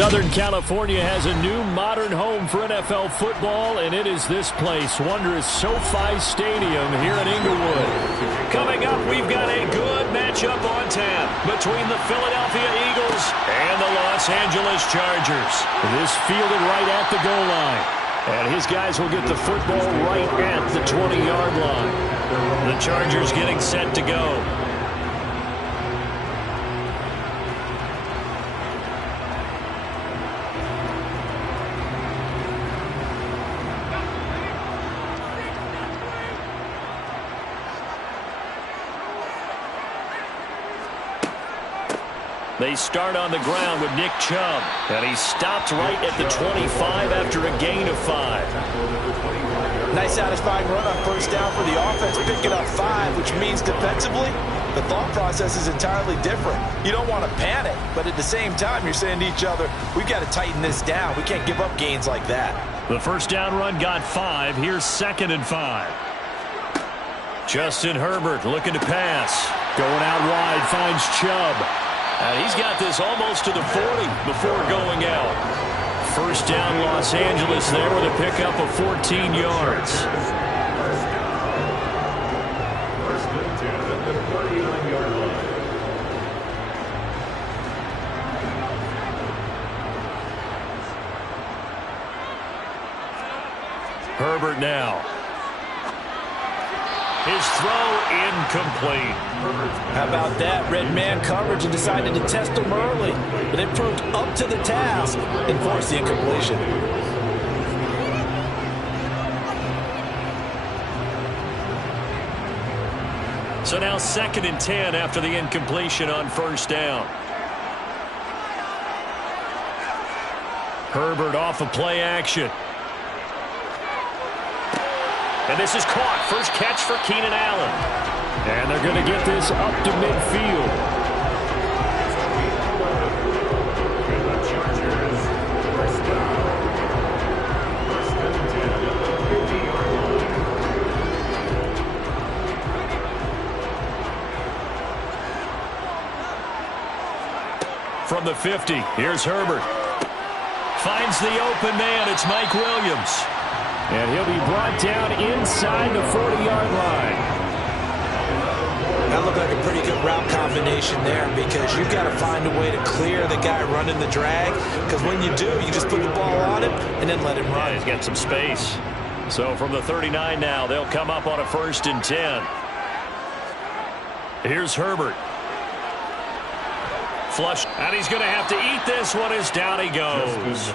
Southern California has a new modern home for NFL football, and it is this place, wondrous SoFi Stadium here in Inglewood. Coming up, we've got a good matchup on tap between the Philadelphia Eagles and the Los Angeles Chargers. This fielded right at the goal line. And his guys will get the football right at the 20-yard line. The Chargers getting set to go. They start on the ground with Nick Chubb, and he stopped right at the 25 after a gain of 5. Nice satisfying run on first down for the offense, picking up 5, which means defensively, the thought process is entirely different. You don't want to panic, but at the same time, you're saying to each other, we've got to tighten this down. We can't give up gains like that. The first down run got 5. Here's 2nd and 5. Justin Herbert looking to pass. Going out wide, finds Chubb. And he's got this almost to the 40 before going out. First down Los Angeles there with a pickup of 14 yards. Herbert now. His throw incomplete. How about that? Red man coverage and decided to test him early. But it proved up to the task and forced the incompletion. So now 2nd and 10 after the incompletion on first down. Herbert off of play action. And this is caught. First catch for Keenan Allen. And they're going to get this up to midfield. From the 50, here's Herbert. Finds the open man. It's Mike Williams. And he'll be brought down inside the 40-yard line. That looked like a pretty good route combination there because you've got to find a way to clear the guy running the drag. Because when you do, you just put the ball on him and then let him run. Yeah, he's got some space. So from the 39 now, they'll come up on a 1st and 10. Here's Herbert. Flush, and he's going to have to eat this one as down he goes.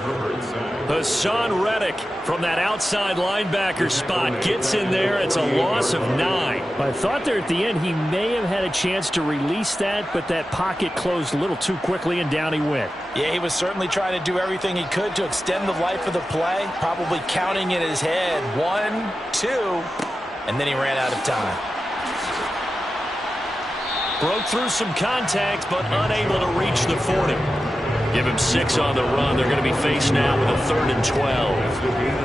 Hassan Reddick from that outside linebacker spot gets in there. It's a loss of 9. I thought there at the end he may have had a chance to release that, but that pocket closed a little too quickly, and down he went. Yeah, he was certainly trying to do everything he could to extend the life of the play, probably counting in his head 1, 2, and then he ran out of time. Broke through some contact, but unable to reach the 40. Give him 6 on the run. They're going to be faced now with a 3rd and 12.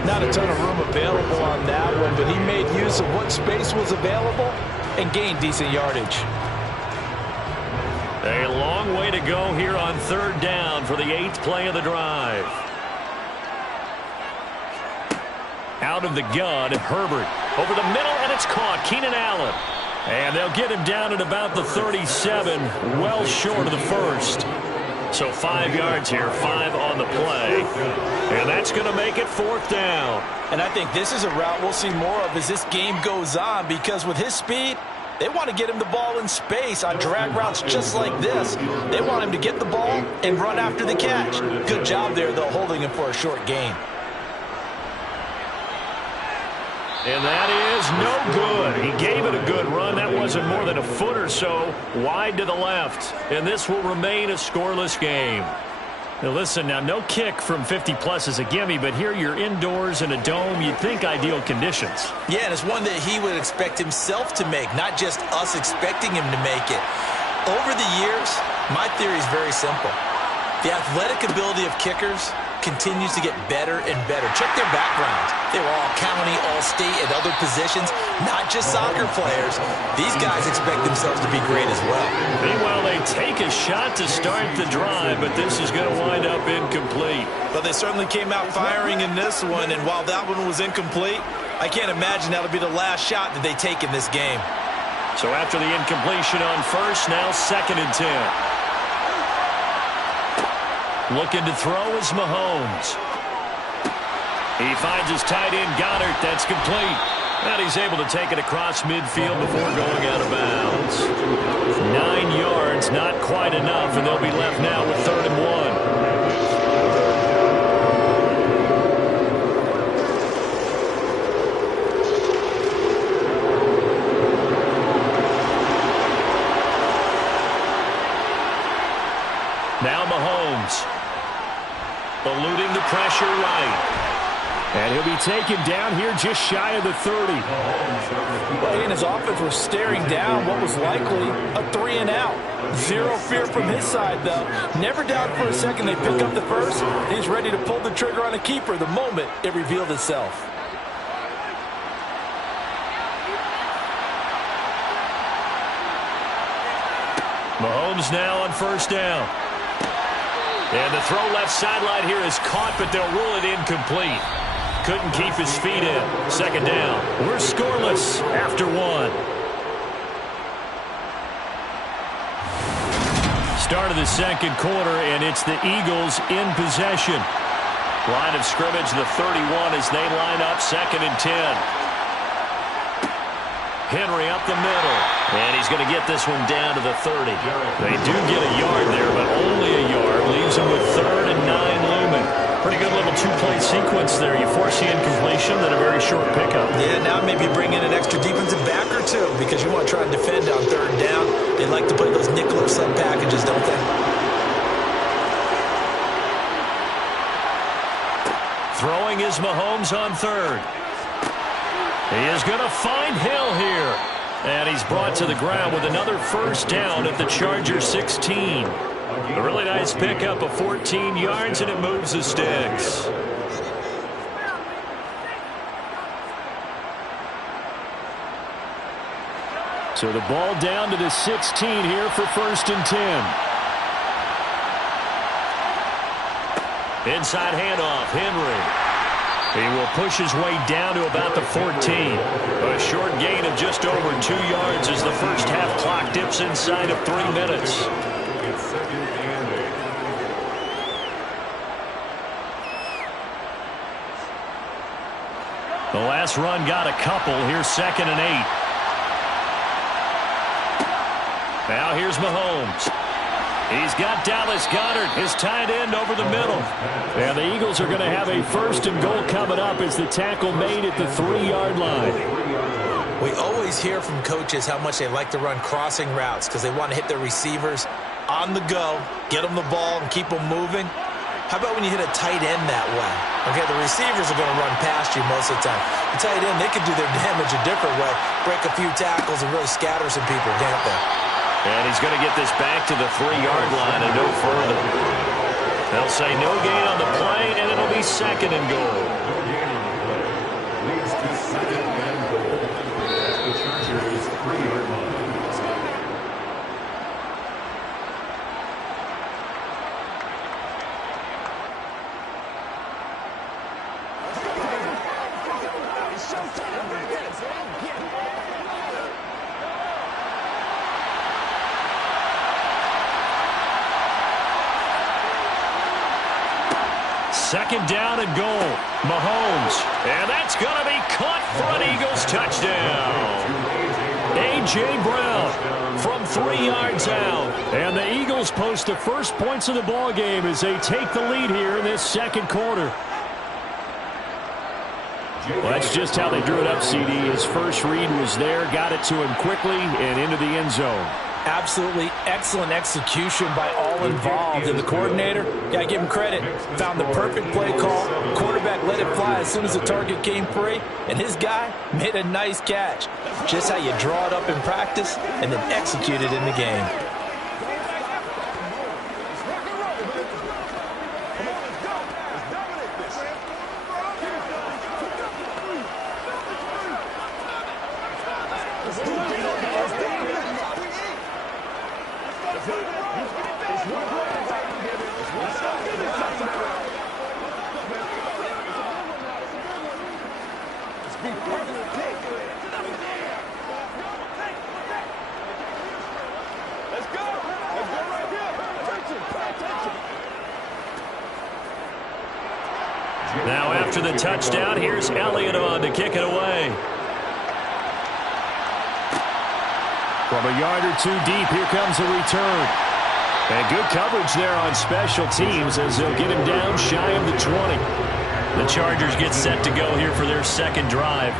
Not a ton of room available on that one, but he made use of what space was available and gained decent yardage. A long way to go here on 3rd down for the 8th play of the drive. Out of the gun, Herbert. Over the middle, and it's caught. Keenan Allen. And they'll get him down at about the 37, well short of the 1st. So 5 yards here, 5 on the play. And that's going to make it 4th down. And I think this is a route we'll see more of as this game goes on, because with his speed, they want to get him the ball in space on drag routes just like this. They want him to get the ball and run after the catch. Good job there, though, holding him for a short gain. And that is no good. He gave it a good run. That wasn't more than a foot or so wide to the left. And this will remain a scoreless game. Now listen, now no kick from 50-plus is a gimme, but here you're indoors in a dome. You'd think ideal conditions. Yeah, and it's one that he would expect himself to make, not just us expecting him to make it. Over the years, my theory is very simple. The athletic ability of kickers continues to get better and better. Check their backgrounds. They were all county, all state, and other positions, not just soccer players. These guys expect themselves to be great as well. Meanwhile, they take a shot to start the drive, but this is going to wind up incomplete. But they certainly came out firing in this one, and while that one was incomplete, I can't imagine that'll be the last shot that they take in this game. So after the incompletion on first, now 2nd and 10. Looking to throw is Mahomes. He finds his tight end, Goddard. That's complete. And he's able to take it across midfield before going out of bounds. 9 yards, not quite enough, and they'll be left now with 3rd and 1. Now Mahomes, eluding the pressure right. And he'll be taken down here just shy of the 30. Well, he and his offense were staring down what was likely a 3 and out. Zero fear from his side, though. Never doubted for a second they pick up the first. He's ready to pull the trigger on a keeper the moment it revealed itself. Mahomes now on 1st down. And the throw left sideline here is caught, but they'll rule it incomplete. Couldn't keep his feet in. 2nd down. We're scoreless after 1. Start of the 2nd quarter, and it's the Eagles in possession. Line of scrimmage, the 31 as they line up 2nd and 10. Henry up the middle, and he's going to get this one down to the 30. They do get a yard there, but only a yard. Leaves them with 3rd and 9 looming. Pretty good little 2-play sequence there. You force the incompletion, then a very short pickup. Yeah, now maybe bring in an extra defensive back or two because you want to try and defend on 3rd down. They like to play those nickel or sub packages, don't they? Throwing is Mahomes on 3rd. He is going to find Hill here. And he's brought to the ground with another 1st down at the Chargers 16. A really nice pickup of 14 yards, and it moves the sticks. So the ball down to the 16 here for 1st and 10. Inside handoff, Henry. He will push his way down to about the 14. A short gain of just over 2 yards as the first half clock dips inside of 3 minutes. The last run got a couple. Here's 2nd and 8. Now here's Mahomes. He's got Dallas Goedert, his tight end, over the middle. And the Eagles are going to have a 1st and goal coming up as the tackle made at the 3-yard line. We always hear from coaches how much they like to run crossing routes because they want to hit their receivers on the go, get them the ball, and keep them moving. How about when you hit a tight end that way? Okay, the receivers are going to run past you most of the time. The tight end, they can do their damage a different way, break a few tackles and really scatter some people, can't they? And he's going to get this back to the 3-yard line and no further. They'll say no gain on the play, and it'll be 2nd and goal. Leads to 2nd and goal at the Chargers' 3-yard line. Second down and goal. Mahomes. And that's going to be caught for an Eagles touchdown. A.J. Brown from 3 yards out. And the Eagles post the first points of the ball game as they take the lead here in this 2nd quarter. Well, that's just how they drew it up, CD. His first read was there, got it to him quickly, and into the end zone. Absolutely excellent execution by all involved. And the coordinator, got to give him credit, found the perfect play call. Quarterback let it fly as soon as the target came free, and his guy made a nice catch. Just how you draw it up in practice and then execute it in the game. Now after the touchdown, here's Elliott on to kick it away. From a yard or two deep, here comes a return. And good coverage there on special teams as they'll get him down shy of the 20. The Chargers get set to go here for their second drive.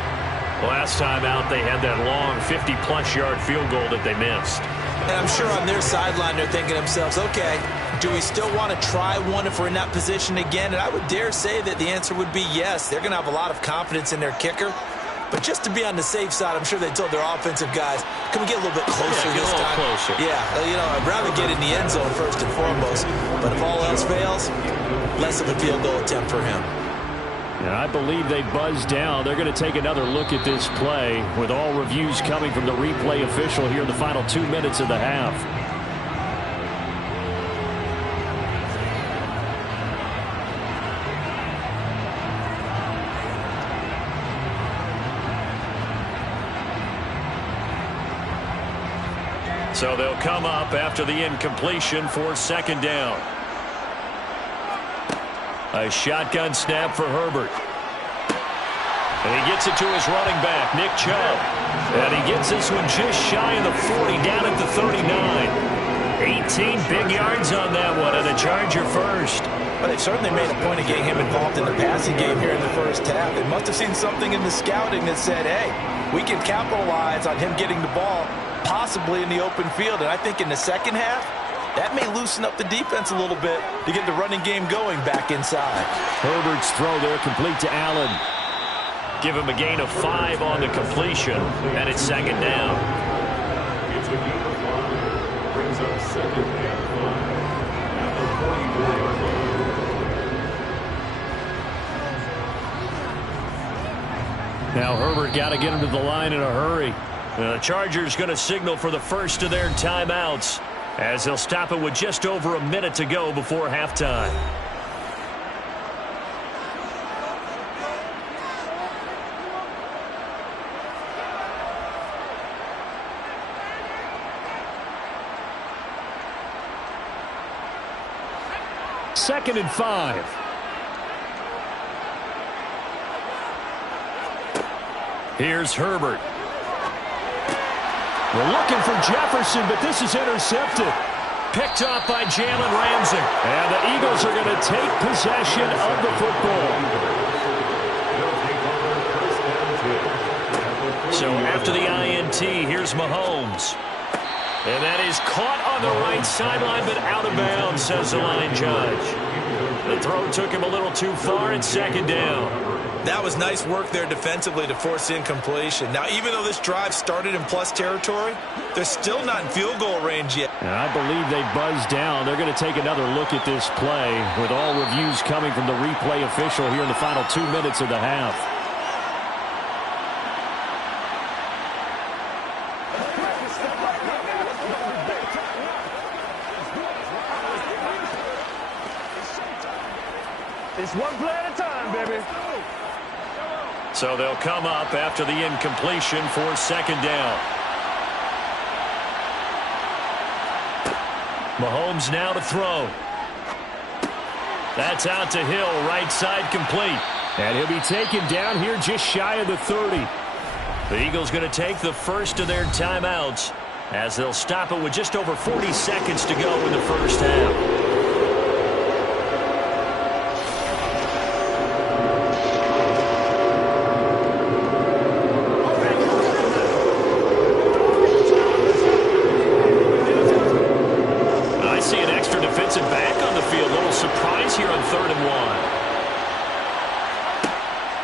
Last time out, they had that long 50-plus yard field goal that they missed. And I'm sure on their sideline they're thinking to themselves, okay, do we still want to try one if we're in that position again? And I would dare say that the answer would be yes. They're going to have a lot of confidence in their kicker. But just to be on the safe side, I'm sure they told their offensive guys, can we get a little bit closer this time? Closer. Yeah, you know, I'd rather get in the end zone first and foremost. But if all else fails, less of a field goal attempt for him. And I believe they buzzed down. They're going to take another look at this play with all reviews coming from the replay official here in the final 2 minutes of the half. So they'll come up after the incompletion for second down. A shotgun snap for Herbert. And he gets it to his running back, Nick Chubb. And he gets this one just shy of the 40, down at the 39. 18 big yards on that one, and a Charger first. But they've certainly made a point of getting him involved in the passing game here in the first half. They must have seen something in the scouting that said, hey, we can capitalize on him getting the ball possibly in the open field. And I think in the second half, that may loosen up the defense a little bit to get the running game going back inside. Herbert's throw there complete to Allen. Give him a gain of 5 on the completion, and it's second down. Brings up second and 5 at the 44-yard line. Now Herbert got to get him to the line in a hurry. The Chargers going to signal for the first of their timeouts, as they'll stop it with just over a minute to go before halftime. Second and 5. Here's Herbert. We're looking for Jefferson, but this is intercepted. Picked off by Jalen Ramsey. And the Eagles are going to take possession of the football. So after the INT, here's Mahomes. And that is caught on the right sideline, but out of bounds, says the line judge. The throw took him a little too far, and second down. That was nice work there defensively to force incompletion. Now, even though this drive started in plus territory, they're still not in field goal range yet. And I believe they buzzed down. They're going to take another look at this play with all reviews coming from the replay official here in the final 2 minutes of the half. It's one play at a time, baby. So they'll come up after the incompletion for second down. Mahomes now to throw. That's out to Hill, right side complete. And he'll be taken down here just shy of the 30. The Eagles going to take the first of their timeouts as they'll stop it with just over 40 seconds to go in the first half.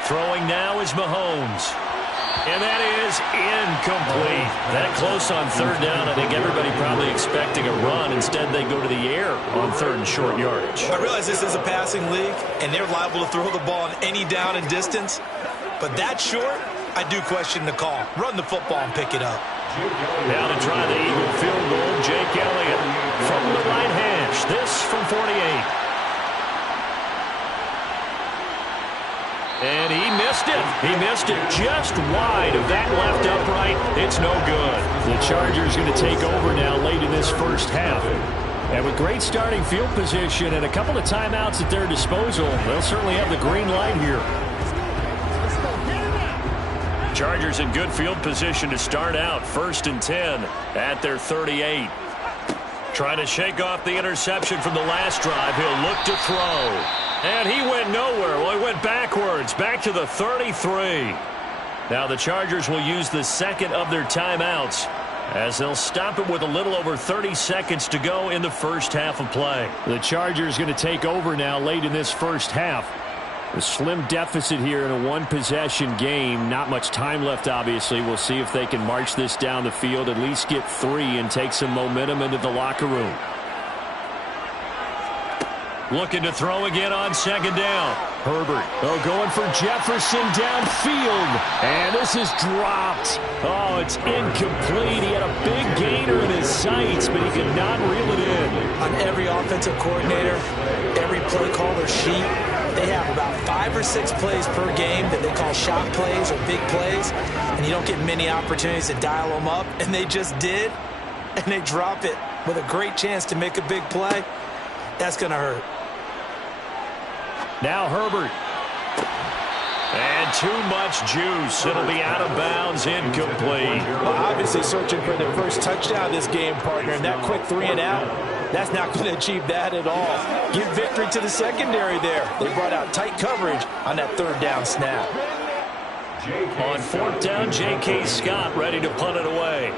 Throwing now is Mahomes. And that is incomplete. That close on third down. I think everybody probably expecting a run. Instead, they go to the air on third and short yardage. I realize this is a passing league, and they're liable to throw the ball on any down and distance. But that short, I do question the call. Run the football and pick it up. Now to try the Eagle field goal, Jake Elliott from the right hash. This from 48. And he missed it. He missed it just wide of that left upright. It's no good. The Chargers going to take over now late in this first half. And with great starting field position and a couple of timeouts at their disposal, they'll certainly have the green light here. Chargers in good field position to start out. 1st and 10 at their 38. Trying to shake off the interception from the last drive. He'll look to throw. And he went nowhere. Well, he went backwards, back to the 33. Now the Chargers will use the second of their timeouts as they'll stop it with a little over 30 seconds to go in the first half of play. The Chargers going to take over now late in this first half. A slim deficit here in a one-possession game. Not much time left, obviously. We'll see if they can march this down the field, at least get 3 and take some momentum into the locker room. Looking to throw again on 2nd down. Herbert, going for Jefferson downfield. And this is dropped. Oh, it's incomplete. He had a big gainer in his sights, but he could not reel it in. On every offensive coordinator, every play caller sheet, they have about 5 or 6 plays per game that they call shot plays or big plays, and you don't get many opportunities to dial them up, and they just did, and they drop it with a great chance to make a big play. That's going to hurt. Now Herbert. And too much juice. It'll be out of bounds, incomplete. Well, obviously searching for their first touchdown this game, partner, and that quick 3 and out, that's not going to achieve that at all. Give victory to the secondary there. They brought out tight coverage on that 3rd down snap. On 4th down, J.K. Scott ready to punt it away.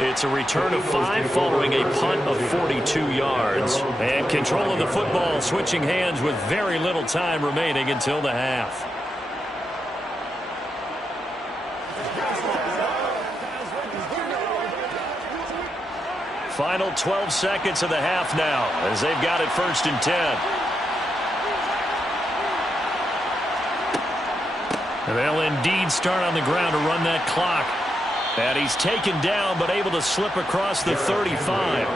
It's a return of 5 following a punt of 42 yards. And control of the football switching hands with very little time remaining until the half. Final 12 seconds of the half now as they've got it 1st and 10. And they'll indeed start on the ground to run that clock. And he's taken down, but able to slip across the 35.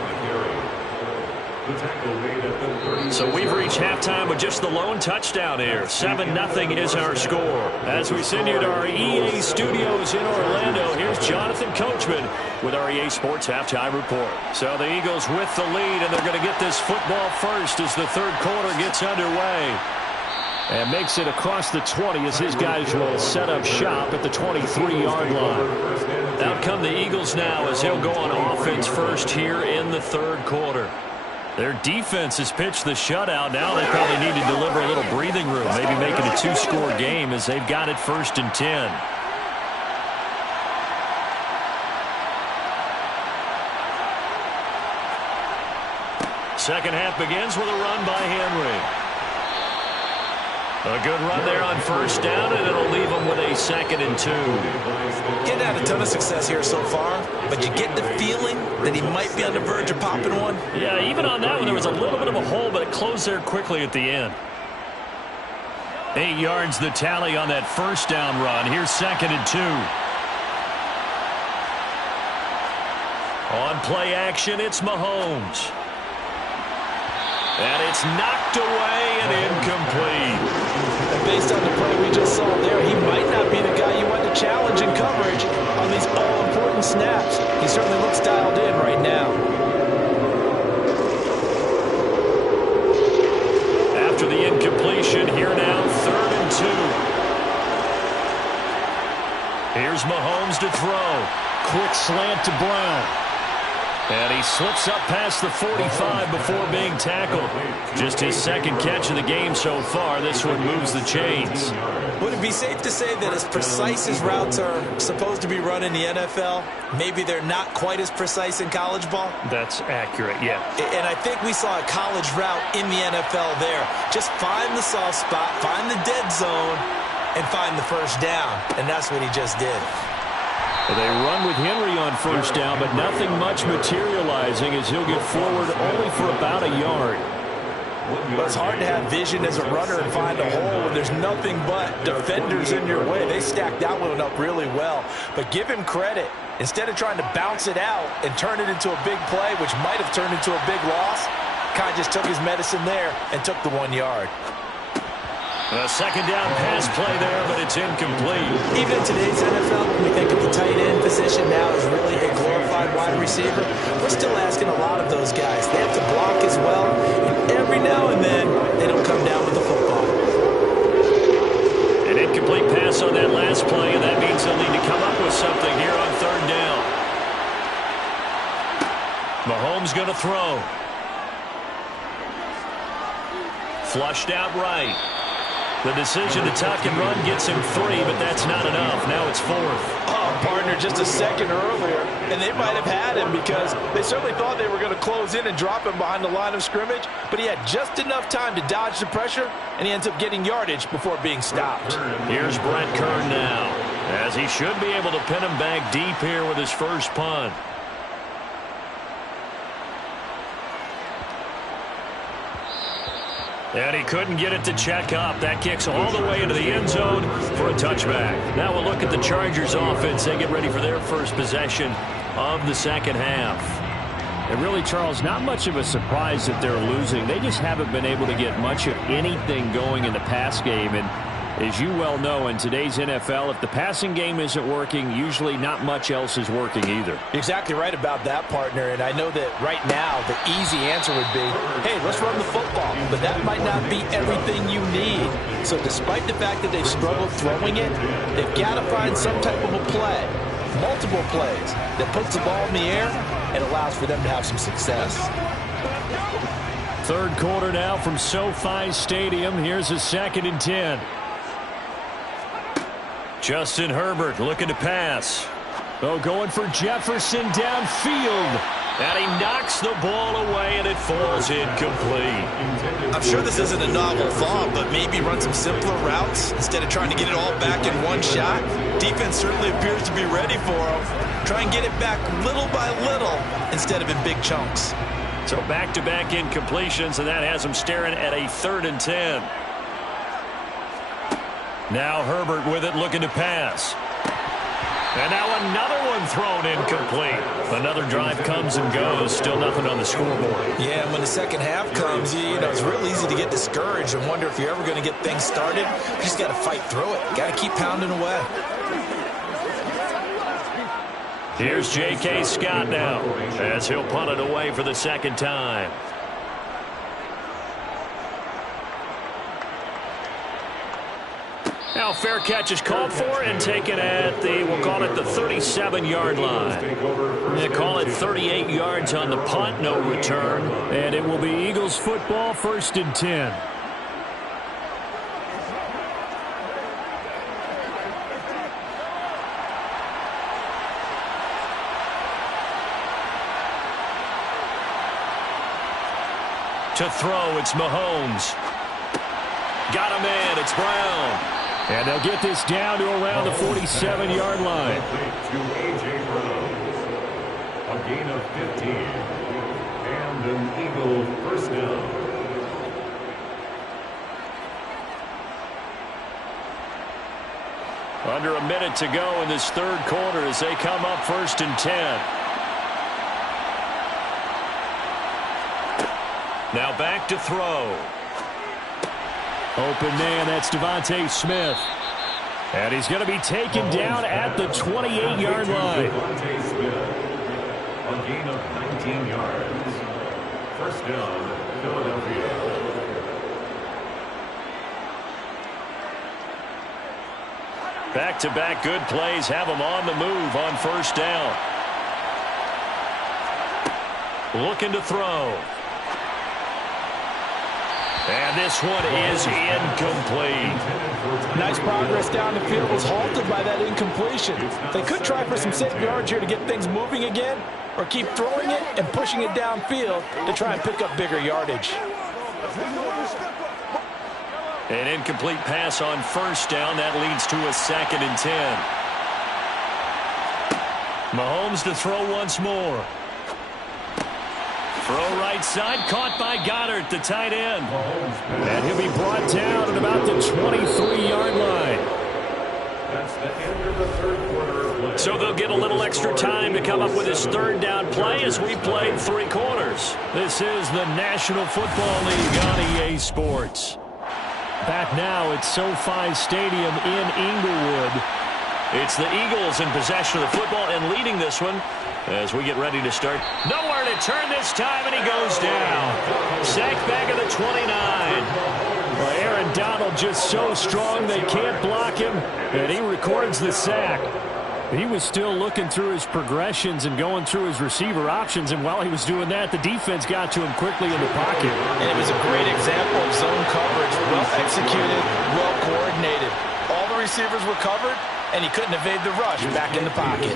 So we've reached halftime with just the lone touchdown here. 7-0 is our score. As we send you to our EA studios in Orlando, here's Jonathan Coachman with our EA Sports Halftime Report. So the Eagles with the lead, and they're going to get this football first as the 3rd quarter gets underway. And makes it across the 20 as his guys will set up shop at the 23-yard line. Out come the Eagles now as he'll go on offense first here in the 3rd quarter. Their defense has pitched the shutout. Now they probably need to deliver a little breathing room, maybe make it a 2-score game as they've got it 1st and 10. Second half begins with a run by Henry. A good run there on 1st down, and it'll leave them with a 2nd and 2. Getting had a ton of success here so far, but you get the feeling that he might be on the verge of popping one. Yeah, even on that one, there was a little bit of a hole, but it closed there quickly at the end. 8 yards the tally on that 1st down run. Here's 2nd and 2. On play action, it's Mahomes. And it's knocked away and incomplete. And based on the play we just saw there, he might not be the guy you want to challenge in coverage on these all-important snaps. He certainly looks dialed in right now. After the incompletion, here now, 3rd and 2. Here's Mahomes to throw. Quick slant to Brown. And he slips up past the 45 before being tackled. Just his 2nd catch of the game so far. This one moves the chains. Would it be safe to say that as precise as routes are supposed to be run in the NFL, maybe they're not quite as precise in college ball? That's accurate, yeah. And I think we saw a college route in the NFL there. Just find the soft spot, find the dead zone, and find the 1st down. And that's what he just did. They run with Henry on first down, but nothing much materializing as he'll get forward only for about a yard. But it's hard to have vision as a runner and find a hole when there's nothing but defenders in your way. They stacked that one up really well. But give him credit. Instead of trying to bounce it out and turn it into a big play, which might have turned into a big loss, Kai just took his medicine there and took the 1 yard. A second down pass play there, but it's incomplete. Even in today's NFL, when we think of the tight end position now as really a glorified wide receiver, we're still asking a lot of those guys. They have to block as well, and every now and then, they don't come down with the football. An incomplete pass on that last play, and that means they'll need to come up with something here on third down. Mahomes going to throw. Flushed out right. The decision to tuck and run gets him 3, but that's not enough. Now it's 4th. Oh, partner, just a second earlier, and they might have had him because they certainly thought they were going to close in and drop him behind the line of scrimmage, but he had just enough time to dodge the pressure, and he ends up getting yardage before being stopped. Here's Brent Kern now, as he should be able to pin him back deep here with his first punt. And he couldn't get it to check up. That kicks all the way into the end zone for a touchback. Now we'll look at the Chargers offense. They get ready for their first possession of the second half. And really, Charles, not much of a surprise that they're losing. They just haven't been able to get much of anything going in the pass game. And as you well know, in today's NFL, if the passing game isn't working, usually not much else is working either. You're exactly right about that, partner. And I know that right now the easy answer would be, hey, let's run the football. But that might not be everything you need. So despite the fact that they've struggled throwing it, they've got to find some type of a play, multiple plays, that puts the ball in the air and allows for them to have some success. Third quarter now from SoFi Stadium. Here's a 2nd and 10. Justin Herbert looking to pass. Oh, going for Jefferson downfield. And he knocks the ball away, and it falls incomplete. I'm sure this isn't a novel thought, but maybe run some simpler routes instead of trying to get it all back in one shot. Defense certainly appears to be ready for him. Try and get it back little by little instead of in big chunks. So back-to-back incompletions, and that has him staring at a 3rd and 10. Now Herbert with it, looking to pass. And now another one thrown incomplete. Another drive comes and goes. Still nothing on the scoreboard. Yeah, and when the second half comes, you know, it's real easy to get discouraged and wonder if you're ever going to get things started. You just got to fight through it. Got to keep pounding away. Here's J.K. Scott now, as he'll punt it away for the second time. Now fair catch is called for and taken at the, we'll call it the 37-yard line. They call it 38 yards on the punt, no return. And it will be Eagles football, 1st and 10. To throw, it's Mahomes. Got him in, it's Brown. And they'll get this down to around the 47-yard line. To A.J. Brown. A gain of 15. And an Eagle first down. Under a minute to go in this third quarter as they come up 1st and 10. Now back to throw. Open man, that's Devontae Smith. And he's going to be taken down at the 28-yard line. Devontae Smith. A gain of 19 yards. First down, Philadelphia. Back-to-back good plays have them on the move on first down. Looking to throw. And this one is incomplete. Nice progress down the field was halted by that incompletion. They could try for some safe yards here to get things moving again, or keep throwing it and pushing it downfield to try and pick up bigger yardage. An incomplete pass on first down. That leads to a 2nd and 10. Mahomes to throw once more. Throw right side, caught by Goddard, the tight end. And he'll be brought down at about the 23-yard line. That's the end of the third quarter of play. So they'll get a little extra time to come up with his third down play as we played 3 quarters. This is the National Football League on EA Sports. Back now at SoFi Stadium in Inglewood. It's the Eagles in possession of the football and leading this one as we get ready to start. Nowhere to turn this time, and he goes down. Sacked back at the 29. Well, Aaron Donald just so strong they can't block him, and he records the sack. He was still looking through his progressions and going through his receiver options, and while he was doing that, the defense got to him quickly in the pocket. And it was a great example of zone coverage, well executed, well coordinated. All the receivers were covered, and he couldn't evade the rush back in the pocket.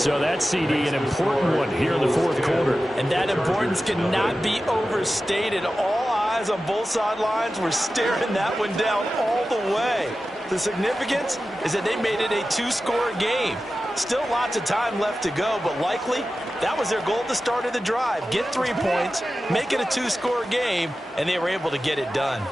So that CD, an important one here in the fourth quarter. And that importance cannot be overstated. All eyes on both sidelines were staring that one down all the way. The significance is that they made it a 2-score game. Still lots of time left to go, but likely that was their goal at the start of the drive. Get 3 points, make it a 2-score game, and they were able to get it done.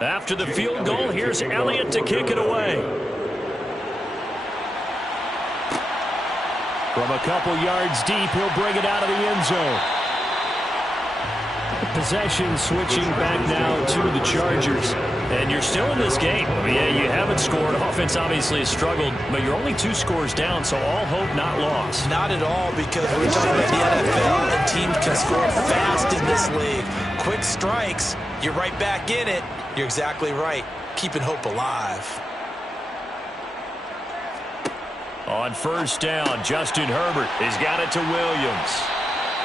After the field goal, here's Elliott to kick it away. From a couple yards deep, he'll bring it out of the end zone. Possession switching back now to the Chargers. And you're still in this game. Yeah, you haven't scored. Offense obviously has struggled, but you're only 2 scores down, so all hope not lost. Not at all, because we're talking about the NFL, and teams can score fast in this league. Quick strikes, you're right back in it. You're exactly right. Keeping hope alive. On first down, Justin Herbert has got it to Williams.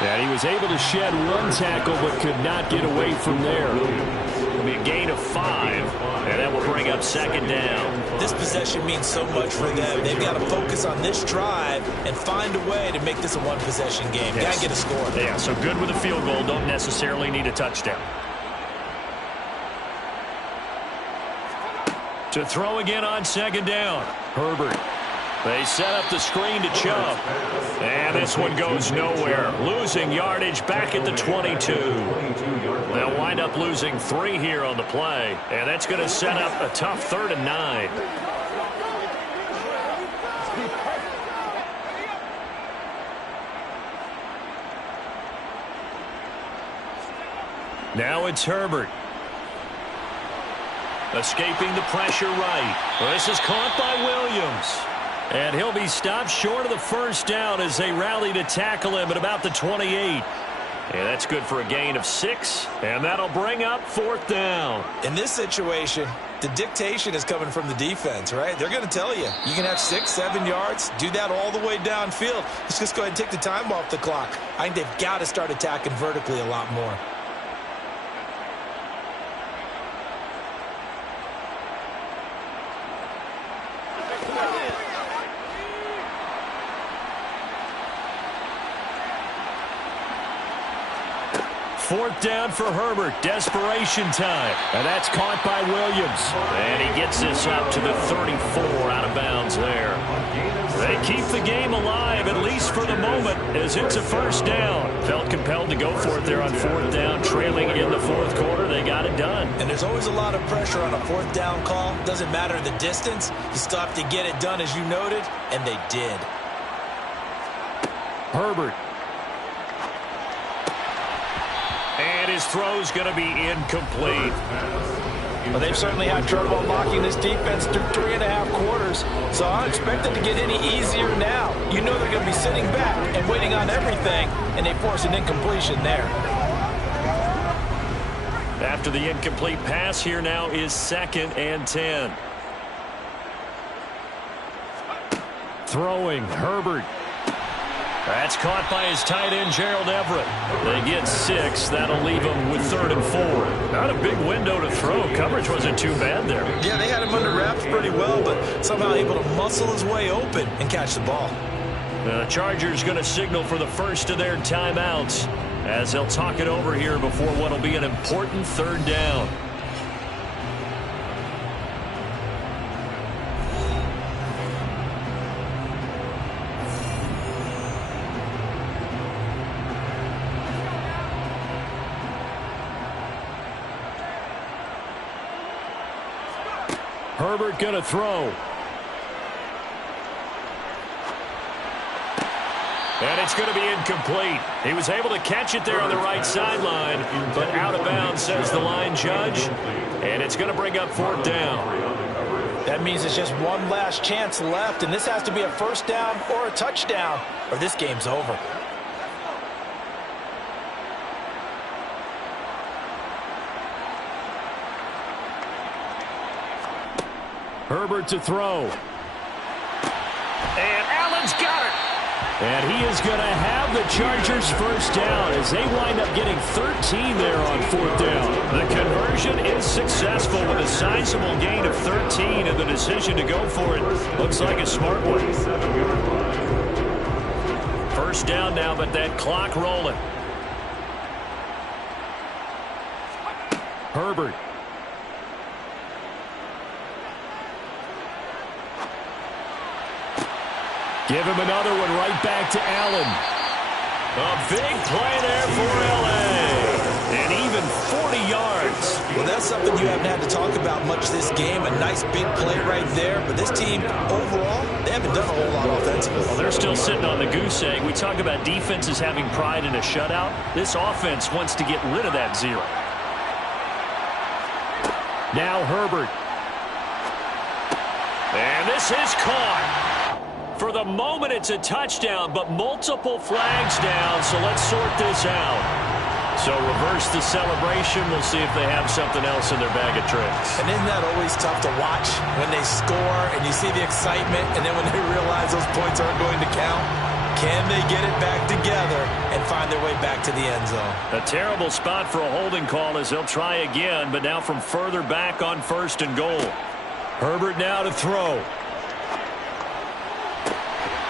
And he was able to shed 1 tackle but could not get away from there. It'll be a gain of 5, and that will bring up second down. This possession means so much for them. They've got to focus on this drive and find a way to make this a one-possession game. Yes. Got to get a score. Yeah, so good with a field goal. Don't necessarily need a touchdown. To throw again on second down. Herbert. They set up the screen to Chubb. And this one goes nowhere. Losing yardage back at the 22. They'll wind up losing 3 here on the play. And that's going to set up a tough 3rd and 9. Now it's Herbert. Escaping the pressure right. This is caught by Williams. And he'll be stopped short of the first down as they rally to tackle him at about the 28. And that's good for a gain of 6. And that'll bring up 4th down. In this situation, the dictation is coming from the defense, right? They're going to tell you, you can have 6, 7 yards, do that all the way downfield. Let's just go ahead and take the time off the clock. I think they've got to start attacking vertically a lot more. Fourth down for Herbert. Desperation time. And that's caught by Williams. And he gets this up to the 34 out of bounds there. They keep the game alive, at least for the moment, as it's a first down. Felt compelled to go for it there on 4th down, trailing in the 4th quarter. They got it done. And there's always a lot of pressure on a 4th down call. Doesn't matter the distance. You still have to get it done, as you noted, and they did. Herbert. And his throw's going to be incomplete. Well, they've certainly had trouble unlocking this defense through 3.5 quarters, so I don't expect it to get any easier now. You know they're going to be sitting back and waiting on everything, and they force an incompletion there. After the incomplete pass, here now is 2nd and 10. Throwing, Herbert. That's caught by his tight end, Gerald Everett. They get 6. That'll leave them with 3rd and 4. Not a big window to throw. Coverage wasn't too bad there. Yeah, they had him under wraps pretty well, but somehow able to muscle his way open and catch the ball. The Chargers going to signal for the first of their timeouts as they'll talk it over here before what will be an important 3rd down. Herbert going to throw. And it's going to be incomplete. He was able to catch it there on the right sideline, but out of bounds, says the line judge. And it's going to bring up 4th down. That means it's just one last chance left, and this has to be a 1st down or a touchdown, or this game's over. Herbert to throw. And Allen's got it. And he is going to have the Chargers 1st down as they wind up getting 13 there on 4th down. The conversion is successful with a sizable gain of 13, and the decision to go for it looks like a smart one. 1st down now, but that clock rolling. Herbert. Give him another one right back to Allen. A big play there for L.A. And even 40 yards. Well, that's something you haven't had to talk about much this game. A nice big play right there. But this team, overall, they haven't done a whole lot offensively. Well, they're still sitting on the goose egg. We talk about defenses having pride in a shutout. This offense wants to get rid of that 0. Now Herbert. And this is caught. For the moment, it's a touchdown, but multiple flags down, so let's sort this out. So reverse the celebration. We'll see if they have something else in their bag of tricks. And isn't that always tough to watch when they score and you see the excitement, and then when they realize those points aren't going to count? Can they get it back together and find their way back to the end zone? A terrible spot for a holding call as they'll try again, but now from further back on 1st and goal. Herbert now to throw.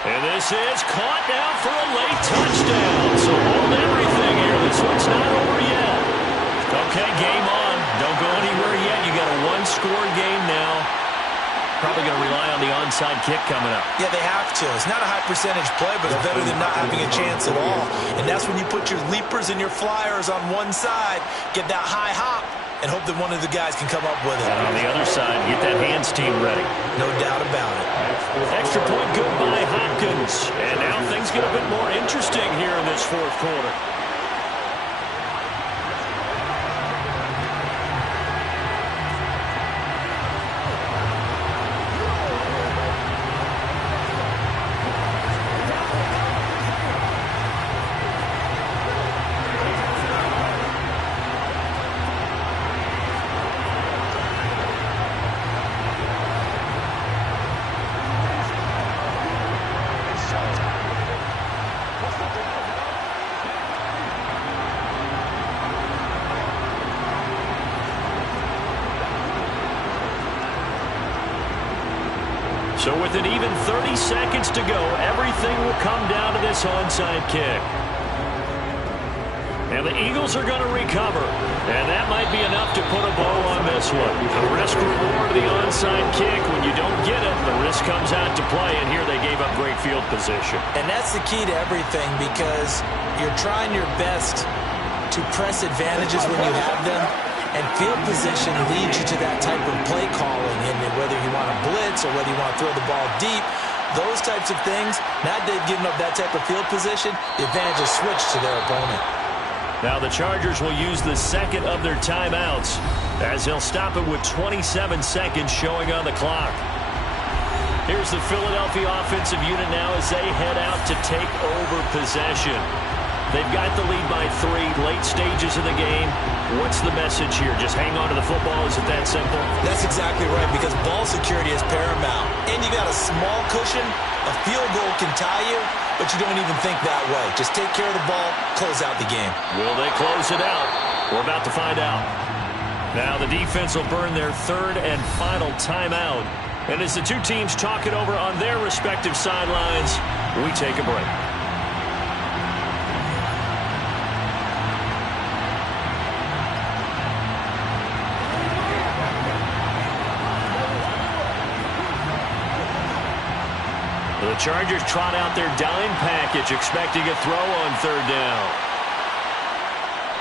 And this is caught now for a late touchdown. So hold everything here. This one's not over yet. Okay, game on. Don't go anywhere yet. You got a 1-score game now. Probably going to rely on the onside kick coming up. Yeah, they have to. It's not a high percentage play, but it's better than not having a chance at all. And that's when you put your leapers and your flyers on one side, get that high hop, and hope that one of the guys can come up with it. And on the other side, get that hands team ready. No doubt about it. Extra point good by Hopkins. And now things get a bit more interesting here in this 4th quarter. So with an even 30 seconds to go, everything will come down to this onside kick. And the Eagles are going to recover. And that might be enough to put a bow on this one. The risk reward of the onside kick, when you don't get it, the risk comes out to play. And here they gave up great field position. And that's the key to everything, because you're trying your best to press advantages when you have them. And field position leads you to that type of play calling, and whether you want to blitz or whether you want to throw the ball deep, those types of things, now that they've given up that type of field position, the advantage is switched to their opponent. Now the Chargers will use the second of their timeouts as they'll stop it with 27 seconds showing on the clock. Here's the Philadelphia offensive unit now as they head out to take over possession. They've got the lead by 3, late stages of the game. What's the message here? Just hang on to the football? Is it that simple? That's exactly right, because ball security is paramount. And you got to a small cushion, a field goal can tie you, but you don't even think that way. Just take care of the ball, close out the game. Will they close it out? We're about to find out. Now the defense will burn their third and final timeout. And as the two teams talk it over on their respective sidelines, we take a break. The Chargers trot out their dime package, expecting a throw on third down.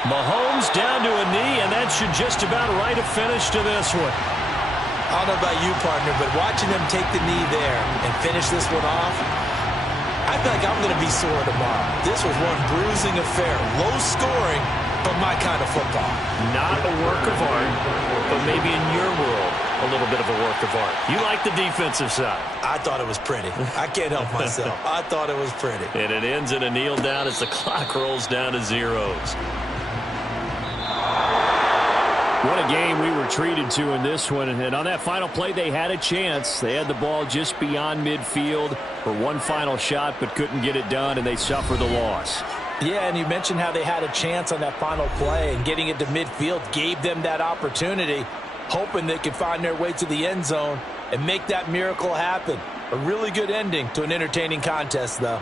Mahomes down to a knee, and that should just about write a finish to this one. I don't know about you, partner, but watching them take the knee there and finish this one off, I feel like I'm going to be sore tomorrow. This was one bruising affair. Low scoring, but my kind of football. Not a work of art, but maybe in your world, a little bit of a work of art. You like the defensive side. I thought it was pretty. I can't help myself. I thought it was pretty. And it ends in a kneel down as the clock rolls down to zeros. What a game we were treated to in this one. And on that final play, they had a chance. They had the ball just beyond midfield for one final shot, but couldn't get it done, and they suffer the loss. Yeah, and you mentioned how they had a chance on that final play, and getting it to midfield gave them that opportunity, hoping they could find their way to the end zone and make that miracle happen. A really good ending to an entertaining contest, though.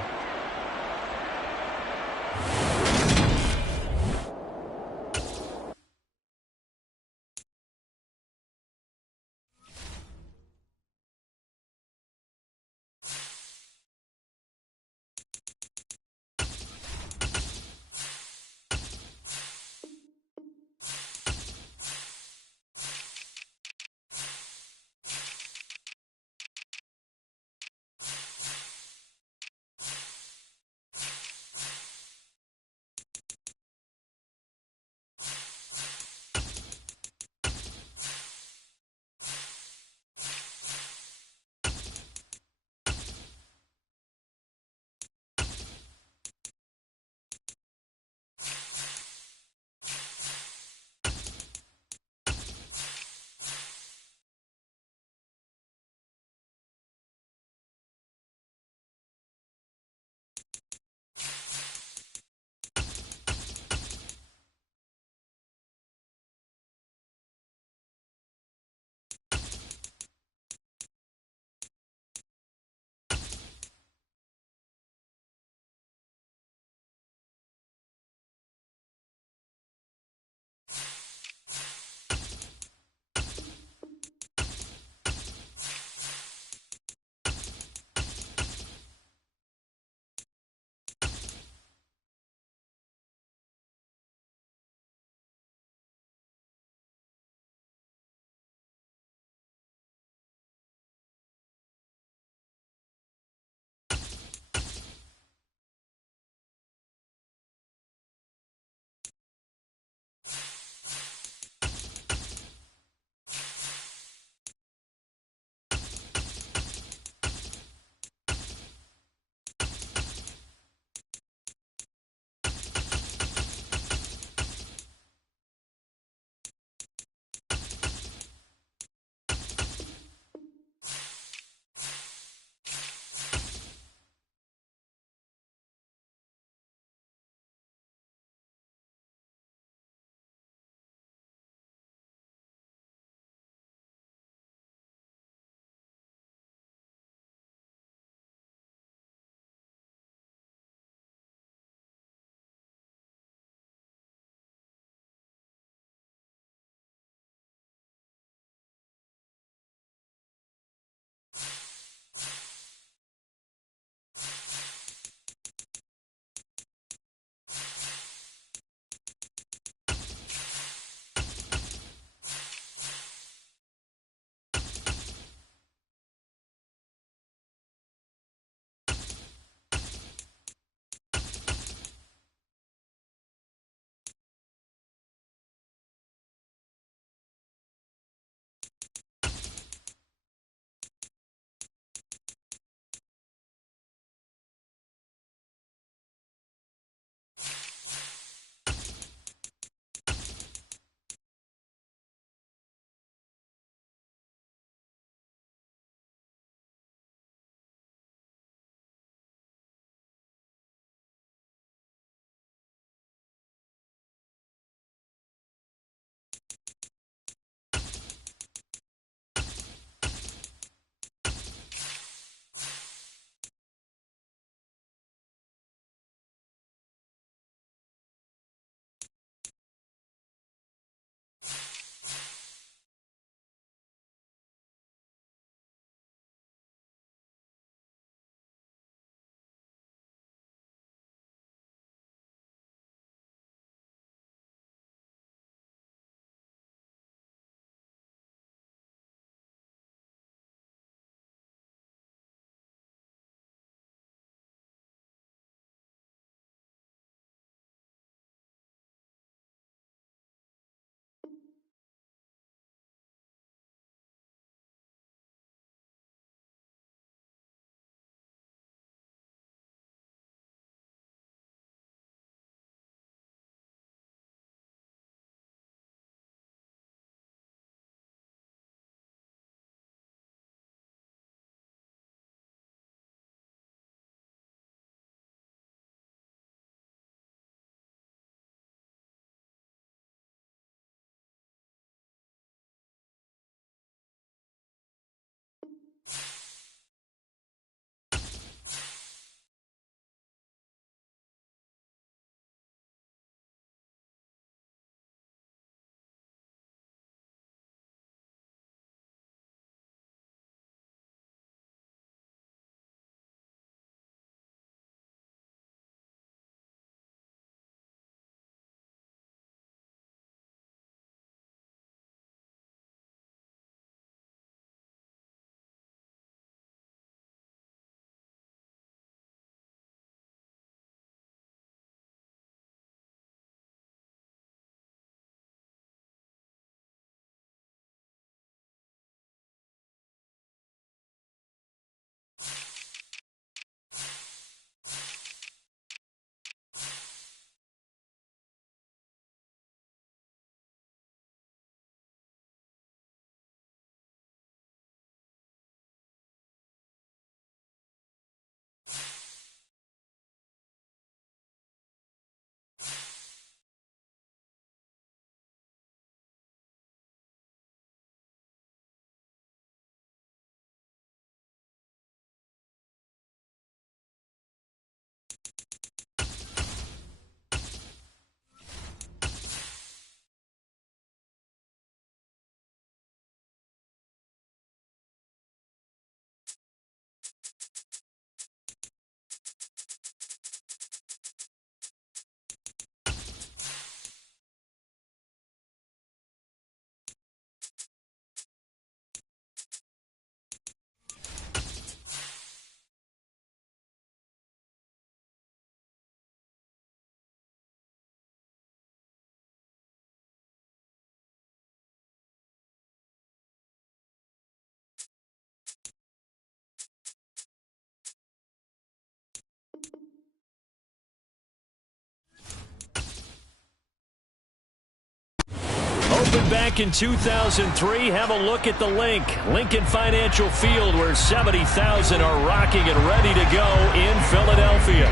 opened back in 2003. Have a look at the link. Lincoln Financial Field, where 70,000 are rocking and ready to go in Philadelphia.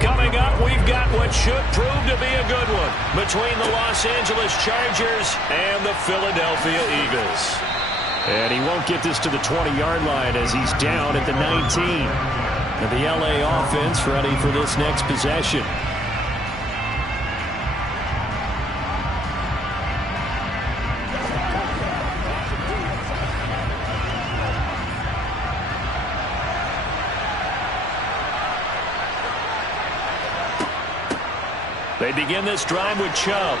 Coming up, we've got what should prove to be a good one between the Los Angeles Chargers and the Philadelphia Eagles. And he won't get this to the 20-yard line as he's down at the 19. And the LA offense ready for this next possession. They begin this drive with Chubb.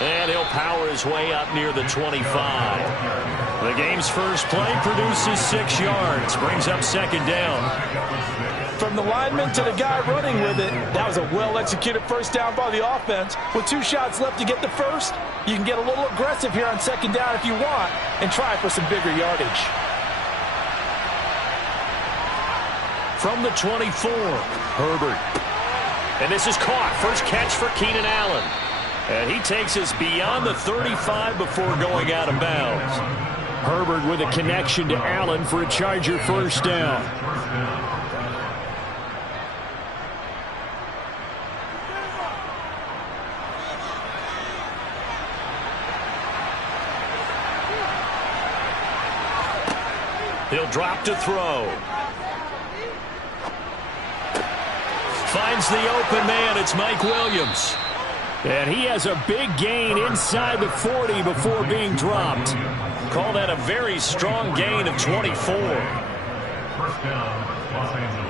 And he'll power his way up near the 25. The game's first play produces 6 yards. Brings up second down. From the lineman to the guy running with it, that was a well-executed first down by the offense. With 2 shots left to get the first, you can get a little aggressive here on second down if you want and try for some bigger yardage. From the 24, Herbert. And this is caught. First catch for Keenan Allen. And he takes us beyond the 35 before going out of bounds. Herbert with a connection to Allen for a Charger first down. He'll drop to throw. Finds the open man. It's Mike Williams. And he has a big gain inside the 40 before being dropped. Call that a very strong gain of 24. First down, Los Angeles.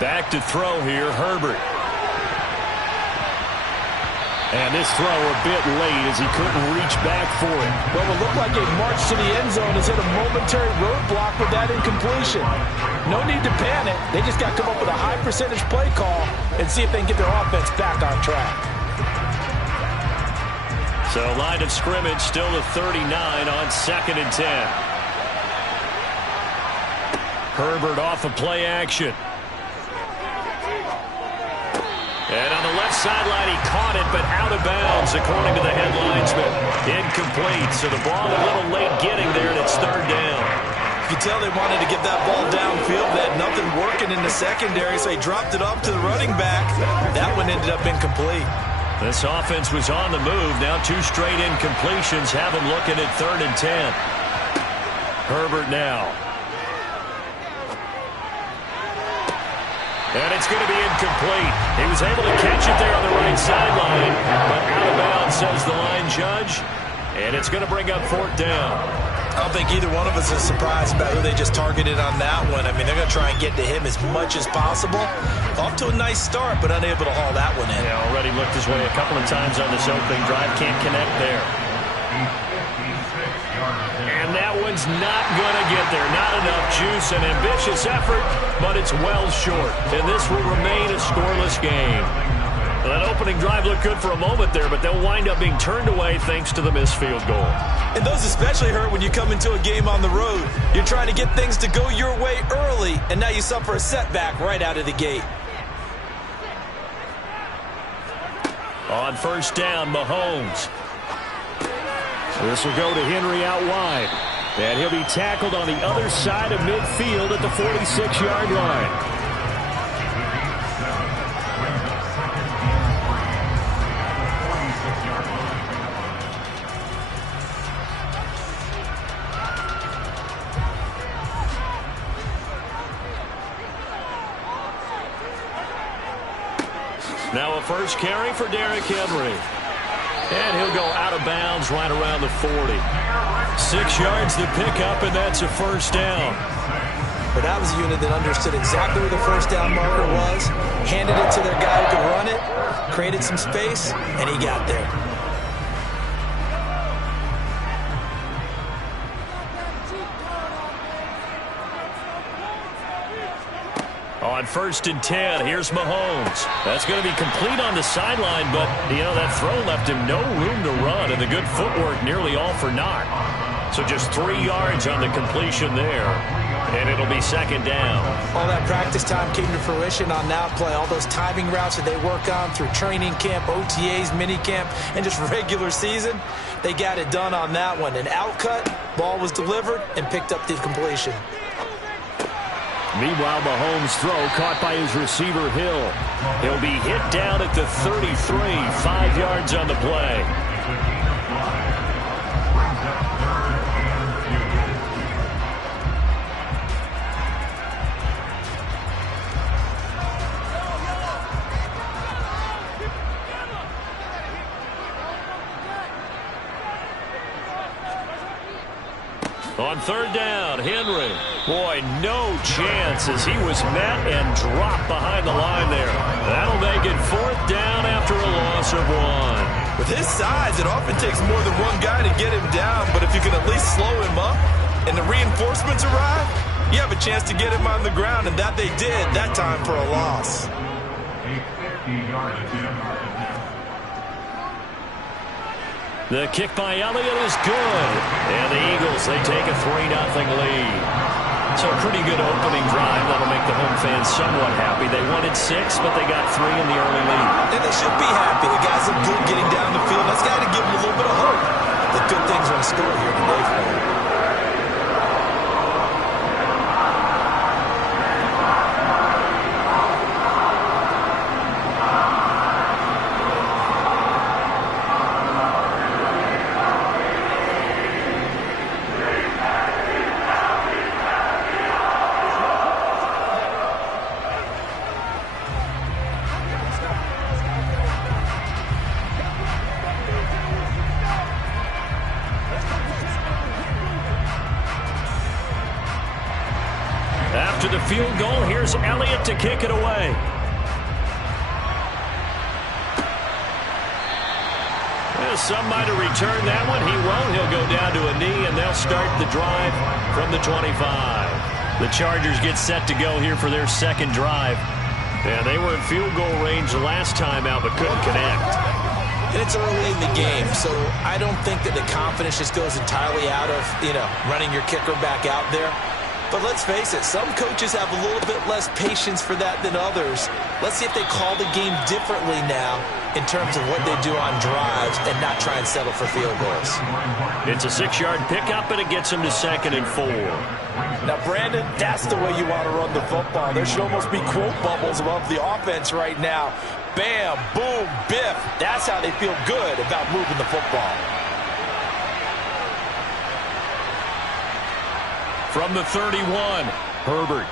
Back to throw here, Herbert. And this throw a bit late as he couldn't reach back for it. Well, it looked like a march to the end zone has hit a momentary roadblock with that incompletion. No need to panic. They just got to come up with a high percentage play call and see if they can get their offense back on track. So line of scrimmage still to 39 on 2nd and 10. Herbert off of play action. And on the left sideline, he caught it, but out of bounds, according to the head linesman. Incomplete, so the ball a little late getting there, and it's third down. You can tell they wanted to get that ball downfield. They had nothing working in the secondary, so he dropped it off to the running back. That one ended up incomplete. This offense was on the move. Now 2 straight incompletions have him looking at 3rd and 10. Herbert now. And it's going to be incomplete. He was able to catch it there on the right sideline, but out of bounds, says the line judge. And it's going to bring up 4th down. I don't think either one of us is surprised about who they just targeted on that one. I mean, they're going to try and get to him as much as possible. Off to a nice start, but unable to haul that one in. Yeah, already looked his way a couple of times on this opening drive. Can't connect there. And that one's not going to get there. Not enough juice. An ambitious effort, but it's well short. And this will remain a scoreless game. Well, that opening drive looked good for a moment there, but they'll wind up being turned away thanks to the missed field goal. And those especially hurt when you come into a game on the road. You're trying to get things to go your way early, and now you suffer a setback right out of the gate. On first down, Mahomes. This will go to Henry out wide. And he'll be tackled on the other side of midfield at the 46-yard line. Now a first carry for Derrick Henry. And he'll go out of bounds right around the 40. 6 yards to pick up, and that's a first down. But that was a unit that understood exactly where the first down marker was, handed it to their guy who could run it, created some space, and he got there. On first and 10, here's Mahomes. That's going to be complete on the sideline, but, you know, that throw left him no room to run, and the good footwork nearly all for naught. So just 3 yards on the completion there. And it'll be second down. All that practice time came to fruition on that play. All those timing routes that they work on through training camp, OTAs, minicamp, and just regular season, they got it done on that one. An outcut, ball was delivered, and picked up the completion. Meanwhile, Mahomes' throw caught by his receiver, Hill. He'll be hit down at the 33, 5 yards on the play. On third down, Henry. Boy, no chance as he was met and dropped behind the line there. That'll make it fourth down after a loss of 1. With his size, it often takes more than one guy to get him down, but if you can at least slow him up and the reinforcements arrive, you have a chance to get him on the ground, and that they did that time for a loss. The kick by Elliott is good. And the Eagles, they take a 3-0 lead. So a pretty good opening drive. That'll make the home fans somewhat happy. They wanted 6, but they got 3 in the early lead. And they should be happy. The guys look good getting down the field. That's got to give them a little bit of hope that good things are in store here today for them. After the field goal, here's Elliott to kick it away. Well, some might have returned that one. He won't. He'll go down to a knee, and they'll start the drive from the 25. The Chargers get set to go here for their second drive. Yeah, they were in field goal range last time out, but couldn't connect. And it's early in the game, so I don't think that the confidence just goes entirely out of, running your kicker back out there. But let's face it, some coaches have a little bit less patience for that than others. Let's see if they call the game differently now in terms of what they do on drives and not try and settle for field goals. It's a 6-yard pickup, and it gets them to 2nd and 4. Now, Brandon, that's the way you want to run the football. There should almost be quote bubbles above the offense right now. Bam, boom, biff. That's how they feel good about moving the football. From the 31, Herbert.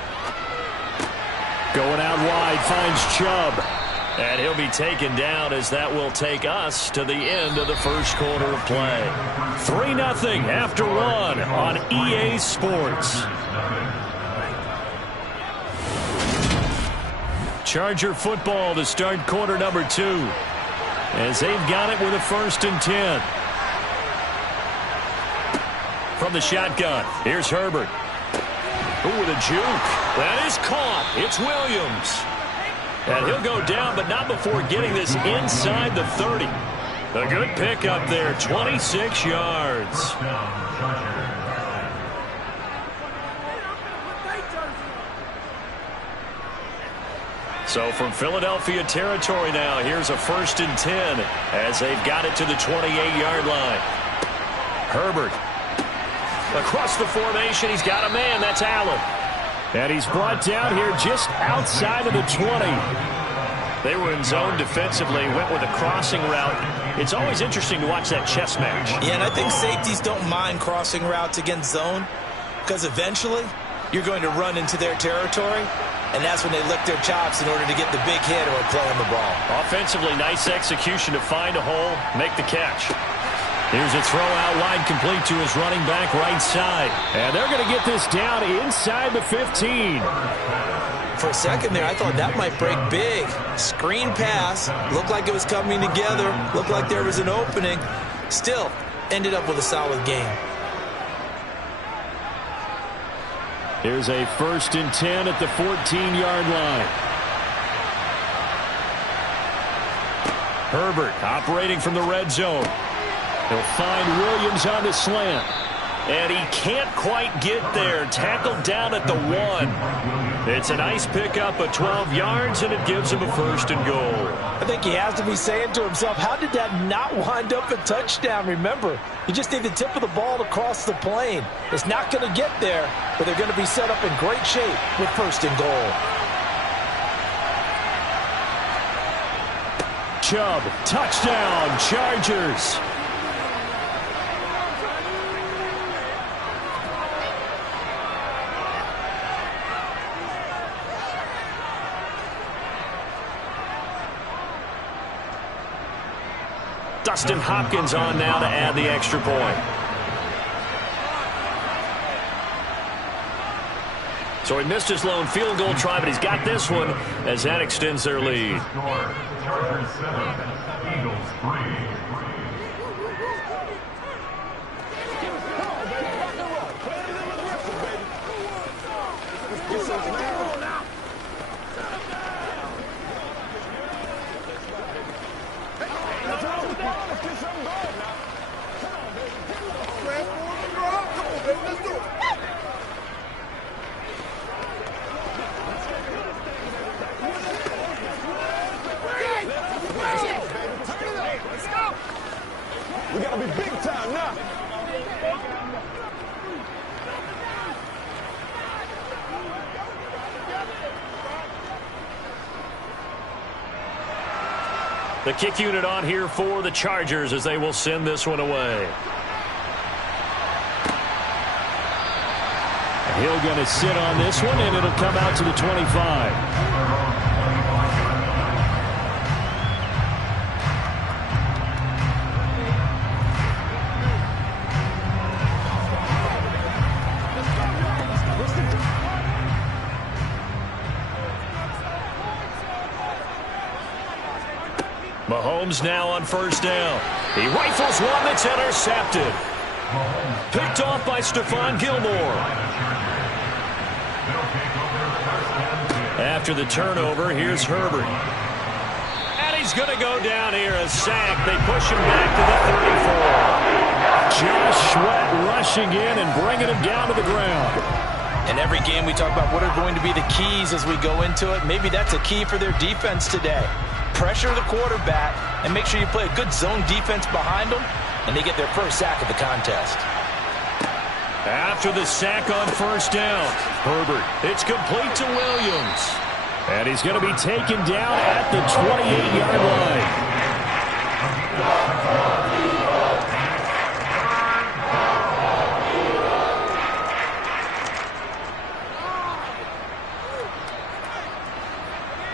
Going out wide, finds Chubb. And he'll be taken down as that will take us to the end of the first quarter of play. 3-0 after 1 on EA Sports. Charger football to start quarter number 2. As they've got it with a 1st and 10. From the shotgun, here's Herbert. Ooh, with a juke. That is caught. It's Williams. And he'll go down, but not before getting this inside the 30. A good pickup there, 26 yards. So from Philadelphia territory now, here's a 1st and 10 as they've got it to the 28-yard line. Herbert. Across the formation, he's got a man. That's Allen. And he's brought down here just outside of the 20. They were in zone defensively, went with a crossing route. It's always interesting to watch that chess match. Yeah, and I think safeties don't mind crossing routes against zone because eventually you're going to run into their territory, and that's when they lick their chops in order to get the big hit or play on the ball. Offensively, nice execution to find a hole, make the catch. Here's a throw out wide, complete to his running back right side. And they're going to get this down inside the 15. For a second there, I thought that might break big. Screen pass. Looked like it was coming together. Looked like there was an opening. Still, ended up with a solid game. Here's a 1st and 10 at the 14-yard line. Herbert operating from the red zone. He'll find Williams on the slant. And he can't quite get there. Tackled down at the 1. It's a nice pickup of 12 yards, and it gives him a 1st and goal. I think he has to be saying to himself, how did that not wind up a touchdown? Remember, you just need the tip of the ball to cross the plane. It's not going to get there, but they're going to be set up in great shape with 1st and goal. Chubb, touchdown, Chargers. Dustin Hopkins on now to add the extra point. So he missed his lone field goal try, but he's got this one as that extends their lead. Chargers 7, Eagles 3. We gotta be big time now. The kick unit on here for the Chargers as they will send this one away. Hill going to sit on this one, and it'll come out to the 25. Mahomes now on 1st down. He rifles one that's intercepted. Picked off by Stephon Gilmore. After the turnover, here's Herbert. And he's going to go down here, a sack. They push him back to the 34. Josh Sweat rushing in and bringing him down to the ground. In every game we talk about what are going to be the keys as we go into it. Maybe that's a key for their defense today. Pressure the quarterback and make sure you play a good zone defense behind them, and they get their first sack of the contest. After the sack on 1st down, Herbert, it's complete to Williams. And he's going to be taken down at the 28-yard line.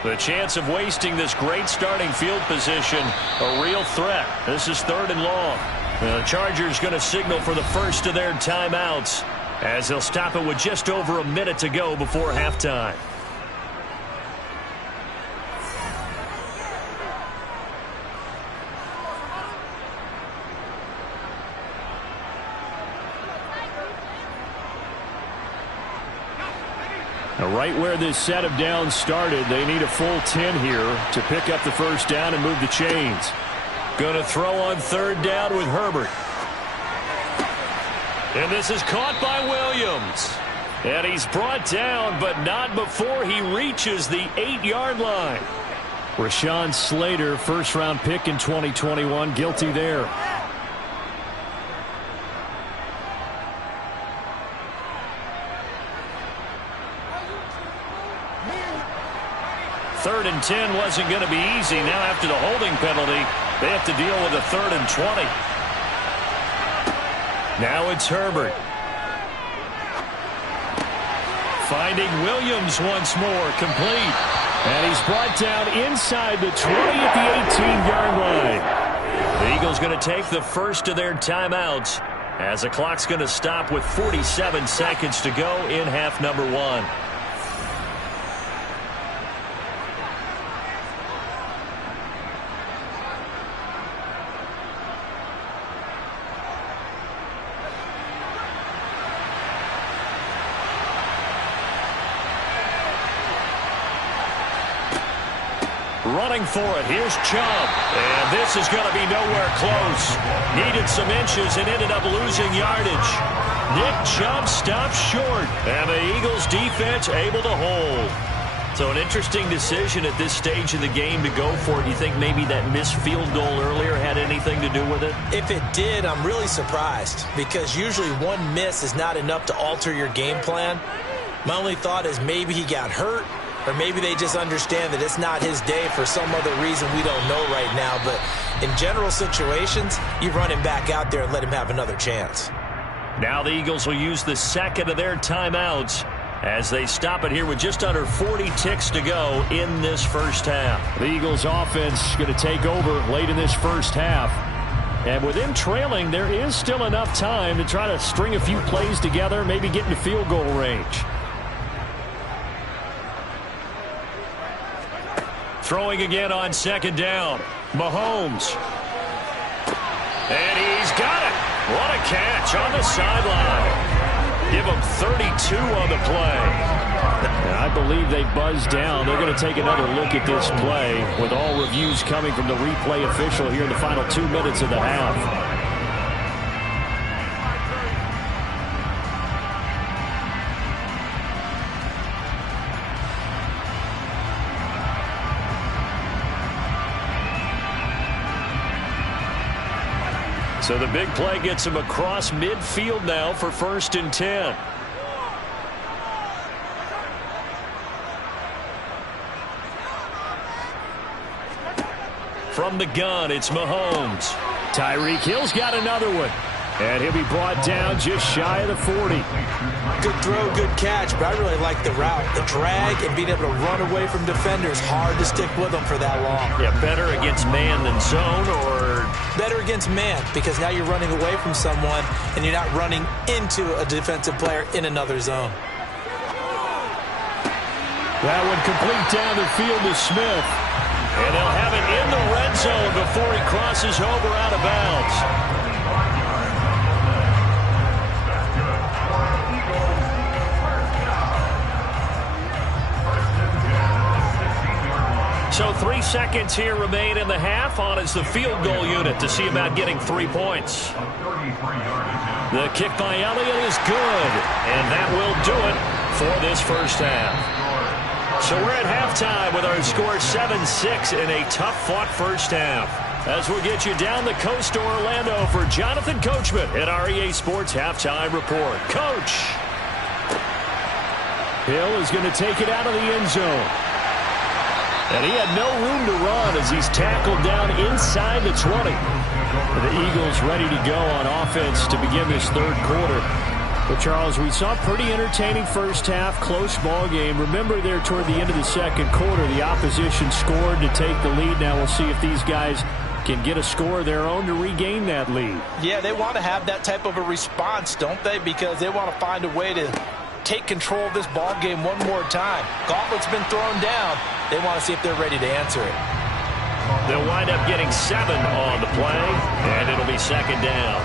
The chance of wasting this great starting field position, a real threat. This is 3rd and long. The Chargers going to signal for the first of their timeouts as they'll stop it with just over a minute to go before halftime. Now, right where this set of downs started, they need a full 10 here to pick up the 1st down and move the chains. Going to throw on 3rd down with Herbert. And this is caught by Williams. And he's brought down, but not before he reaches the 8-yard line. Rashawn Slater, 1st-round pick in 2021, guilty there. Third and 10 wasn't going to be easy. Now after the holding penalty, they have to deal with a 3rd and 20. Now it's Herbert. Finding Williams once more, complete. And he's brought down inside the 20 at the 18-yard line. The Eagles going to take the first of their timeouts as the clock's going to stop with 47 seconds to go in half number 1. Running for it. Here's Chubb. And this is going to be nowhere close. Needed some inches and ended up losing yardage. Nick Chubb stopped short. And the Eagles defense able to hold. So an interesting decision at this stage of the game to go for it. Do you think maybe that missed field goal earlier had anything to do with it? If it did, I'm really surprised, because usually one miss is not enough to alter your game plan. My only thought is maybe he got hurt, or maybe they just understand that it's not his day for some other reason we don't know right now. But in general situations, you run him back out there and let him have another chance. Now the Eagles will use the second of their timeouts as they stop it here with just under 40 ticks to go in this first half. The Eagles offense going to take over late in this first half. And with them trailing, there is still enough time to try to string a few plays together, maybe get into field goal range. Throwing again on second down. Mahomes. And he's got it. What a catch on the sideline. Give him 32 on the play. And I believe they buzzed down. They're going to take another look at this play with all reviews coming from the replay official here in the final 2 minutes of the half. So the big play gets him across midfield now for 1st and 10. From the gun, it's Mahomes. Tyreek Hill's got another one. And he'll be brought down just shy of the 40. Good throw, good catch, but I really like the route. The drag and being able to run away from defenders, hard to stick with them for that long. Yeah, better against man than zone, or? Better against man, because now you're running away from someone and you're not running into a defensive player in another zone. That one complete down the field to Smith. And they'll have it in the red zone before he crosses over out of bounds. So 3 seconds here remain in the half. On is the field goal unit to see about getting 3 points. The kick by Elliott is good. And that will do it for this first half. So we're at halftime with our score 7-6 in a tough-fought first half. As we'll get you down the coast to Orlando for Jonathan Coachman at our EA Sports Halftime Report. Coach! Hill is going to take it out of the end zone. And he had no room to run as he's tackled down inside the 20. The Eagles ready to go on offense to begin this third quarter. But, Charles, we saw a pretty entertaining first half, close ball game. Remember there toward the end of the second quarter, the opposition scored to take the lead. Now we'll see if these guys can get a score of their own to regain that lead. Yeah, they want to have that type of a response, don't they? Because they want to find a way to take control of this ball game one more time. Gauntlet's been thrown down. They want to see if they're ready to answer it. They'll wind up getting 7 on the play, and it'll be second down.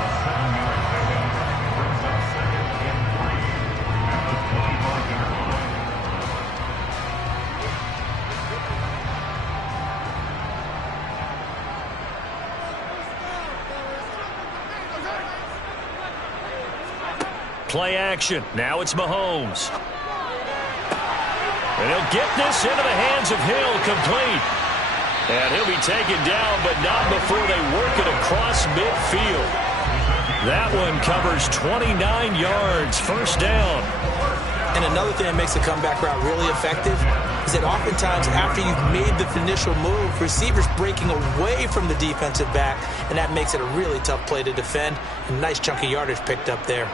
Play action. Now it's Mahomes. And he'll get this into the hands of Hill, complete. And he'll be taken down, but not before they work it across midfield. That one covers 29 yards, first down. And another thing that makes the comeback route really effective is that oftentimes after you've made the initial move, receivers breaking away from the defensive back, and that makes it a really tough play to defend. A nice chunk of yardage picked up there.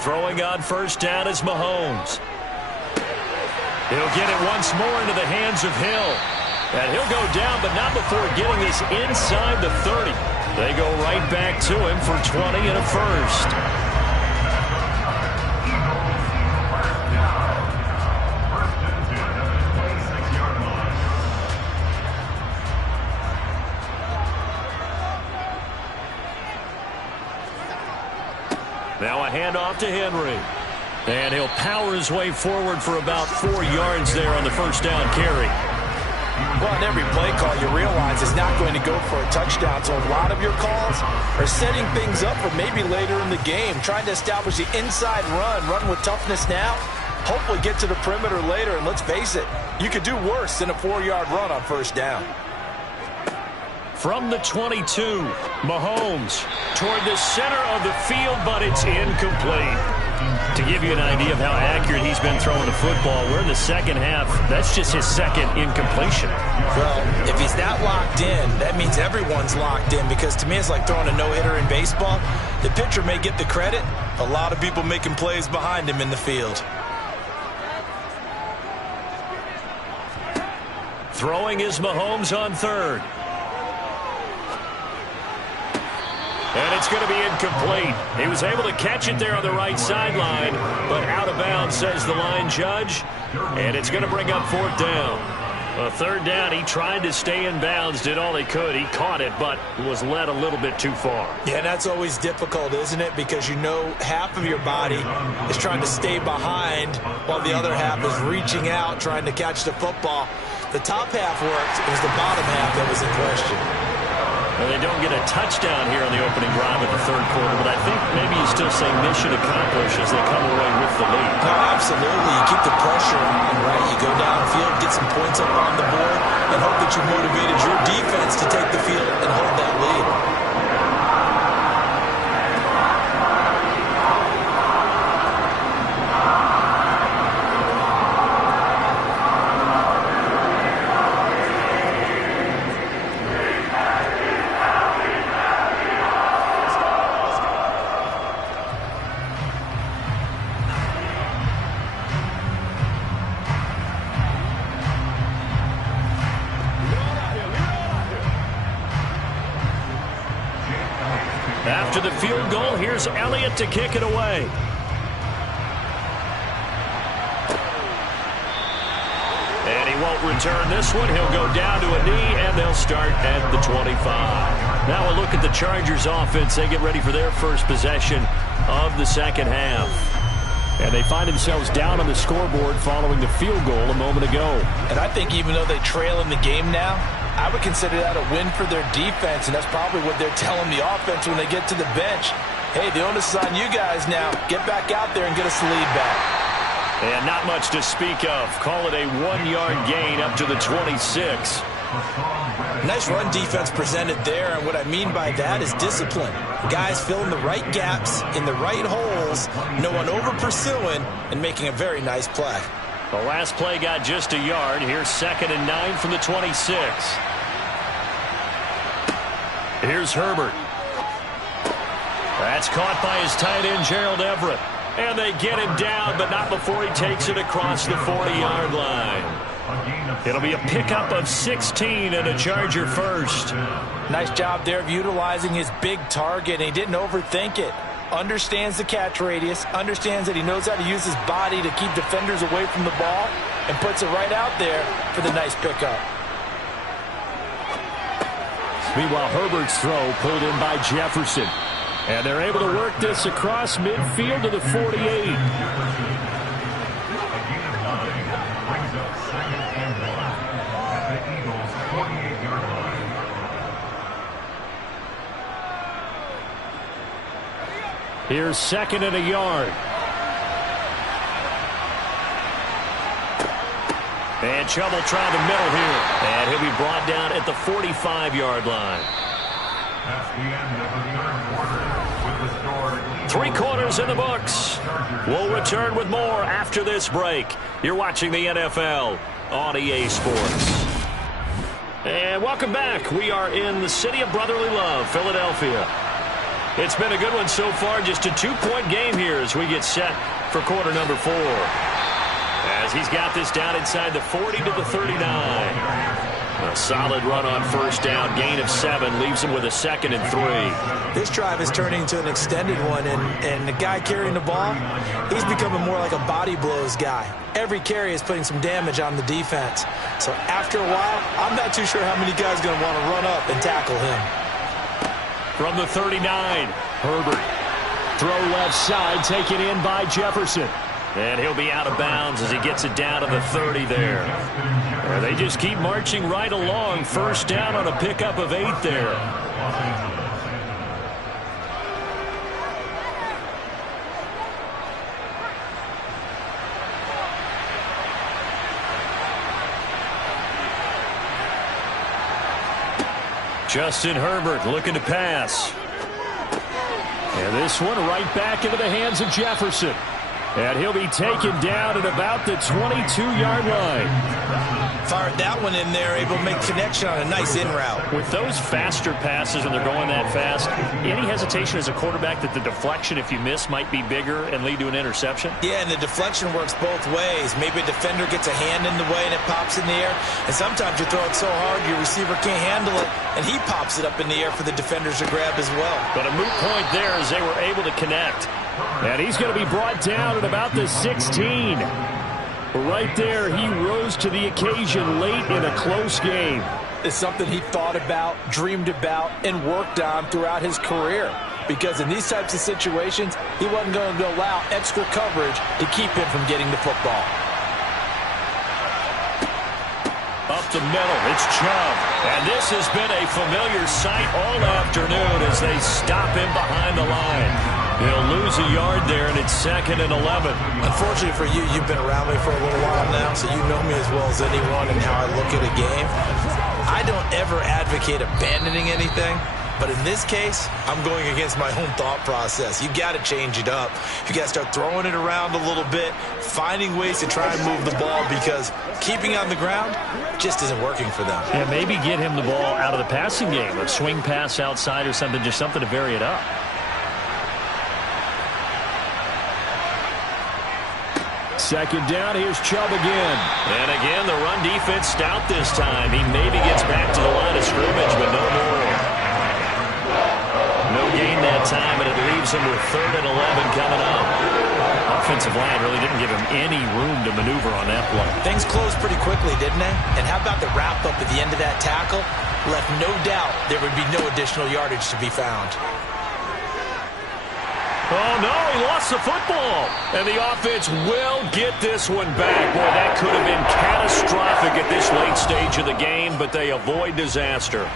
Throwing on first down is Mahomes. He'll get it once more into the hands of Hill. And he'll go down, but not before getting this inside the 30. They go right back to him for 20 and a first. Now a handoff to Henry. And he'll power his way forward for about 4 yards there on the first down carry. Well, on every play call, you realize it's not going to go for a touchdown. So a lot of your calls are setting things up for maybe later in the game, trying to establish the inside run with toughness now, hopefully get to the perimeter later. And let's face it, you could do worse than a 4-yard run on first down. From the 22, Mahomes toward the center of the field, but it's incomplete. To give you an idea of how accurate he's been throwing the football, we're in the second half. That's just his second incompletion. Well, if he's that locked in, that means everyone's locked in, because to me it's like throwing a no-hitter in baseball. The pitcher may get the credit. A lot of people making plays behind him in the field. Throwing is Mahomes on third. And it's going to be incomplete. He was able to catch it there on the right sideline, but out of bounds, says the line judge. And it's going to bring up fourth down. A third down, he tried to stay in bounds, did all he could. He caught it, but was led a little bit too far. Yeah, that's always difficult, isn't it? Because you know half of your body is trying to stay behind while the other half is reaching out, trying to catch the football. The top half worked. It was the bottom half that was in question. Well, they don't get a touchdown here on the opening drive of the third quarter, but I think maybe you still say mission accomplished as they come away with the lead. No, absolutely. You keep the pressure on, right? You go downfield, get some points up on the board, and hope that you motivated your defense to take the field and hold that lead. After the field goal, here's Elliott to kick it away. And he won't return this one. He'll go down to a knee, and they'll start at the 25. Now a look at the Chargers offense. They get ready for their first possession of the second half. And they find themselves down on the scoreboard following the field goal a moment ago. And I think even though they trail in the game now, I would consider that a win for their defense, and that's probably what they're telling the offense when they get to the bench. Hey, the onus is on you guys now. Get back out there and get us the lead back. And not much to speak of. Call it a 1-yard gain up to the 26. Nice run defense presented there, and what I mean by that is discipline. Guys filling the right gaps in the right holes, no one over-pursuing, and making a very nice play. The last play got just a yard. Here's 2nd and 9 from the 26. Here's Herbert. That's caught by his tight end, Gerald Everett. And they get him down, but not before he takes it across the 40-yard line. It'll be a pickup of 16 and a Charger first. Nice job there of utilizing his big target, and he didn't overthink it. Understands the catch radius, understands that he knows how to use his body to keep defenders away from the ball, and puts it right out there for the nice pickup. Meanwhile, Herbert's throw pulled in by Jefferson. And they're able to work this across midfield to the 48. Here's 2nd and a yard. And Chubb will try the middle here. And he'll be brought down at the 45-yard line. That's the end of the third quarter with the score. 3 quarters in the books. We'll return with more after this break. You're watching the NFL on EA Sports. And welcome back. We are in the city of brotherly love, Philadelphia. It's been a good one so far. Just a 2-point game here as we get set for quarter number 4. As he's got this down inside the 40 to the 39. A solid run on first down. Gain of 7 leaves him with a 2nd and 3. This drive is turning into an extended one, and the guy carrying the ball, he's becoming more like a body blows guy. Every carry is putting some damage on the defense. So after a while, I'm not too sure how many guys are going to want to run up and tackle him. From the 39, Herbert. Throw left side, taken in by Jefferson. And he'll be out of bounds as he gets it down to the 30 there. They They just keep marching right along. First down on a pickup of 8 there. Justin Herbert looking to pass. And this one right back into the hands of Jefferson. And he'll be taken down at about the 22-yard line. Fired that one in there, able to make connection on a nice in route. With those faster passes when they're going that fast, any hesitation as a quarterback that the deflection, if you miss, might be bigger and lead to an interception? Yeah, and the deflection works both ways. Maybe a defender gets a hand in the way and it pops in the air. And sometimes you throw it so hard your receiver can't handle it, and he pops it up in the air for the defenders to grab as well. But a moot point there as they were able to connect. And he's going to be brought down at about the 16. Right there, he rose to the occasion late in a close game. It's something he thought about, dreamed about, and worked on throughout his career. Because in these types of situations, he wasn't going to allow extra coverage to keep him from getting the football. Up the middle, it's Chubb. And this has been a familiar sight all afternoon as they stop him behind the line. He'll lose a yard there, and it's 2nd and 11. Unfortunately for you, you've been around me for a little while now, so you know me as well as anyone and how I look at a game. I don't ever advocate abandoning anything, but in this case, I'm going against my own thought process. You got to change it up. You got to start throwing it around a little bit, finding ways to try and move the ball, because keeping on the ground just isn't working for them. Yeah, maybe get him the ball out of the passing game, a swing pass outside or something, just something to vary it up. Second down, here's Chubb again. And again, the run defense stout this time. He maybe gets back to the line of scrimmage, but no more. No gain that time, and it leaves him with 3rd and 11 coming up. Offensive line really didn't give him any room to maneuver on that play. Things closed pretty quickly, didn't they? And how about the wrap-up at the end of that tackle? Left no doubt there would be no additional yardage to be found. Oh, no, he lost the football. And the offense will get this one back. Boy, that could have been catastrophic at this late stage of the game, but they avoid disaster.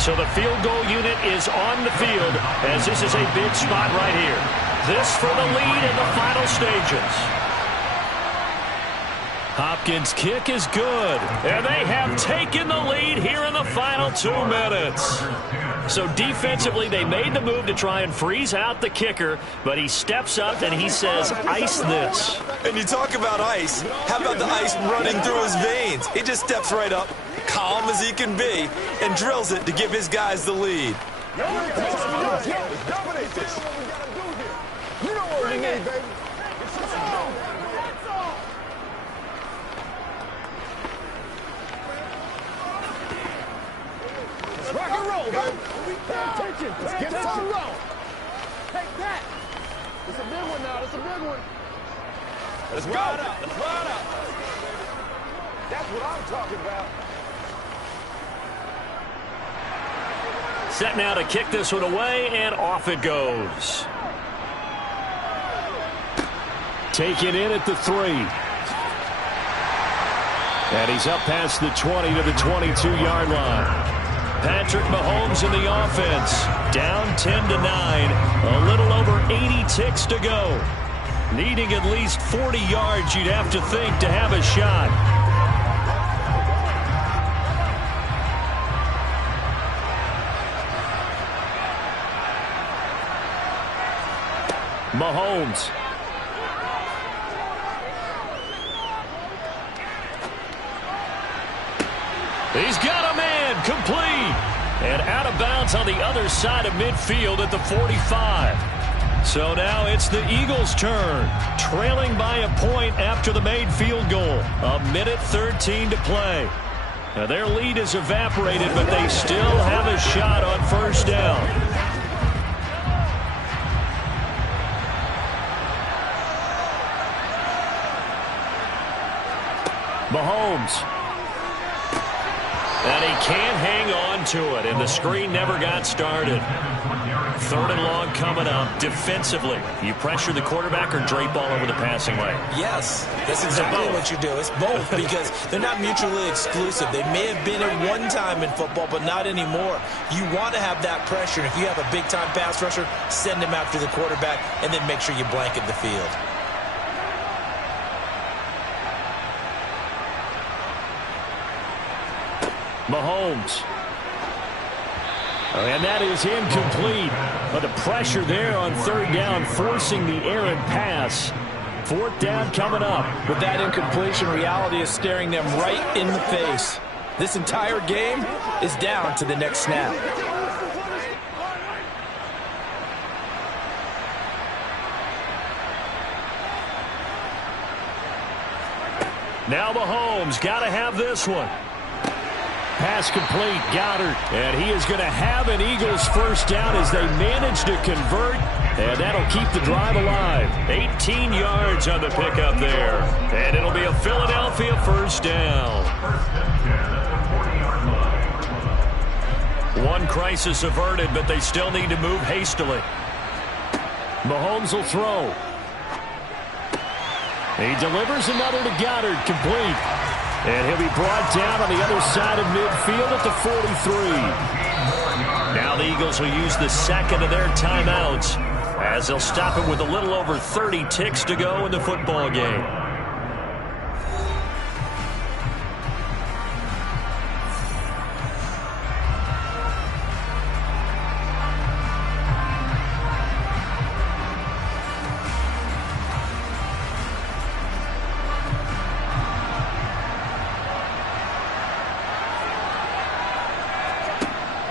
So the field goal unit is on the field as this is a big spot right here. This for the lead in the final stages. Hopkins' kick is good. And they have taken the lead here in the final 2 minutes. So defensively, they made the move to try and freeze out the kicker, but he steps up and he says, ice this. And you talk about ice. How about the ice running through his veins? He just steps right up, calm as he can be, and drills it to give his guys the lead. Dominate this. You know what we need, baby. Rock and roll, baby. Pay attention. Let's get some roll. Take that. It's a big one now. It's a big one. Let's ride out. Let's ride out. That's what I'm talking about. Set now to kick this one away, and off it goes. Taken in at the 3. And he's up past the 20 to the 22-yard line. Patrick Mahomes in the offense. Down 10-9. A little over 80 ticks to go. Needing at least 40 yards, you'd have to think, to have a shot. Mahomes. He's got a man, complete. And out of bounds on the other side of midfield at the 45. So now it's the Eagles' turn, trailing by a point after the made field goal. 1:13 to play. Now their lead is evaporated, but they still have a shot on first down. Mahomes. And he can't hang on to it, and the screen never got started. 3rd and long coming up. Defensively, you pressure the quarterback or drape all over the passing lane? Yes, that's exactly what you do. It's both because they're not mutually exclusive. They may have been at one time in football, but not anymore. You want to have that pressure. If you have a big-time pass rusher, send him after the quarterback, and then make sure you blanket the field. Mahomes. And that is incomplete. But the pressure there on 3rd down, forcing the errant pass. 4th down coming up. With that incompletion, reality is staring them right in the face. This entire game is down to the next snap. Now Mahomes got to have this one. Pass complete, Goddard. And he is going to have an Eagles 1st down as they manage to convert. And that'll keep the drive alive. 18 yards on the pickup there. And it'll be a Philadelphia 1st down. One crisis averted, but they still need to move hastily. Mahomes will throw. He delivers another to Goddard, complete. And he'll be brought down on the other side of midfield at the 43. Now the Eagles will use the 2nd of their timeouts as they'll stop it with a little over 30 ticks to go in the football game.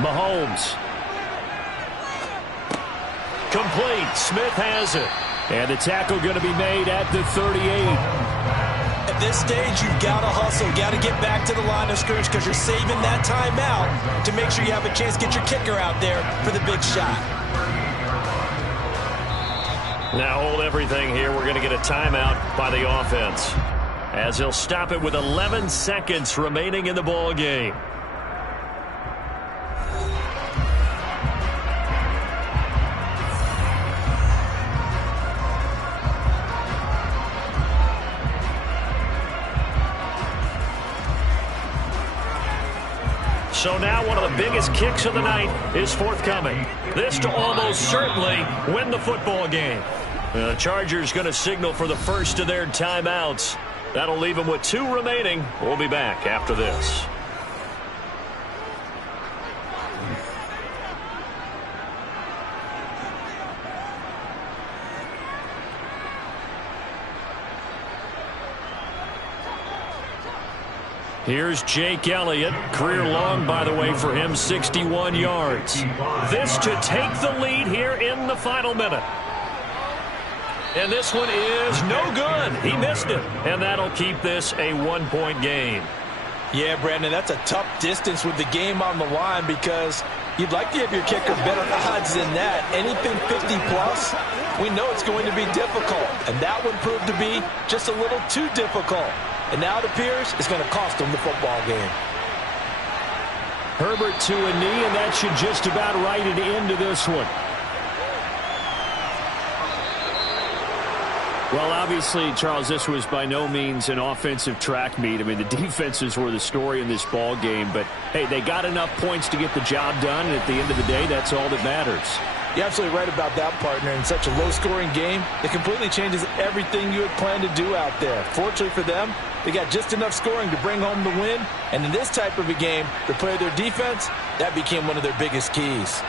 Mahomes. Complete. Smith has it. And the tackle going to be made at the 38. At this stage, you've got to hustle. Got to get back to the line of scrimmage because you're saving that timeout to make sure you have a chance to get your kicker out there for the big shot. Now hold everything here. We're going to get a timeout by the offense as they'll stop it with 11 seconds remaining in the ball game. So now one of the biggest kicks of the night is forthcoming. This to almost certainly win the football game. The Chargers going to signal for the first of their timeouts. That'll leave them with 2 remaining. We'll be back after this. Here's Jake Elliott. Career long, by the way, for him, 61 yards. This to take the lead here in the final minute. And this one is no good. He missed it. And that'll keep this a 1-point game. Yeah, Brandon, that's a tough distance with the game on the line because you'd like to give your kicker better odds than that. Anything 50-plus, we know it's going to be difficult. And that one proved to be just a little too difficult. And now it appears it's going to cost them the football game. Herbert to a knee, and that should just about write it into this one. Well, obviously, Charles, this was by no means an offensive track meet. I mean, the defenses were the story in this ball game. But, hey, they got enough points to get the job done, and at the end of the day, that's all that matters. You're absolutely right about that, partner. In such a low-scoring game, it completely changes everything you had planned to do out there. Fortunately for them, they got just enough scoring to bring home the win. And in this type of a game, to play their defense, that became one of their biggest keys.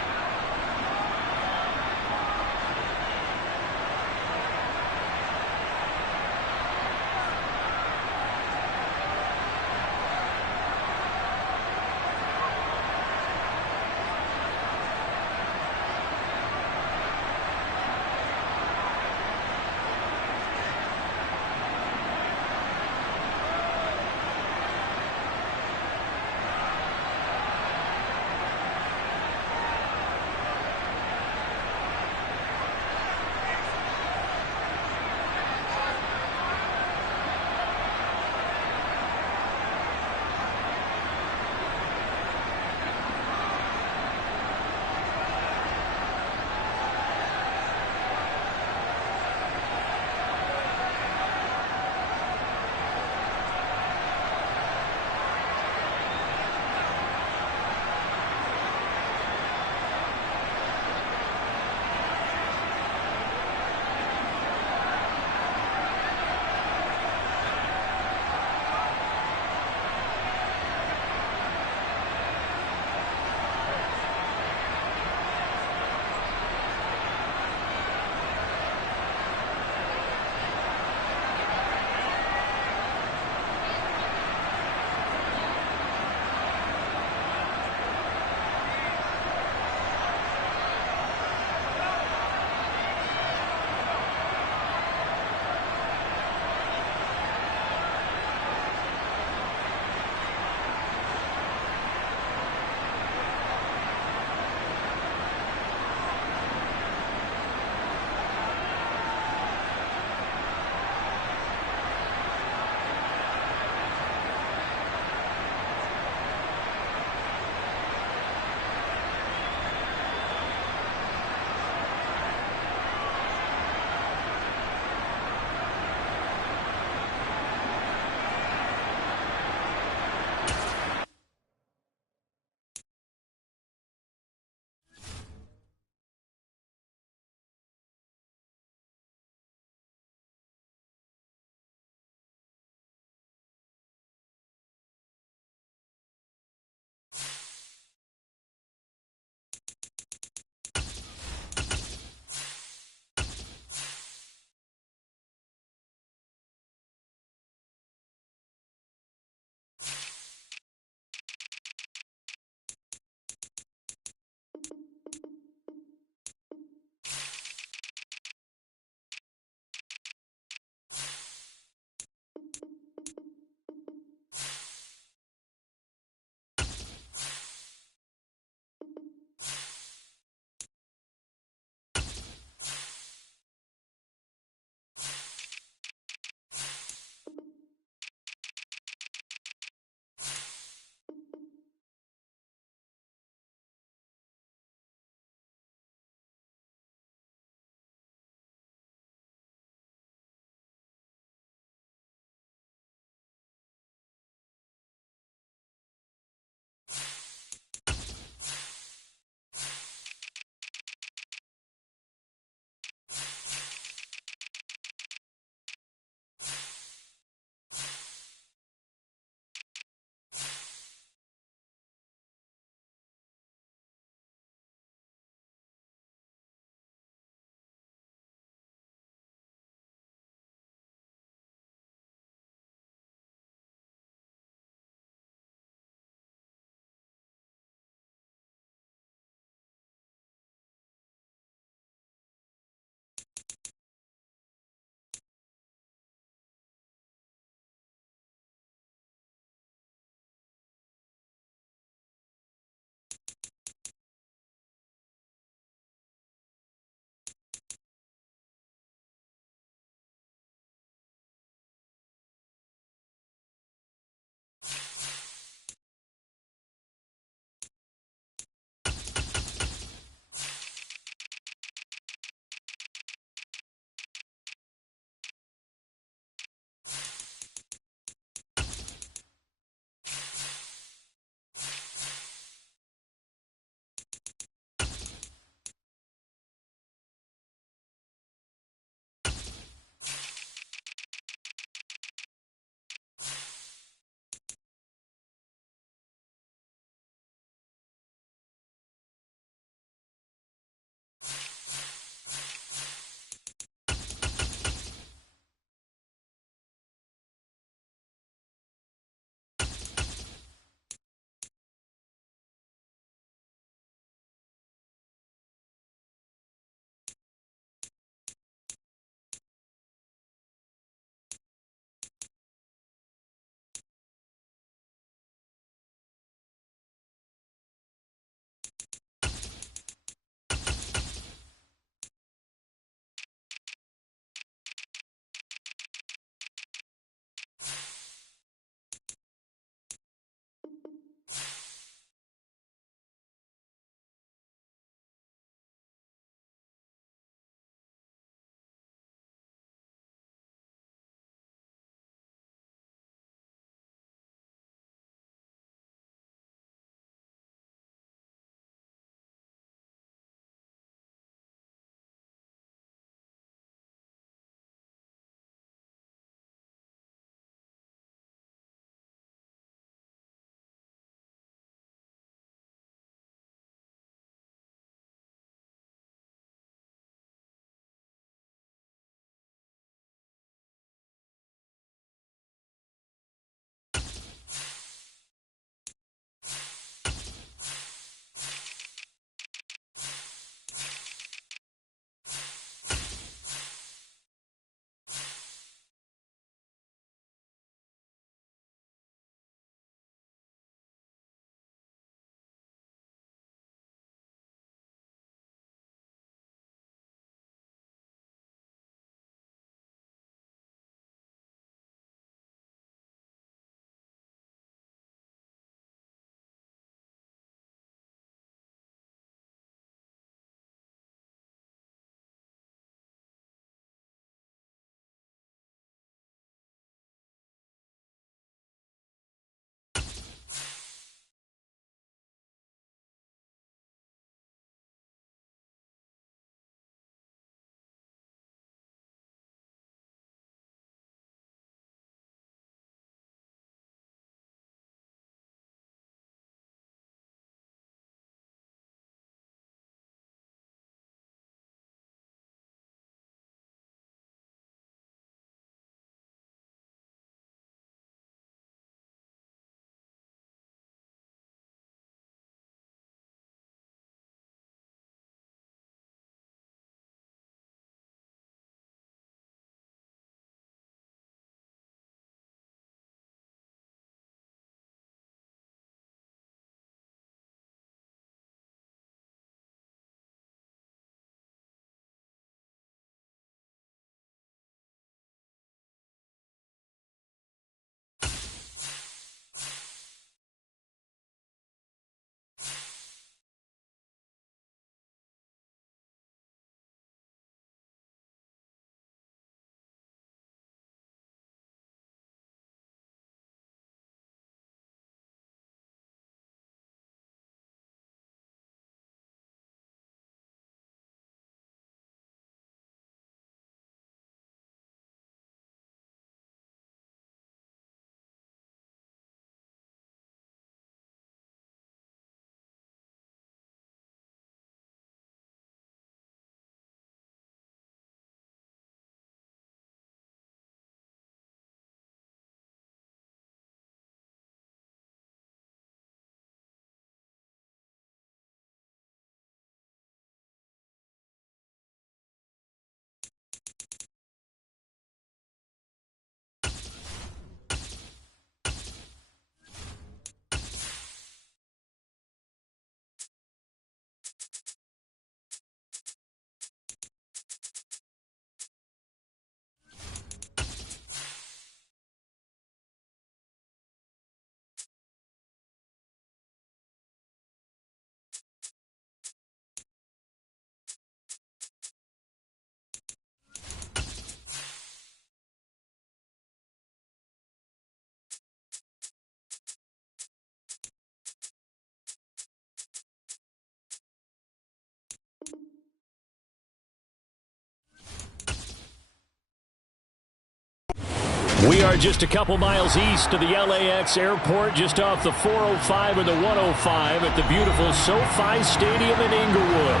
We are just a couple miles east of the LAX airport, just off the 405 and the 105 at the beautiful SoFi Stadium in Inglewood.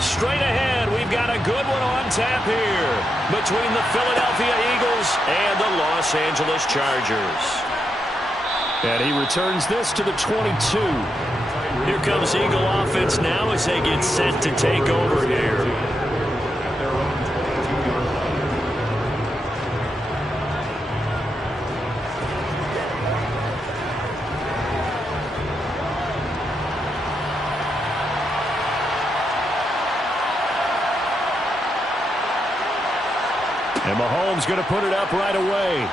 Straight ahead, we've got a good one on tap here between the Philadelphia Eagles and the Los Angeles Chargers. And he returns this to the 22. Here comes Eagle offense now as they get set to take over here. And Mahomes going to put it up right away.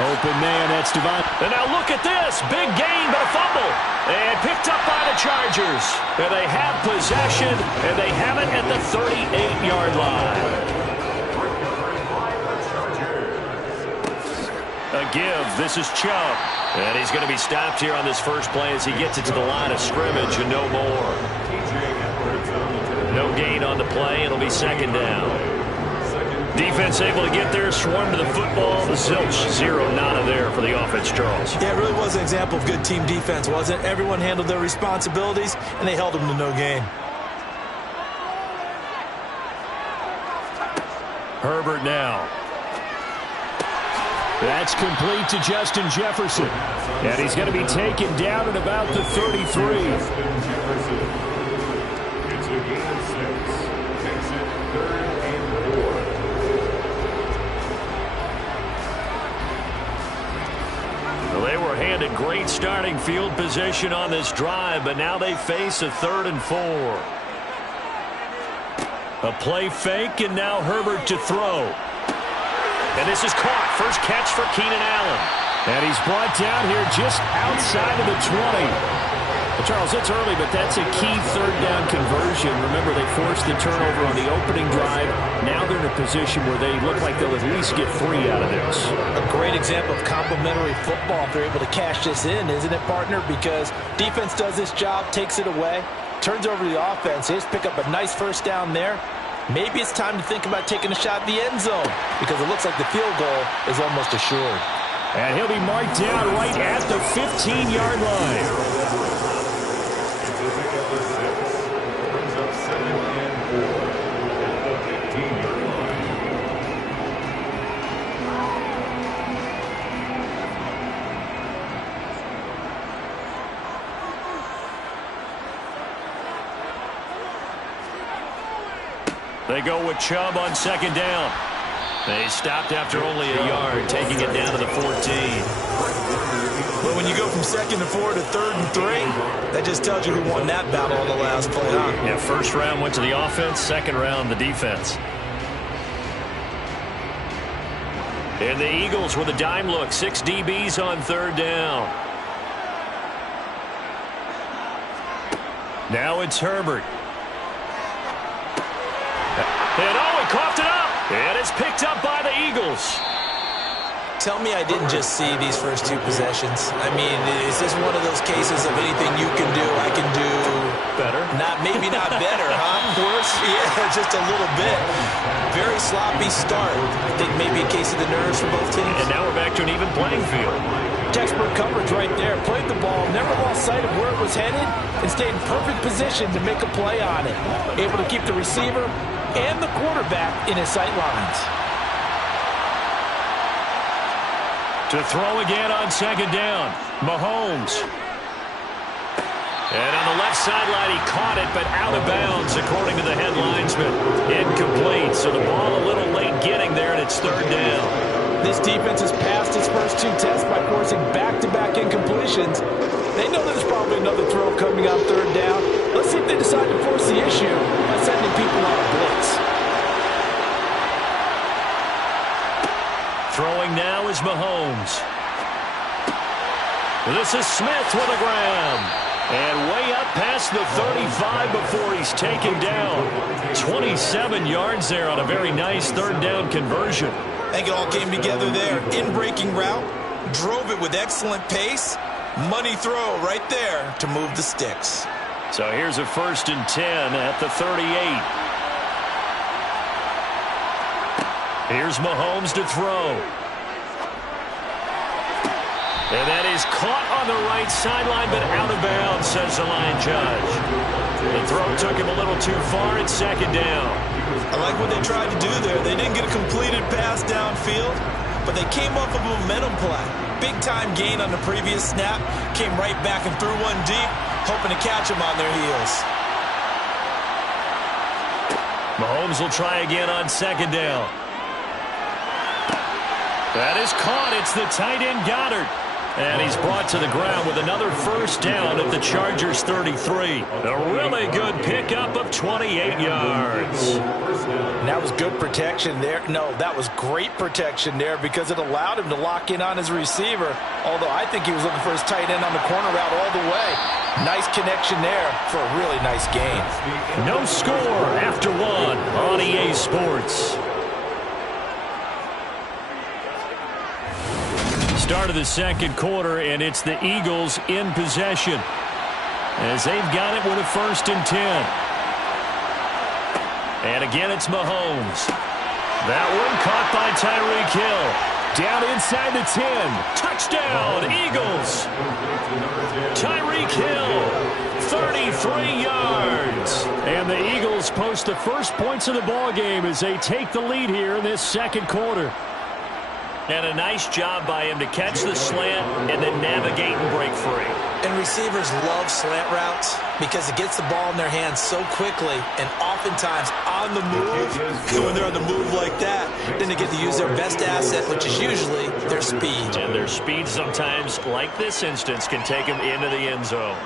Open man, that's Devon. And now look at this. Big gain, but a fumble. And picked up by the Chargers. And they have possession, and they have it at the 38-yard line. A give. This is Chubb. And he's going to be stopped here on this first play as he gets it to the line of scrimmage and no more. No gain on the play. It'll be second down. Defense able to get there, swarm to the football. The zilch, zero, nada there for the offense, Charles. Yeah, it really was an example of good team defense, wasn't it? Everyone handled their responsibilities, and they held them to no gain. Herbert now. That's complete to Justin Jefferson. And he's going to be taken down at about the 33. Justin Jefferson. It's a gain of 6. Takes it 3rd and 4. Well, they were handed great starting field position on this drive, but now they face a 3rd and 4. A play fake, and now Herbert to throw. And this is caught. First catch for Keenan Allen. And he's brought down here just outside of the 20. Well, Charles, it's early, but that's a key 3rd down conversion. Remember, they forced the turnover on the opening drive. Now they're in a position where they look like they'll at least get 3 out of this. A great example of complementary football if they're able to cash this in, isn't it, partner? Because defense does this job, takes it away, turns over the offense. They just pick up a nice first down there. Maybe it's time to think about taking a shot at the end zone because it looks like the field goal is almost assured. And he'll be marked down right at the 15-yard line. Brings up 7 and 4 at the 15-yard line. They go with Chubb on second down. They stopped after only a yard, taking it down to the 14. But when you go from 2nd to 4 to 3rd and 3, that just tells you who won that battle on the last play, huh? Yeah, first round went to the offense, second round the defense. And the Eagles with a dime look, 6 DBs on 3rd down. Now it's Herbert. And oh, he coughed it up. And it's picked up by the Eagles. Tell me I didn't just see these first 2 possessions. I mean, is this one of those cases of anything you can do, I can do better? Maybe not better, huh? Worse? Yeah, just a little bit. Very sloppy start. I think maybe a case of the nerves for both teams. And now we're back to an even playing field. Textbook coverage right there. Played the ball, never lost sight of where it was headed, and stayed in perfect position to make a play on it. Able to keep the receiver and the quarterback in his sight lines. To throw again on second down, Mahomes. And on the left sideline, he caught it, but out of bounds, according to the head linesman. Incomplete, so the ball a little late getting there, and it's 3rd down. This defense has passed its first 2 tests by forcing back-to-back incompletions. They know there's probably another throw coming on 3rd down. Let's see if they decide to force the issue by sending people on a blitz. Throwing now is Mahomes. This is Smith with a grab. And way up past the 35 before he's taken down. 27 yards there on a very nice 3rd down conversion. I think it all came together there. In-breaking route, drove it with excellent pace. Money throw right there to move the sticks. So here's a 1st and 10 at the 38. Here's Mahomes to throw. And that is caught on the right sideline, but out of bounds, says the line judge. The throw took him a little too far. It's second down. I like what they tried to do there. They didn't get a completed pass downfield, but they came off of a momentum play. Big-time gain on the previous snap. Came right back and threw one deep, hoping to catch them on their heels. Mahomes will try again on second down. That is caught. It's the tight end Goddard. And he's brought to the ground with another first down at the Chargers 33. A really good pickup of 28 yards. And that was good protection there. No, that was great protection there because it allowed him to lock in on his receiver. Although I think he was looking for his tight end on the corner route all the way. Nice connection there for a really nice gain. No score after one on EA Sports. Start of the second quarter, and it's the Eagles in possession as they've got it with a 1st and 10. And again, it's Mahomes. That one caught by Tyreek Hill. Down inside the 10. Touchdown, Eagles. Tyreek Hill, 33 yards. And the Eagles post the first points of the ball game as they take the lead here in this second quarter. And a nice job by him to catch the slant and then navigate and break free. And receivers love slant routes because it gets the ball in their hands so quickly and oftentimes on the move. When they're on the move like that, then they get to use their best asset, which is usually their speed. And their speed sometimes, like this instance, can take them into the end zone.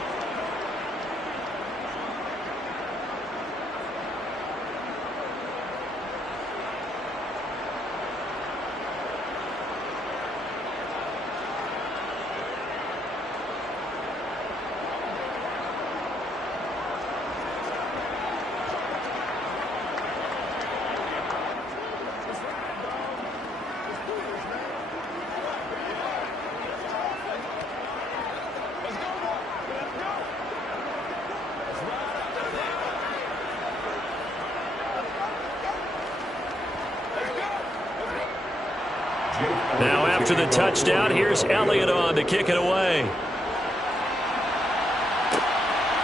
Now after the touchdown, here's Elliott on to kick it away.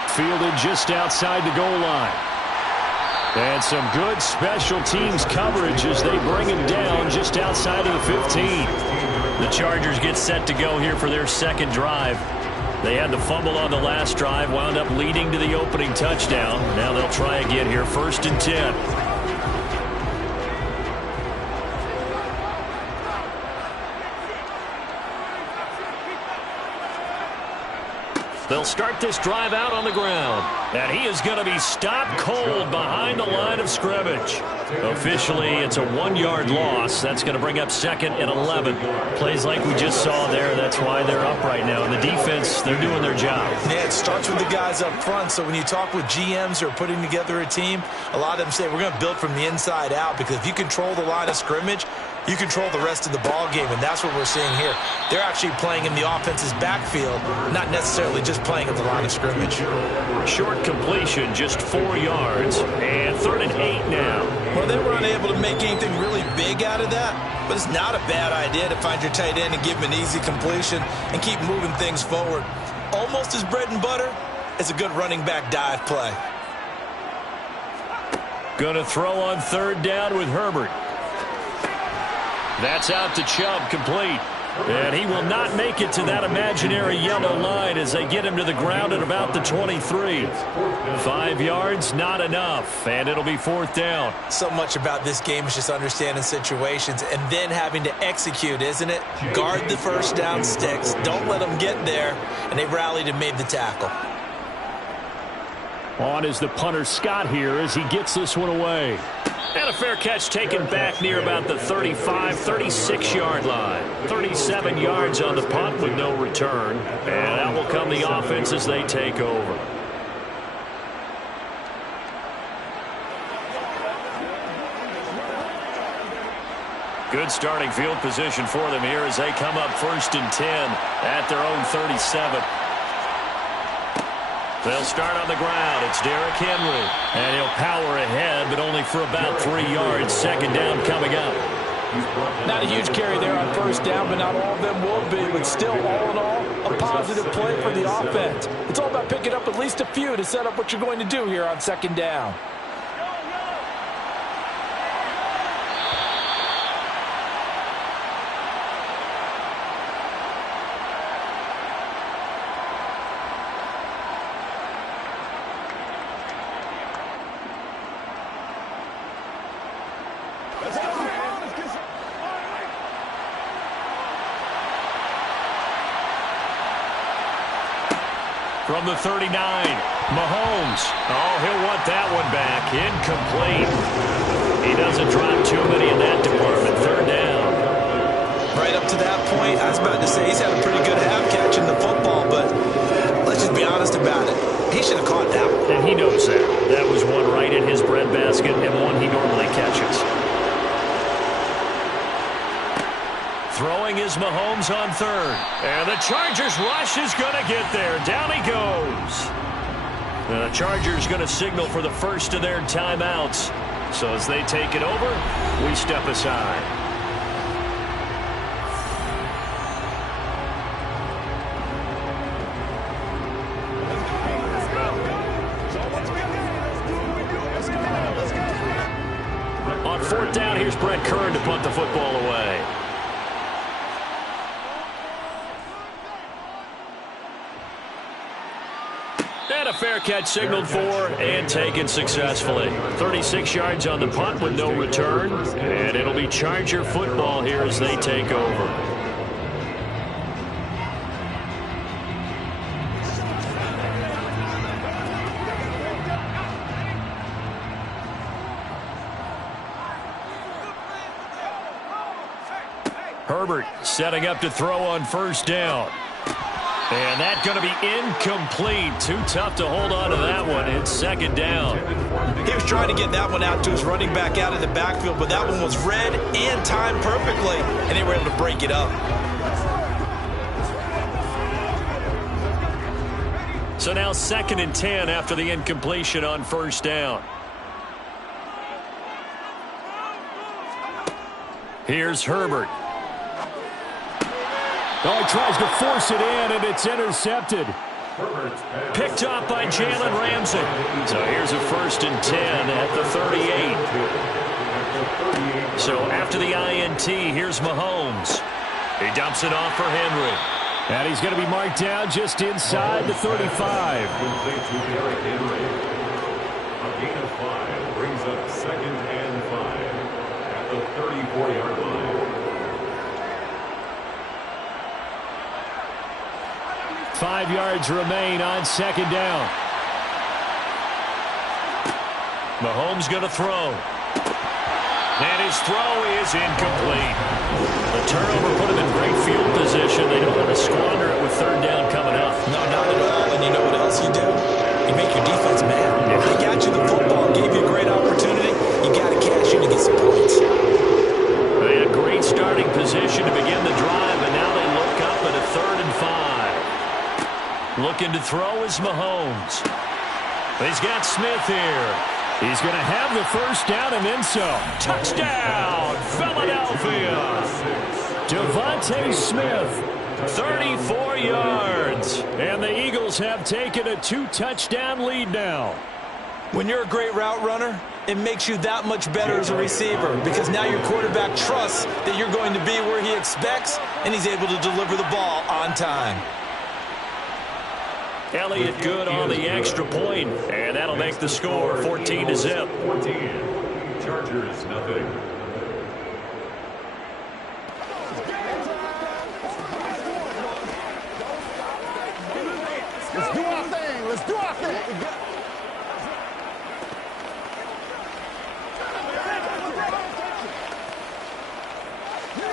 Fielded just outside the goal line. And some good special teams coverage as they bring him down just outside of the 15. The Chargers get set to go here for their second drive. They had the fumble on the last drive, wound up leading to the opening touchdown. Now they'll try again here, 1st and 10. They'll start this drive out on the ground. And he is going to be stopped cold behind the line of scrimmage. Officially, it's a 1-yard loss. That's going to bring up 2nd and 11. Plays like we just saw there. That's why they're up right now. And the defense, they're doing their job. Yeah, it starts with the guys up front. So when you talk with GMs who are putting together a team, a lot of them say we're going to build from the inside out because if you control the line of scrimmage, you control the rest of the ball game, and that's what we're seeing here. They're actually playing in the offense's backfield, not necessarily just playing at the line of scrimmage. Short completion, just 4 yards, and 3rd and 8 now. Well, they were unable to make anything really big out of that, but it's not a bad idea to find your tight end and give him an easy completion and keep moving things forward. Almost as bread and butter as a good running back dive play. Going to throw on 3rd down with Herbert. That's out to Chubb, complete. And he will not make it to that imaginary yellow line as they get him to the ground at about the 23. 5 yards, not enough, and it'll be 4th down. So much about this game is just understanding situations and then having to execute, isn't it? Guard the first down sticks. Don't let them get there, and they rallied and made the tackle. On is the punter Scott here as he gets this one away. And a fair catch taken back near about the 35, 36-yard line. 37 yards on the punt with no return. And out will come the offense as they take over. Good starting field position for them here as they come up 1st and 10 at their own 37. They'll start on the ground. It's Derrick Henry. And he'll power ahead, but only for about 3 yards. 2nd down coming up. Not a huge carry there on first down, but not all of them will be. But still, all in all, a positive play for the offense. It's all about picking up at least a few to set up what you're going to do here on second down. From the 39, Mahomes. Oh, he'll want that one back. Incomplete. He doesn't drop too many in that department. Third down. Right up to that point, I was about to say he's had a pretty good half catching the football, but let's just be honest about it. He should have caught that one. And he knows that. That was one right in his breadbasket and one he normally catches. Throwing is Mahomes on third. And the Chargers rush is going to get there. Down he goes. The Chargers going to signal for the first of their timeouts. So as they take it over, we step aside. On fourth down, here's Brett Kern to punt the football away. And a fair catch signaled for and taken successfully. 36 yards on the punt with no return. And it'll be Charger football here as they take over. Herbert setting up to throw on first down. And that's going to be incomplete. Too tough to hold on to that one. It's second down. He was trying to get that one out to his running back out of the backfield, but that one was read and timed perfectly, and they were able to break it up. So now 2nd and 10 after the incompletion on first down. Here's Herbert. Oh, he tries to force it in, and it's intercepted. Picked up by Jalen Ramsey. So here's a 1st and 10 at the 38. So after the INT, here's Mahomes. He dumps it off for Henry. And he's going to be marked down just inside the 35. A gain of 5 brings up 2nd and 5 at the 34-yard line. 5 yards remain on second down. Mahomes going to throw. And his throw is incomplete. The turnover put him in great field position. They don't want to squander it with third down coming up. No, not at all. And you know what else you do? You make your defense mad. They got you the football, gave you a great opportunity. You got to cash in and get some points. They had a great starting position to begin the drive, and now they look up at a 3rd and 5. Looking to throw is Mahomes. He's got Smith here. He's going to have the first down and then some. Touchdown, Philadelphia. Devontae Smith, 34 yards. And the Eagles have taken a 2-touchdown lead now. When you're a great route runner, it makes you that much better as a receiver because now your quarterback trusts that you're going to be where he expects, and he's able to deliver the ball on time. Elliott good on the extra point, and that'll make the score 14-0. 14. Chargers nothing. Let's do our thing. Let's do our thing.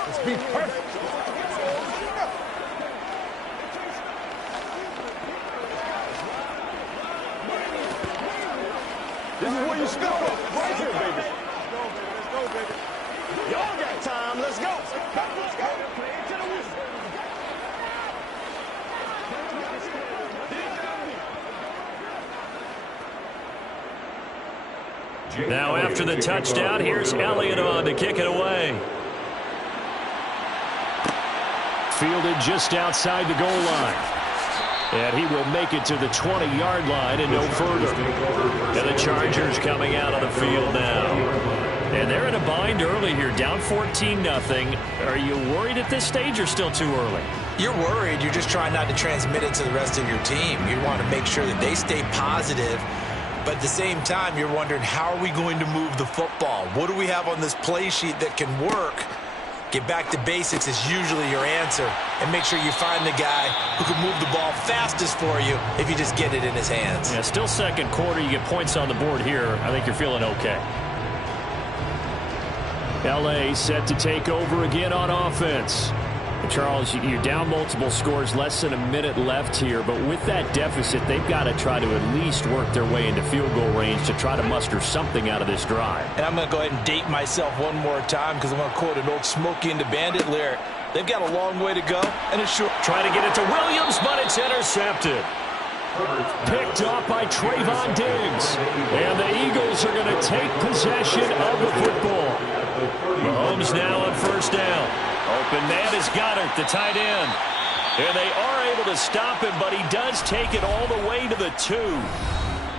Let's be perfect. This is where you start right here, baby. Let's go, baby. Y'all got time. Let's go. Let's go. Play it to the whistle. Now after the touchdown, here's Elliott on to kick it away. fielded just outside the goal line. And he will make it to the 20-yard line and no further. And the Chargers coming out on the field now. And they're in a bind early here, down 14-0. Are you worried at this stage or still too early? You're worried. You're just trying not to transmit it to the rest of your team. You want to make sure that they stay positive. But at the same time, you're wondering, how are we going to move the football? What do we have on this play sheet that can work? Get back to basics is usually your answer. And make sure you find the guy who can move the ball fastest for you if you just get it in his hands. Yeah, still second quarter. You get points on the board here. I think you're feeling okay. L.A. set to take over again on offense. Charles, you're down multiple scores, less than a minute left here, but with that deficit, they've got to try to at least work their way into field goal range to try to muster something out of this drive. And I'm going to go ahead and date myself one more time because I'm going to quote an old Smokey and the Bandit lyric. They've got a long way to go, and it's short. Trying to get it to Williams, but it's intercepted. Picked off by Trayvon Diggs. And the Eagles are going to take possession of the football. Mahomes now on first down. Open man is Goddard, the tight end. And they are able to stop him, but he does take it all the way to the 2.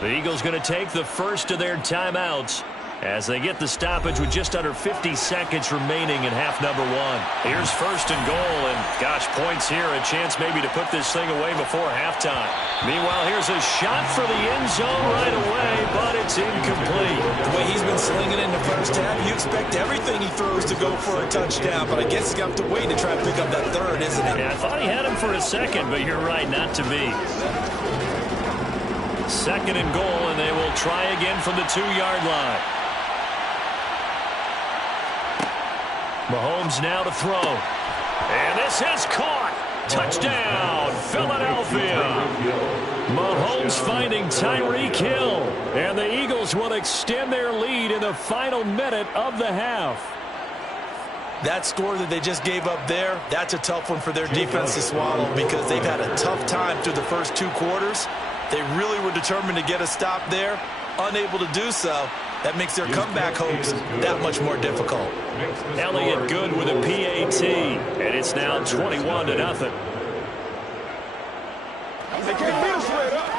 The Eagles going to take the first of their timeouts as they get the stoppage with just under 50 seconds remaining in half number 1. Here's first and goal, and gosh, points here, a chance maybe to put this thing away before halftime. Meanwhile, here's a shot for the end zone right away, but it's incomplete. The way he's been slinging in the first half, you expect everything he throws to go for a touchdown, but I guess he's got to wait to try to pick up that third, isn't it? Yeah, I thought he had him for a second, but you're right, not to be. Second and goal, and they will try again from the 2-yard line. Mahomes now to throw. And this is caught. Touchdown, Philadelphia. Mahomes finding Tyreek Hill. And the Eagles will extend their lead in the final minute of the half. That score that they just gave up there, that's a tough one for their defense to swallow because they've had a tough time through the first 2 quarters. They really were determined to get a stop there, unable to do so. That makes their comeback hopes that much more difficult. Elliott good with a PAT, and it's now 21-0. They can't beat us straight up.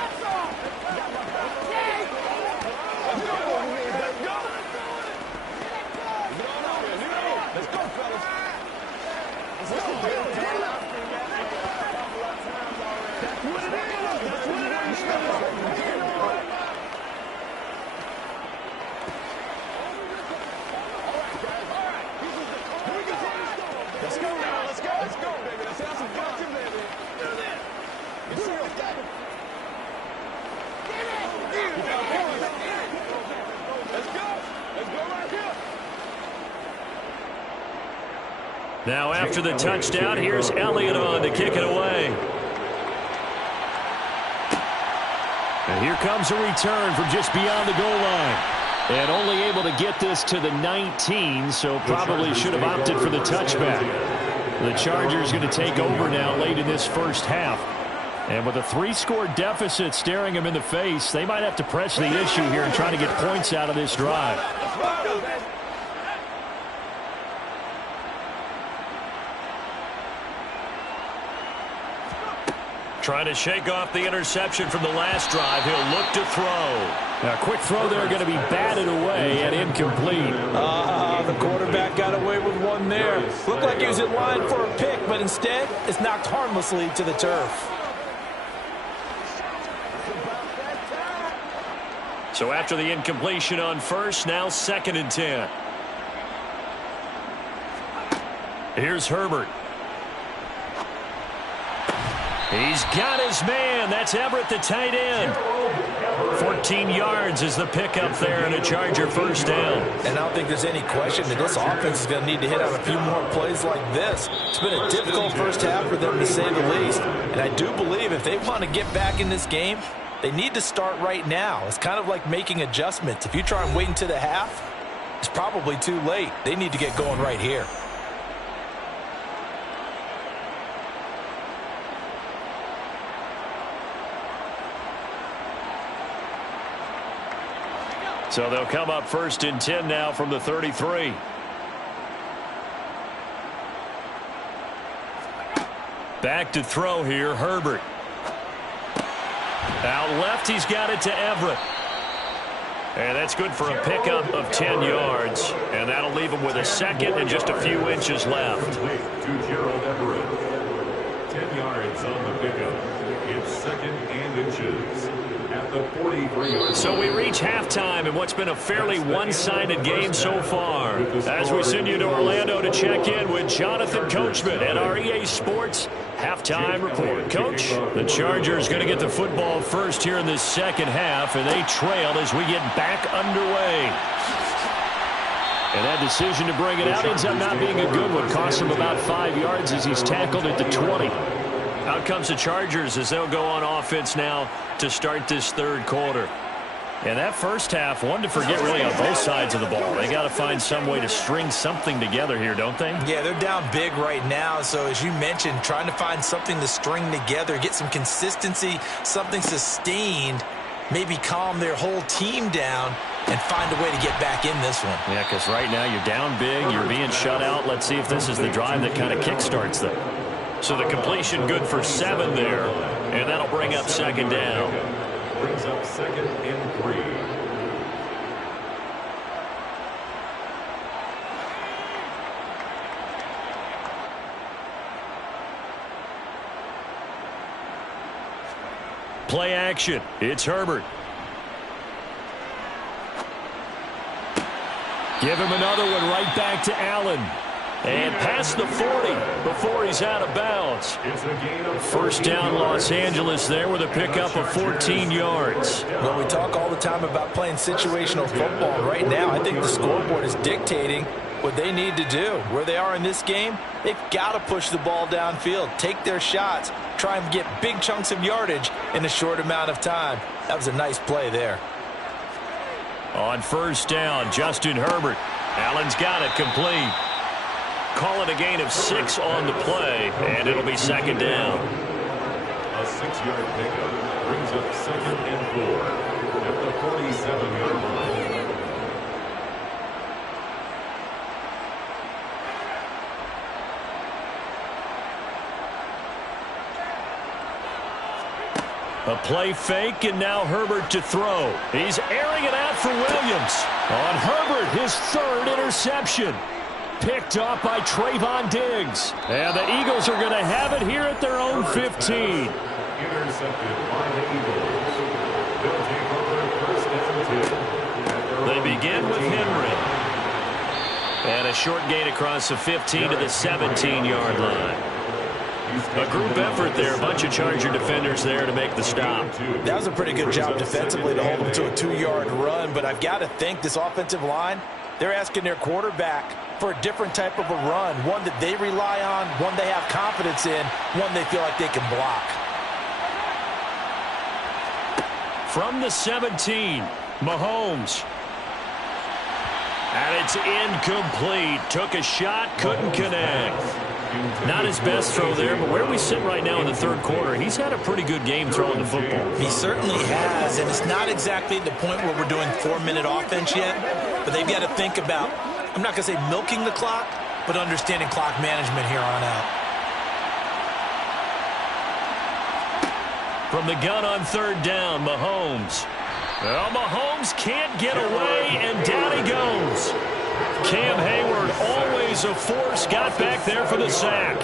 Let's go, fellas. Let's go. That's what it is. That's what it is. Let's go now. Let's go. Let's go, baby. Let's have some fun, baby. Do this. Let's go. Let's go right here. Now after the touchdown, here's Elliott on to kick it away. And here comes a return from just beyond the goal line. And only able to get this to the 19, so probably should have opted for the touchback. The Chargers going to take over now late in this first half. And with a 3-score deficit staring them in the face, they might have to press the issue here and try to get points out of this drive. Trying to shake off the interception from the last drive. He'll look to throw. Now, quick throw there going to be batted away and incomplete. The quarterback got away with one there. Looked like he was in line for a pick, but instead it's knocked harmlessly to the turf. So after the incompletion on first, now 2nd and 10. Here's Herbert. He's got his man. That's Everett, the tight end. 14 yards is the pickup there and a Charger first down. And I don't think there's any question that this offense is going to need to hit on a few more plays like this. It's been a difficult first half for them, to say the least. And I do believe if they want to get back in this game, they need to start right now. It's kind of like making adjustments. If you try and wait until the half, it's probably too late. They need to get going right here. So they'll come up 1st and 10 now from the 33. Back to throw here, Herbert. Out left, he's got it to Everett. And that's good for a pickup of 10 yards. And that'll leave him with a second and just a few inches left. To Gerald Everett. 10 yards on the pickup. It's second and inches at the 43-yard. So we reach halftime in what's been a fairly one-sided game so far. As we send you to Orlando to check in with Jonathan Coachman at our EA Sports halftime report. Coach, the Chargers going to get the football first here in this second half, and they trail as we get back underway. And that decision to bring it out ends up not being a good one. Costs him about 5 yards as he's tackled at the 20. Out comes the Chargers as they'll go on offense now to start this third quarter. And that first half, one to forget really on both sides of the ball. They got to find some way to string something together here, don't they? Yeah, they're down big right now. So as you mentioned, trying to find something to string together, get some consistency, something sustained, maybe calm their whole team down and find a way to get back in this one. Yeah, because right now you're down big, you're being shut out. Let's see if this is the drive that kind of kickstarts them. So the completion good for 7 there, and that'll bring up second down. Brings up second and 3. Play action. It's Herbert. Give him another one right back to Allen. And past the 40 before he's out of bounds. First down Los Angeles there with a pickup of 14 yards. Well, we talk all the time about playing situational football. Right now, I think the scoreboard is dictating what they need to do. Where they are in this game, they've got to push the ball downfield, take their shots, try and get big chunks of yardage in a short amount of time. That was a nice play there. On first down, Justin Herbert. Allen's got it complete. Call it a gain of 6 on the play, and it'll be second down. A 6-yard pickup brings up second and 4 at the 47-yard line. A play fake, and now Herbert to throw. He's airing it out for Williams. On Herbert, his 3rd interception. Picked off by Trayvon Diggs. And the Eagles are going to have it here at their own 15. Intercepted by the Eagles. They'll take over first and 10. They begin with Henry. And a short gain across the 15 to the 17-yard line. A group effort there. A bunch of Charger defenders there to make the stop. That was a pretty good job defensively to hold them to a 2-yard run. But I've got to think this offensive line, they're asking their quarterback for a different type of a run, one that they rely on, one they have confidence in, one they feel like they can block. From the 17, Mahomes. And it's incomplete. Took a shot, couldn't connect. Not his best throw there, but where we sit right now in the third quarter, he's had a pretty good game throwing the football. He certainly has, and it's not exactly the point where we're doing 4-minute offense yet, but they've got to think about, I'm not going to say milking the clock, but understanding clock management here on out. From the gun on third down, Mahomes. Well, Mahomes can't get away, and down he goes. Cam Hayward, always a force, got back there for the sack.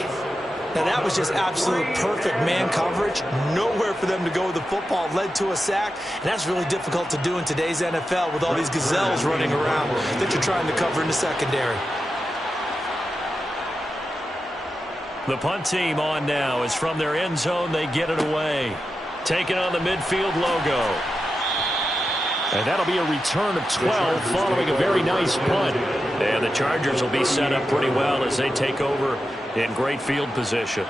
Now, that was just absolute perfect man coverage. Nowhere for them to go with the football. Led to a sack, and that's really difficult to do in today's NFL with all these gazelles running around that you're trying to cover in the secondary. The punt team on now is from their end zone. They get it away. Taking on the midfield logo. And that'll be a return of 12 following a very nice punt. And the Chargers will be set up pretty well as they take over in great field position.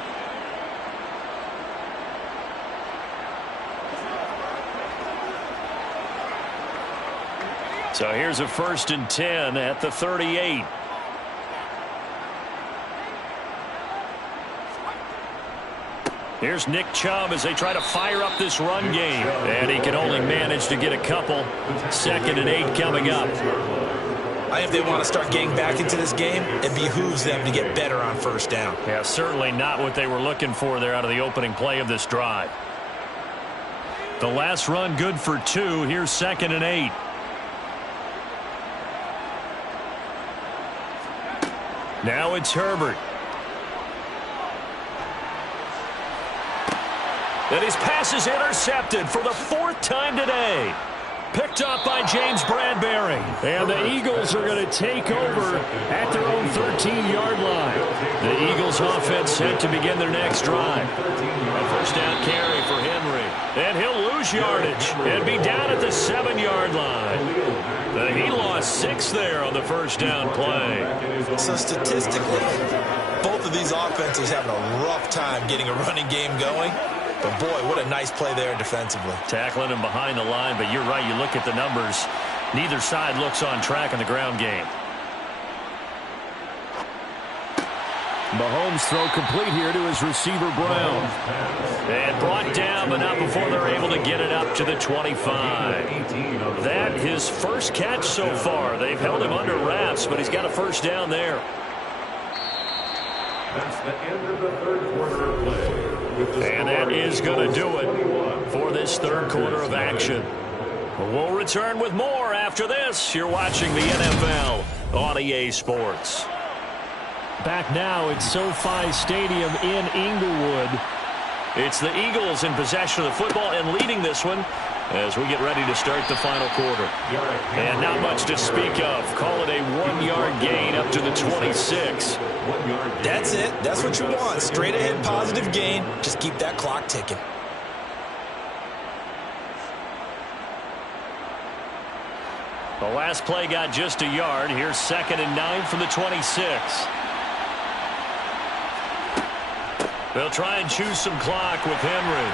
So here's a 1st and 10 at the 38. Here's Nick Chubb as they try to fire up this run game. And he can only manage to get a couple. 2nd and 8 coming up. I think if they want to start getting back into this game, it behooves them to get better on first down. Yeah, certainly not what they were looking for there out of the opening play of this drive. The last run good for 2. Here's 2nd and 8. Now it's Herbert. And his pass is intercepted for the 4th time today. Picked up by James Bradbury. And the Eagles are going to take over at their own 13-yard line. The Eagles offense set to begin their next drive. A first down carry for Henry. And he'll lose yardage and be down at the 7-yard line. He lost 6 there on the first down play. So statistically, both of these offenses having a rough time getting a running game going. But, boy, what a nice play there defensively. Tackling him behind the line, but you're right. You look at the numbers. Neither side looks on track in the ground game. Mahomes throw complete here to his receiver, Brown. And brought down, but not before they're able to get it up to the 25. That his first catch so far. They've held him under wraps, but he's got a first down there. That's the end of the third quarter of play. And that is going to do it for this third quarter of action. We'll return with more after this. You're watching the NFL on EA Sports. Back now at SoFi Stadium in Inglewood. It's the Eagles in possession of the football and leading this one as we get ready to start the final quarter. And not much to speak of. Call it a 1-yard gain up to the 26. That's it. That's what you want. Straight ahead positive gain. Just keep that clock ticking. The last play got just a yard. Here's 2nd and 9 from the 26. They'll try and choose some clock with Henry.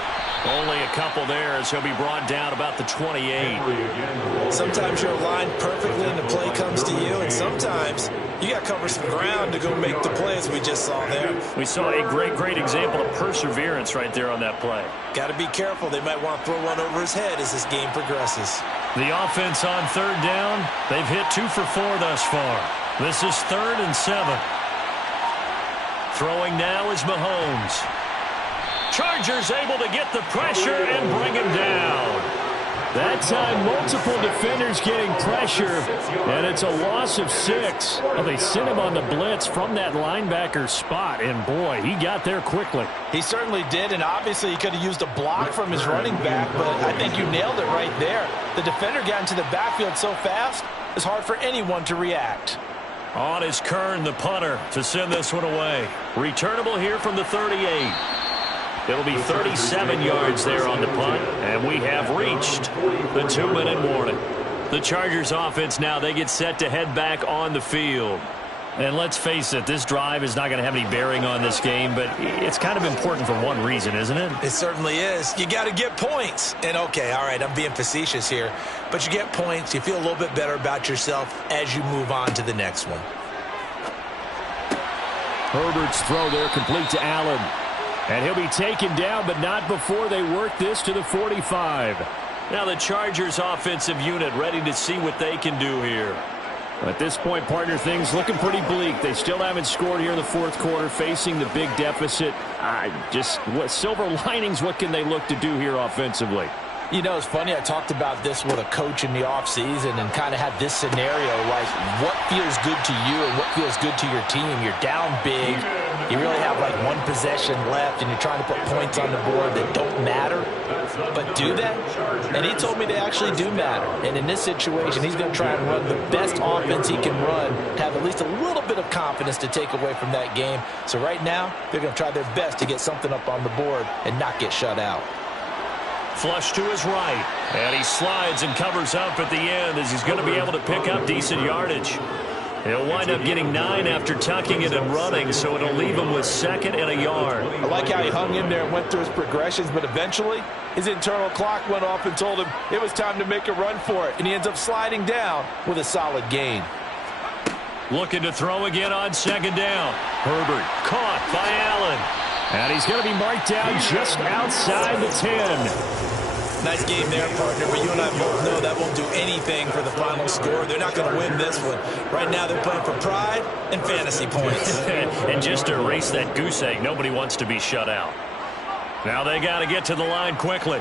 Only a couple there as he'll be brought down about the 28. Sometimes you're aligned perfectly and the play comes to you, and sometimes you got to cover some ground to go make the play as we just saw there. We saw a great example of perseverance right there on that play. Got to be careful. They might want to throw one over his head as this game progresses. The offense on 3rd down, they've hit 2 for 4 thus far. This is 3rd and 7. Throwing now is Mahomes. Chargers able to get the pressure and bring him down. That time, multiple defenders getting pressure, and it's a loss of 6. Well, they sent him on the blitz from that linebacker spot, and boy, he got there quickly. He certainly did, and obviously he could have used a block from his running back, but I think you nailed it right there. The defender got into the backfield so fast, it's hard for anyone to react. On is Kern, the punter, to send this one away. Returnable here from the 38. It'll be 37 yards there on the punt, and we have reached the 2-minute warning. The Chargers offense now, they get set to head back on the field. And let's face it, this drive is not going to have any bearing on this game, but it's kind of important for one reason, isn't it? It certainly is. You got to get points. And okay, all right, I'm being facetious here, but you get points, you feel a little bit better about yourself as you move on to the next one. Herbert's throw there complete to Allen. And he'll be taken down, but not before they work this to the 45. Now the Chargers offensive unit ready to see what they can do here. At this point, partner, things looking pretty bleak. They still haven't scored here in the 4th quarter, facing the big deficit. What silver linings, what can they look to do here offensively? You know, it's funny, I talked about this with a coach in the offseason and kind of had this scenario, like what feels good to you and what feels good to your team. You're down big. You really have like one possession left, and you're trying to put points on the board that don't matter. But do they? And he told me they actually do matter. And in this situation, he's going to try and run the best offense he can run to have at least a little bit of confidence to take away from that game. So right now, they're going to try their best to get something up on the board and not get shut out. Flush to his right, and he slides and covers up at the end as he's going to be able to pick up decent yardage. He'll wind up getting 9 after tucking it and running, so it'll leave him with 2nd and a yard. I like how he hung in there and went through his progressions, but eventually his internal clock went off and told him it was time to make a run for it, and he ends up sliding down with a solid gain. Looking to throw again on 2nd down. Herbert caught by Allen. And he's going to be marked down just outside the 10. Nice game there, partner, but you and I both know that won't do anything for the final score. They're not going to win this one. Right now they're playing for pride and fantasy points. And just to erase that goose egg, nobody wants to be shut out. Now they got to get to the line quickly.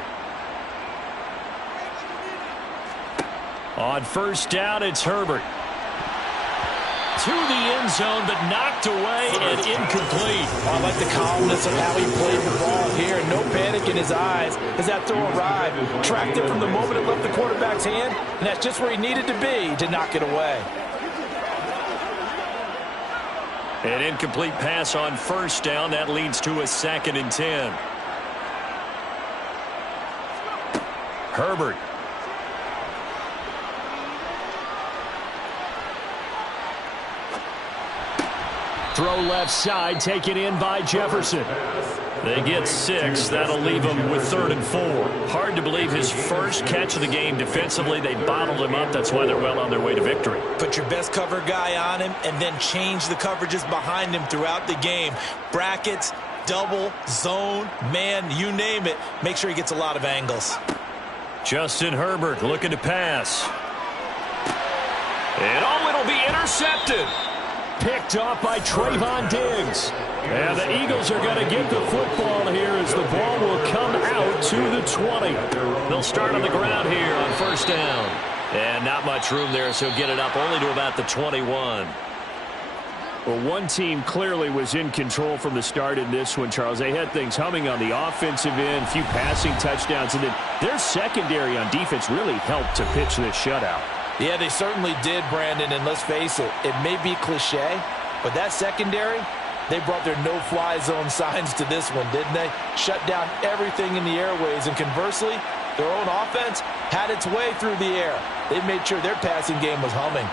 On first down, it's Herbert. To the end zone, but knocked away and incomplete. I like the calmness of how he played the ball here. No panic in his eyes as that throw arrived. Tracked it from the moment it left the quarterback's hand, and that's just where he needed to be to knock it away. An incomplete pass on first down. That leads to a 2nd and 10. Herbert. Throw left side, taken in by Jefferson. They get 6. That'll leave them with 3rd and 4. Hard to believe his first catch of the game defensively. They bottled him up. That's why they're well on their way to victory. Put your best cover guy on him and then change the coverages behind him throughout the game. Brackets, double, zone, man, you name it. Make sure he gets a lot of angles. Justin Herbert looking to pass. And it'll be intercepted. Picked off by Trayvon Diggs. And the Eagles are going to get the football here as the ball will come out to the 20. They'll start on the ground here on first down. And not much room there, so get it up only to about the 21. Well, one team clearly was in control from the start in this one, Charles. They had things humming on the offensive end, a few passing touchdowns, and then their secondary on defense really helped to pitch this shutout. Yeah, they certainly did, Brandon, and let's face it, it may be cliche, but that secondary, they brought their no-fly zone signs to this one, didn't they? Shut down everything in the airways, and conversely, their own offense had its way through the air. They made sure their passing game was humming.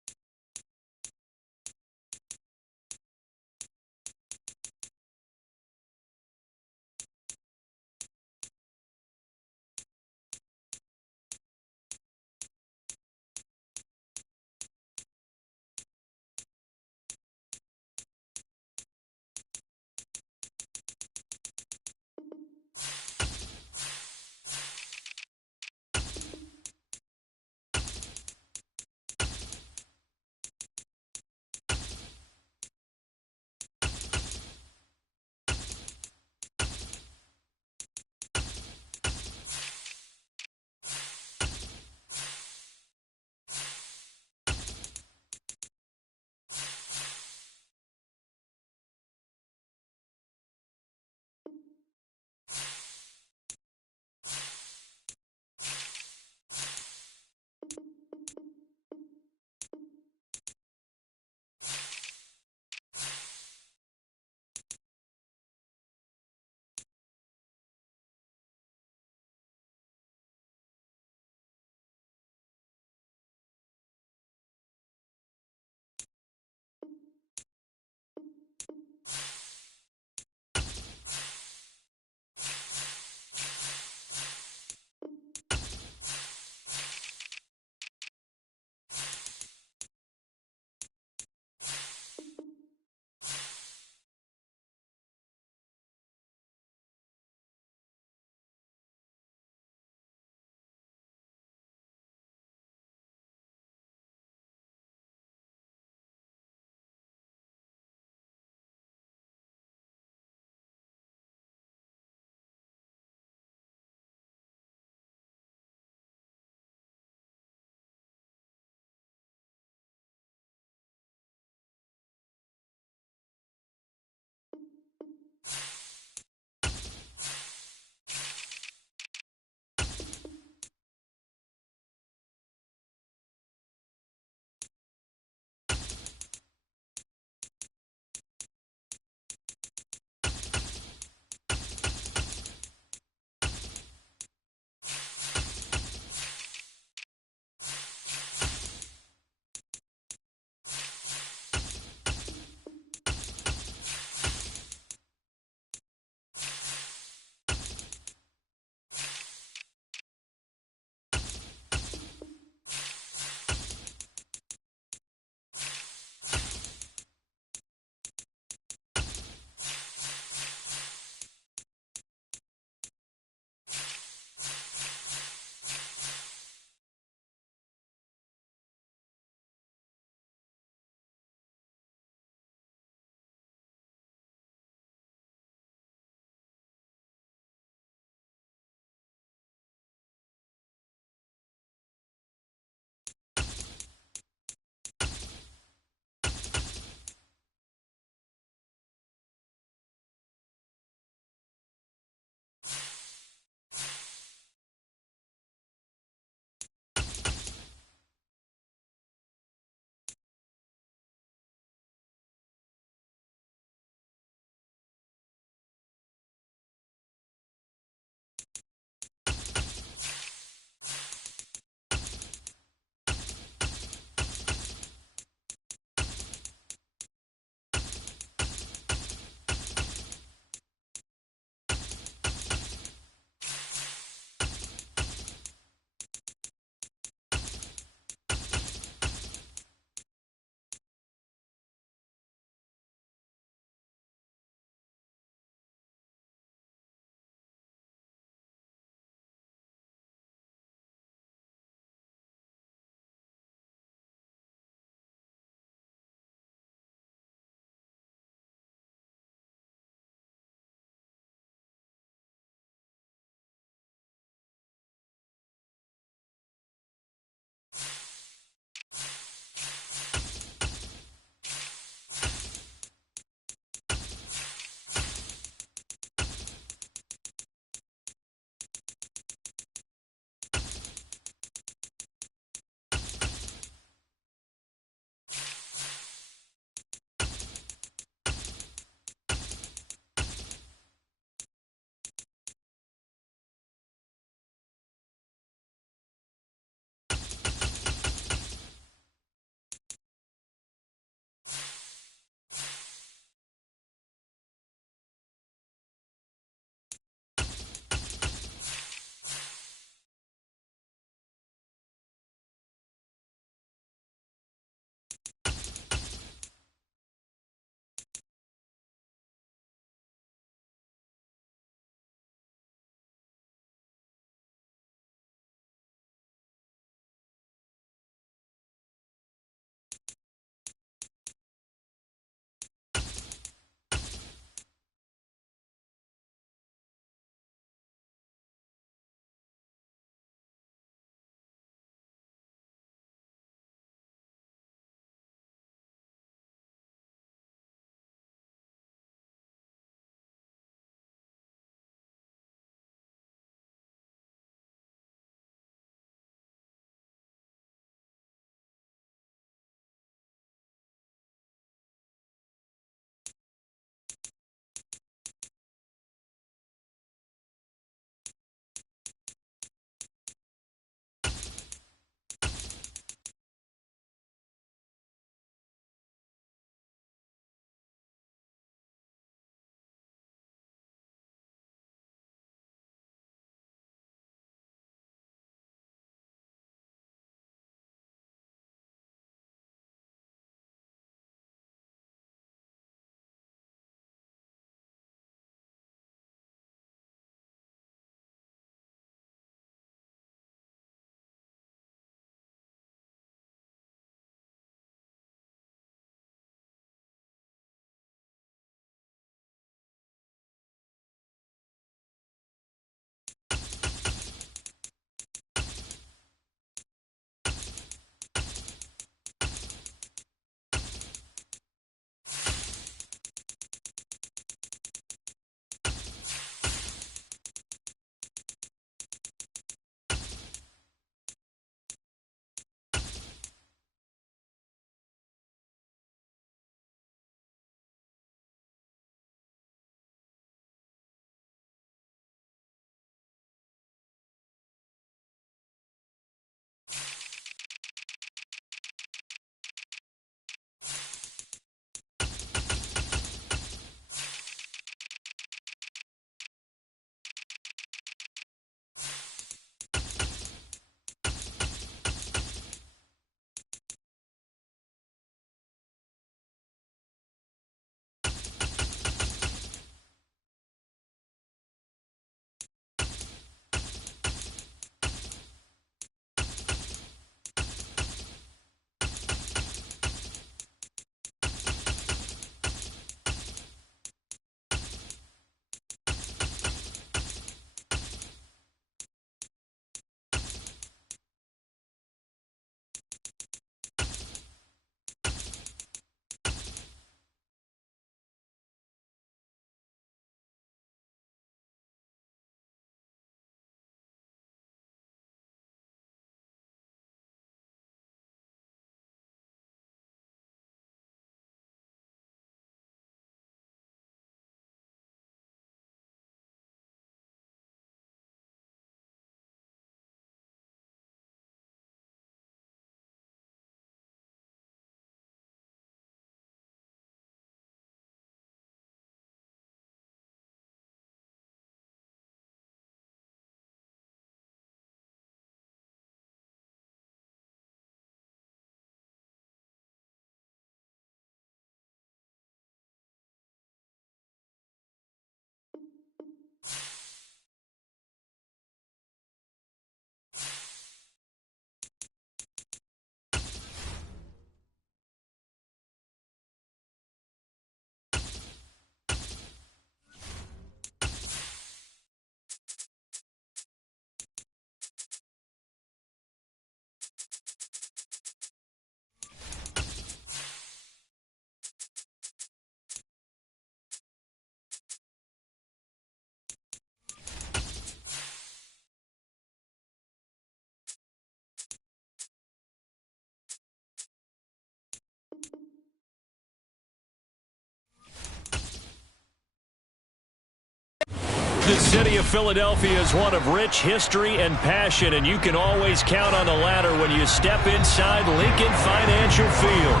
The city of Philadelphia is one of rich history and passion, and you can always count on the latter when you step inside Lincoln Financial Field.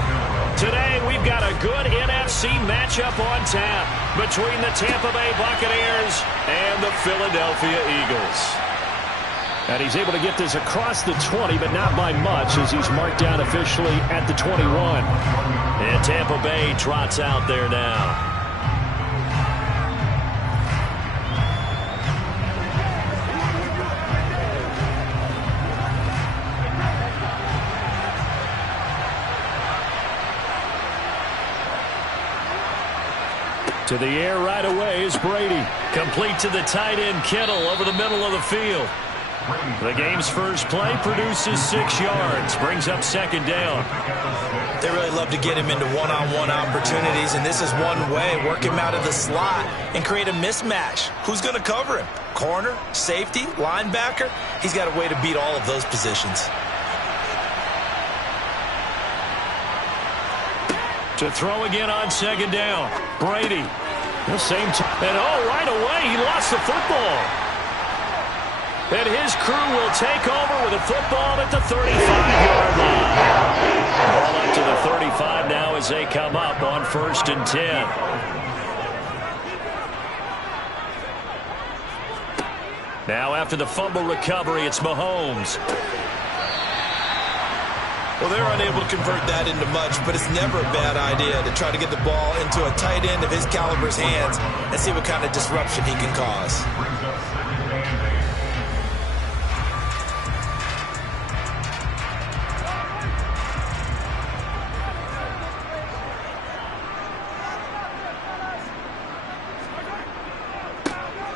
Today, we've got a good NFC matchup on tap between the Tampa Bay Buccaneers and the Philadelphia Eagles. And he's able to get this across the 20, but not by much, as he's marked down officially at the 21. And Tampa Bay trots out there now. To the air right away is Brady. Complete to the tight end, Kittle, over the middle of the field. The game's first play produces 6 yards, brings up second down. They really love to get him into one-on-one opportunities, and this is one way. Work him out of the slot and create a mismatch. Who's going to cover him? Corner, safety, linebacker? He's got a way to beat all of those positions. To throw again on second down. Brady. The same time. And right away, he lost the football. And his crew will take over with a football at the 35-yard line. Ball up to the 35 now as they come up on 1st and 10. Now after the fumble recovery, it's Mahomes. Well, they're unable to convert that into much, but it's never a bad idea to try to get the ball into a tight end of his caliber's hands and see what kind of disruption he can cause.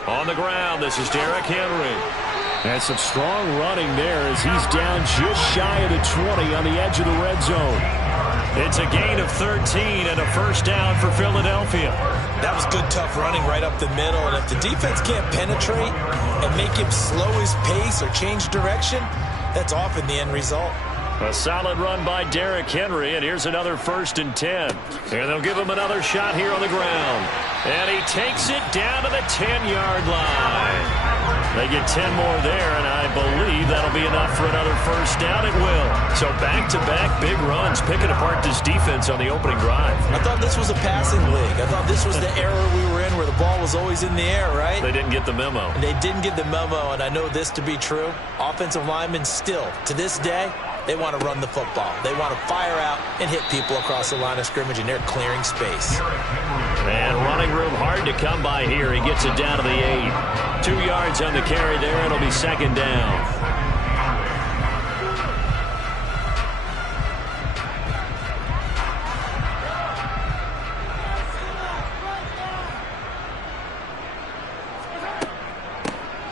On the ground, this is Derrick Henry. And some strong running there as he's down just shy of the 20 on the edge of the red zone. It's a gain of 13 and a first down for Philadelphia. That was good, tough running right up the middle. And if the defense can't penetrate and make him slow his pace or change direction, that's often the end result. A solid run by Derrick Henry, and here's another 1st and 10. And they'll give him another shot here on the ground. And he takes it down to the 10-yard line. They get 10 more there, and I believe that'll be enough for another first down. It will. So back-to-back big runs, picking apart this defense on the opening drive. I thought this was a passing league. I thought this was the era we were in where the ball was always in the air, right? They didn't get the memo. They didn't get the memo, and I know this to be true. Offensive linemen still, to this day, they want to run the football. They want to fire out and hit people across the line of scrimmage, and they're clearing space. And running room hard to come by here. He gets it down to the 8. 2 yards on the carry there. It'll be second down.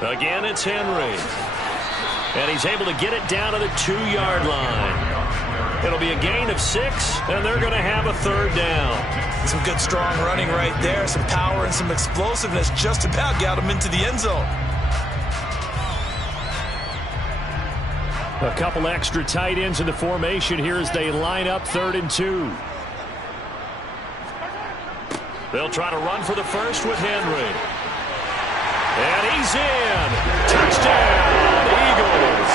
Again, it's Henry. And he's able to get it down to the 2-yard line. It'll be a gain of 6, and they're going to have a third down. Some good, strong running right there. Some power and some explosiveness just about got him into the end zone. A couple extra tight ends in the formation here as they line up 3rd and 2. They'll try to run for the first with Henry. And he's in. Touchdown, Eagles.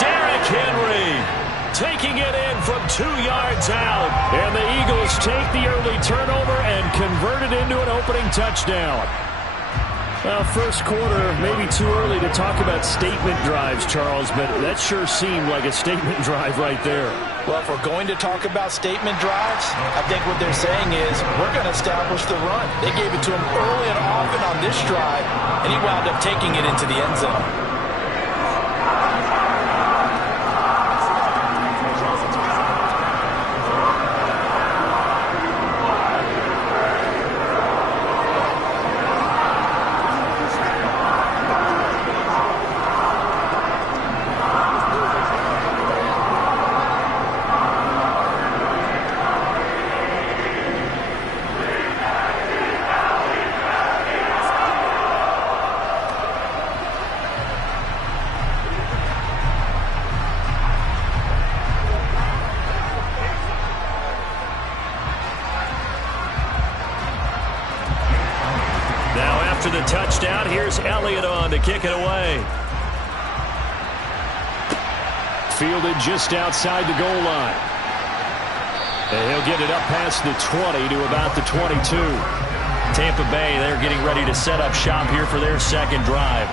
Derrick Henry taking it in from 2 yards out. And the Eagles take the early turnover and convert it into an opening touchdown. Well, first quarter, maybe too early to talk about statement drives, Charles, but that sure seemed like a statement drive right there. Well, if we're going to talk about statement drives, I think what they're saying is we're going to establish the run. They gave it to him early and often on this drive, and he wound up taking it into the end zone. After the touchdown, here's Elliott on to kick it away. Fielded just outside the goal line. And he'll get it up past the 20 to about the 22. Tampa Bay, they're getting ready to set up shop here for their second drive.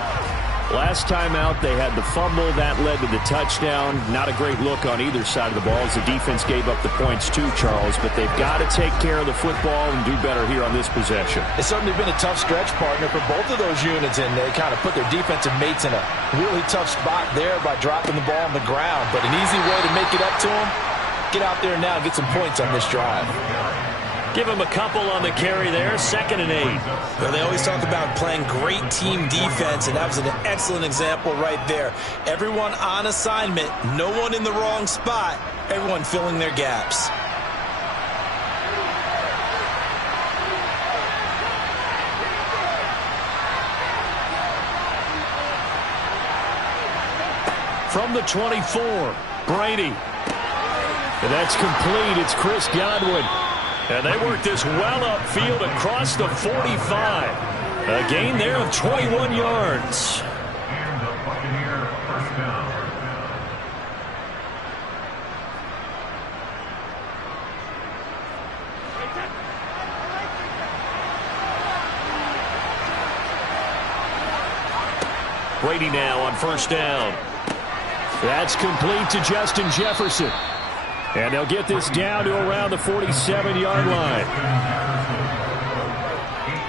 Last time out, they had the fumble. That led to the touchdown. Not a great look on either side of the ball as the defense gave up the points too, Charles. But they've got to take care of the football and do better here on this possession. It's certainly been a tough stretch, partner, for both of those units, and they kind of put their defensive mates in a really tough spot there by dropping the ball on the ground. But an easy way to make it up to them, get out there now and get some points on this drive. Give him a couple on the carry there, 2nd and 8. Well, they always talk about playing great team defense, and that was an excellent example right there. Everyone on assignment, no one in the wrong spot, everyone filling their gaps. From the 24, Brady. And that's complete. It's Chris Godwin. And they work this well upfield across the 45. A gain there of 21 yards. And the Buccaneer first down. Brady now on first down. That's complete to Justin Jefferson. And they'll get this down to around the 47-yard line. 8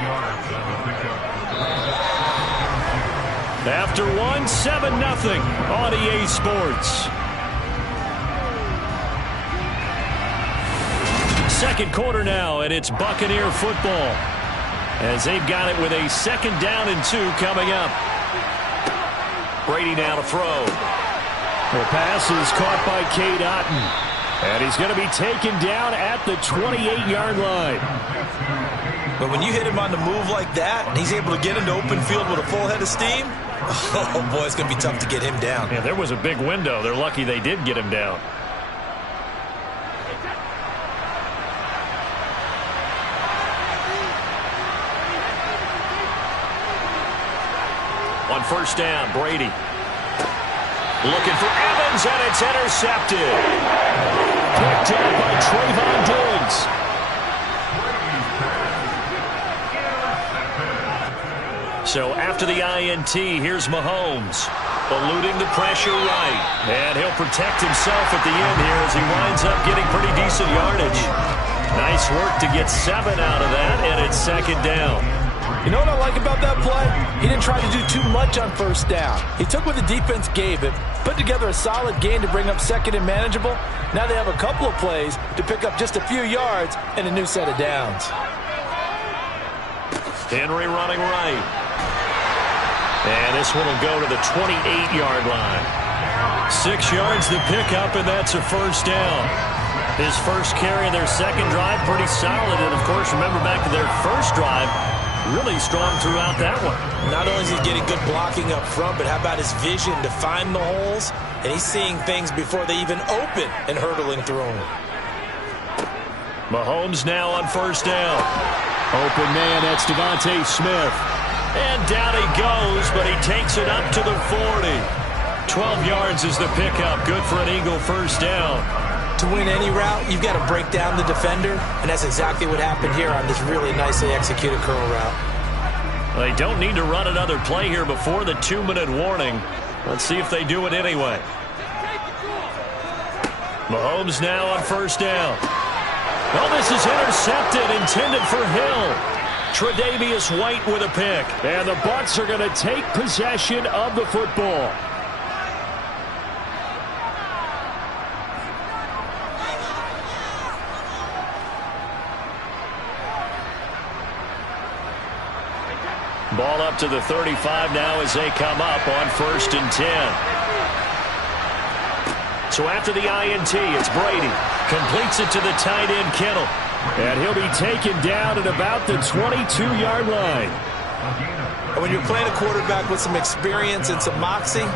yards on the pickup. After one, 7-0 on EA Sports. Second quarter now, and it's Buccaneer football. As they've got it with a 2nd down and 2 coming up. Brady now to throw. The pass is caught by Cade Otton. And he's going to be taken down at the 28-yard line. But when you hit him on the move like that, and he's able to get into open field with a full head of steam, oh, boy, it's going to be tough to get him down. Yeah, there was a big window. They're lucky they did get him down. On first down, Brady. Looking for Evans, and it's intercepted. Picked up by Trayvon Diggs. So after the INT, here's Mahomes. Eluding the pressure right. And he'll protect himself at the end here as he winds up getting pretty decent yardage. Nice work to get 7 out of that, and it's 2nd down. You know what I like about that play? He didn't try to do too much on first down. He took what the defense gave him, put together a solid gain to bring up 2nd and manageable. Now they have a couple of plays to pick up just a few yards and a new set of downs. Henry running right. And this one will go to the 28-yard line. 6 yards to pick up, and that's a first down. His first carry of their second drive, pretty solid. And, of course, remember back to their first drive, really strong throughout that one. Not only is he getting good blocking up front, but how about his vision to find the holes? And he's seeing things before they even open and hurdling through them. Mahomes now on first down. Open man, that's Devontae Smith. And down he goes, but he takes it up to the 40. 12 yards is the pickup. Good for an Eagle first down. To win any route, you've got to break down the defender, and that's exactly what happened here on this really nicely executed curl route. They don't need to run another play here before the 2-minute warning. Let's see if they do it anyway. Mahomes now on first down. Well, this is intercepted, intended for Hill. Tre'Davious White with a pick. And the Bucs are going to take possession of the football. Ball up to the 35 now as they come up on 1st and 10. So after the INT, it's Brady. Completes it to the tight end, Kittle. And he'll be taken down at about the 22-yard line. And when you're playing a quarterback with some experience and some moxie,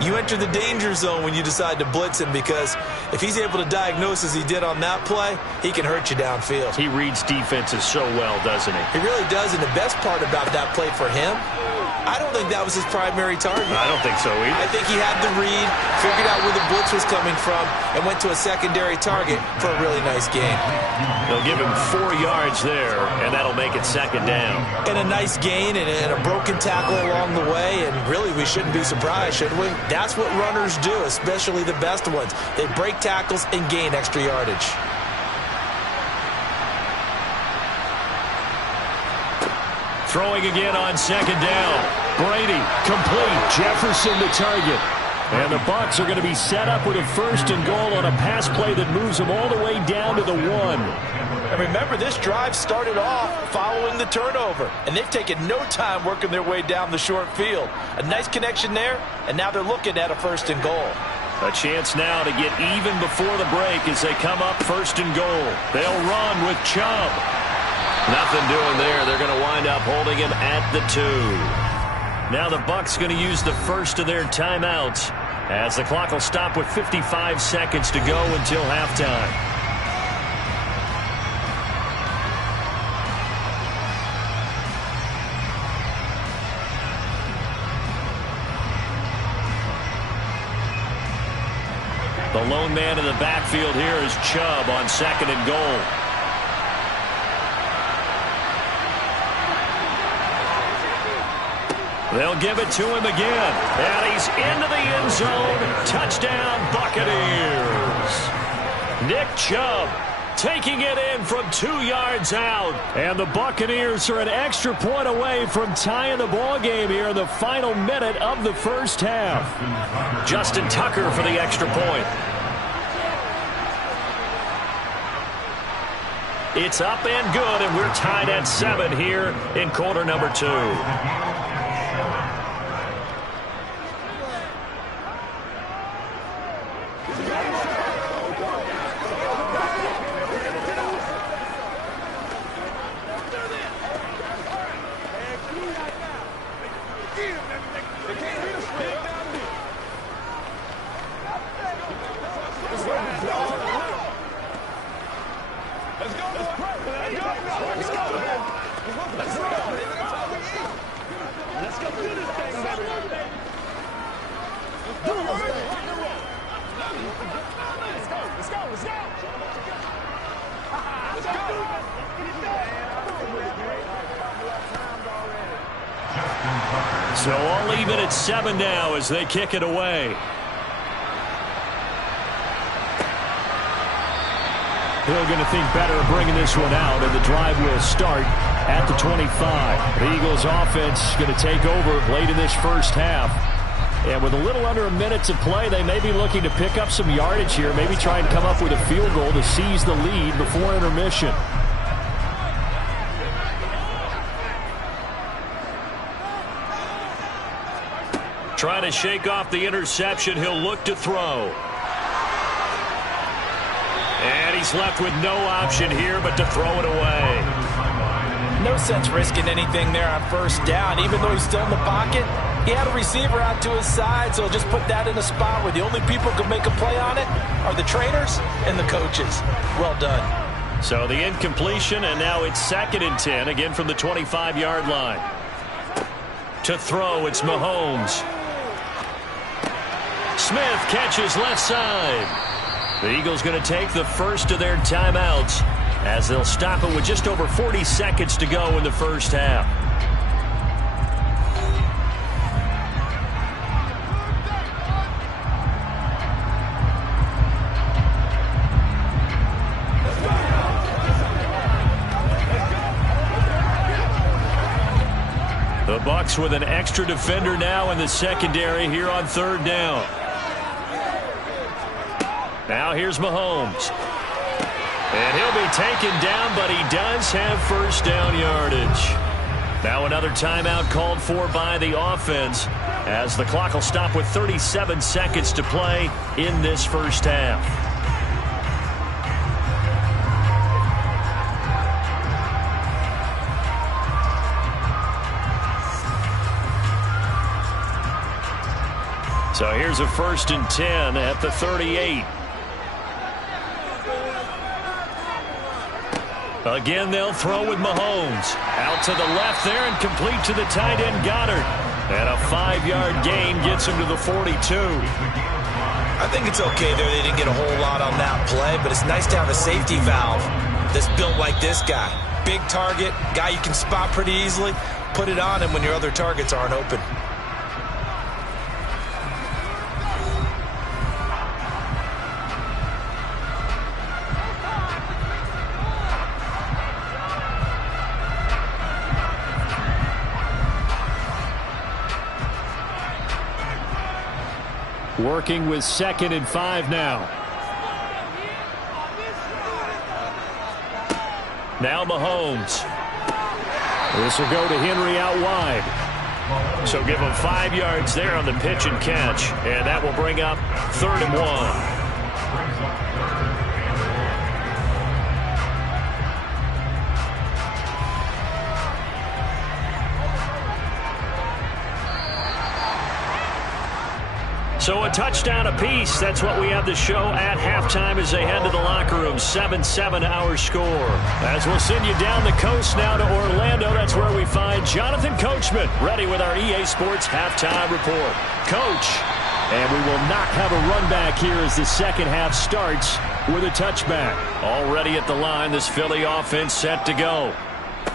You enter the danger zone when you decide to blitz him, because if he's able to diagnose as he did on that play, he can hurt you downfield. He reads defenses so well, doesn't he? He really does, and the best part about that play for him, I don't think that was his primary target. I don't think so either. I think he had the read, figured out where the blitz was coming from, and went to a secondary target for a really nice gain. They'll give him 4 yards there, and that'll make it second down. And a nice gain and a broken tackle along the way, and really we shouldn't be surprised, should we? That's what runners do, especially the best ones. They break tackles and gain extra yardage. Throwing again on second down. Brady, complete. Jefferson the target. And the Bucs are going to be set up with a 1st and goal on a pass play that moves them all the way down to the 1. And remember, this drive started off following the turnover, and they've taken no time working their way down the short field. A nice connection there, and now they're looking at a 1st and goal. A chance now to get even before the break as they come up 1st and goal. They'll run with Chubb. Nothing doing there. They're going to wind up holding him at the 2. Now the Bucs going to use the first of their timeouts as the clock will stop with 55 seconds to go until halftime. The lone man in the backfield here is Chubb on 2nd and goal. They'll give it to him again. And he's into the end zone. Touchdown, Buccaneers. Nick Chubb taking it in from 2 yards out. And the Buccaneers are an extra point away from tying the ball game here in the final minute of the first half. Justin Tucker for the extra point. It's up and good, and we're tied at 7 here in quarter number 2. So all even at 7 now as they kick it away. They're going to think better of bringing this one out, and the drive will start at the 25. The Eagles offense going to take over late in this first half. And with a little under a minute to play, they may be looking to pick up some yardage here, maybe try and come up with a field goal to seize the lead before intermission. Trying to shake off the interception. He'll look to throw. And he's left with no option here but to throw it away. No sense risking anything there on 1st down. Even though he's still in the pocket, he had a receiver out to his side, so just put that in a spot where the only people who can make a play on it are the trainers and the coaches. Well done. So the incompletion, and now it's 2nd and 10, again from the 25-yard line. To throw, it's Mahomes. Smith catches left side. The Eagles going to take the first of their timeouts as they'll stop it with just over 40 seconds to go in the first half. The Bucs with an extra defender now in the secondary here on 3rd down. Now here's Mahomes. And he'll be taken down, but he does have 1st down yardage. Now another timeout called for by the offense as the clock will stop with 37 seconds to play in this first half. So here's a 1st and 10 at the 38. Again, they'll throw with Mahomes. Out to the left there and complete to the tight end Goddard. And a 5-yard gain gets him to the 42. I think it's okay there. They didn't get a whole lot on that play, but it's nice to have a safety valve that's built like this guy. Big target, guy you can spot pretty easily. Put it on him when your other targets aren't open. Working with 2nd and 5 now. Now Mahomes. This will go to Henry out wide. So give him 5 yards there on the pitch and catch. And that will bring up 3rd and 1. So a touchdown apiece. That's what we have the show at halftime as they head to the locker room. 7-7 our score. As we'll send you down the coast now to Orlando. That's where we find Jonathan Coachman ready with our EA Sports halftime report. Coach, and we will not have a run back here as the second half starts with a touchback. Already at the line, this Philly offense set to go.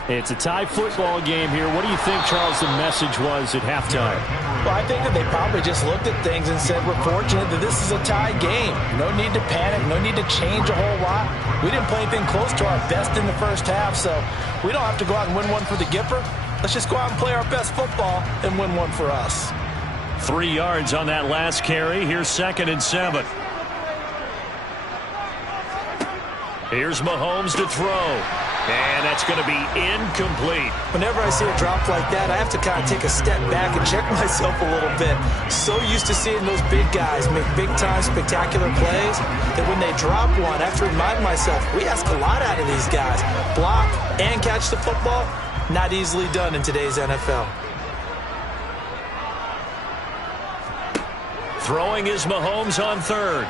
It's a tie football game here. What do you think, Charles, the message was at halftime? Well, I think that they probably just looked at things and said, we're fortunate that this is a tie game. No need to panic. No need to change a whole lot. We didn't play anything close to our best in the first half, so we don't have to go out and win one for the Gipper. Let's just go out and play our best football and win one for us. 3 yards on that last carry. Here's 2nd and 7. Here's Mahomes to throw. And that's going to be incomplete. Whenever I see a drop like that, I have to kind of take a step back and check myself a little bit. So used to seeing those big guys make big-time spectacular plays that when they drop one, I have to remind myself, we ask a lot out of these guys. Block and catch the football, not easily done in today's NFL. Throwing is Mahomes on 3rd.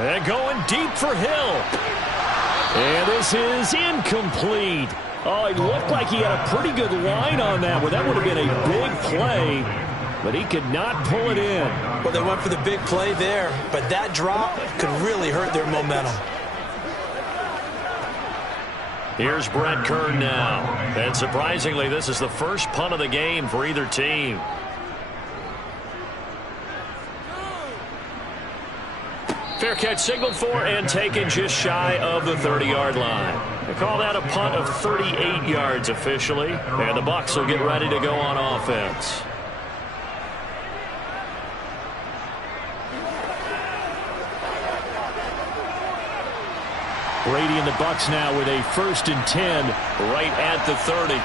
And going deep for Hill. And this is incomplete. Oh, it looked like he had a pretty good line on that one. That would have been a big play, but he could not pull it in. Well, they went for the big play there, but that drop could really hurt their momentum. Here's Brett Kern now. And surprisingly, this is the first punt of the game for either team. Fair catch signaled for and taken just shy of the 30-yard line. They call that a punt of 38 yards officially, and the Bucs will get ready to go on offense. Brady and the Bucs now with a 1st and 10 right at the 30.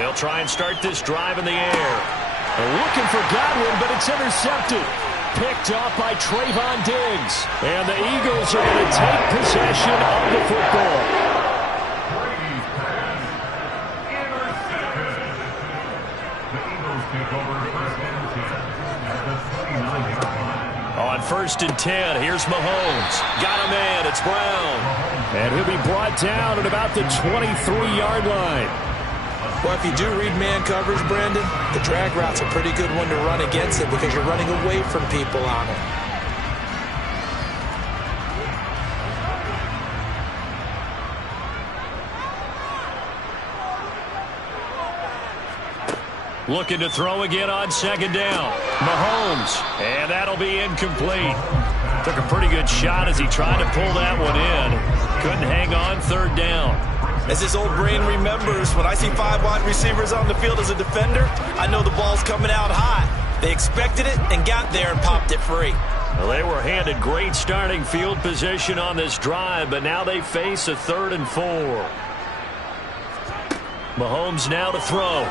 They'll try and start this drive in the air. Looking for Godwin, but it's intercepted. Picked off by Trayvon Diggs. And the Eagles are going to take possession of the football. Brady's pass intercepted. The Eagles take over 1st and 10 at the 39-yard line. On 1st and 10, here's Mahomes. Got a man, it's Brown. And he'll be brought down at about the 23-yard line. Well, if you do read man coverage, Brandon, the drag route's a pretty good one to run against it because you're running away from people on it. Looking to throw again on 2nd down. Mahomes, and that'll be incomplete. Took a pretty good shot as he tried to pull that one in. Couldn't hang on 3rd down. As his old brain remembers, when I see 5 wide receivers on the field as a defender, I know the ball's coming out high. They expected it and got there and popped it free. Well, they were handed great starting field position on this drive, but now they face a 3rd and 4. Mahomes now to throw.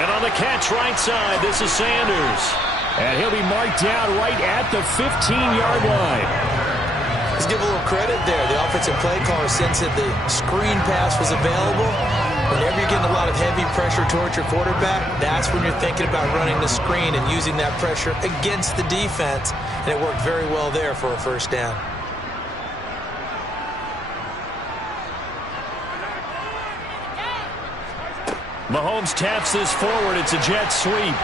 And on the catch right side, this is Sanders. And he'll be marked down right at the 15-yard line. Let's give a little credit there. The offensive play caller sensed that the screen pass was available. Whenever you're getting a lot of heavy pressure towards your quarterback, that's when you're thinking about running the screen and using that pressure against the defense. And it worked very well there for a first down. Mahomes taps this forward. It's a jet sweep.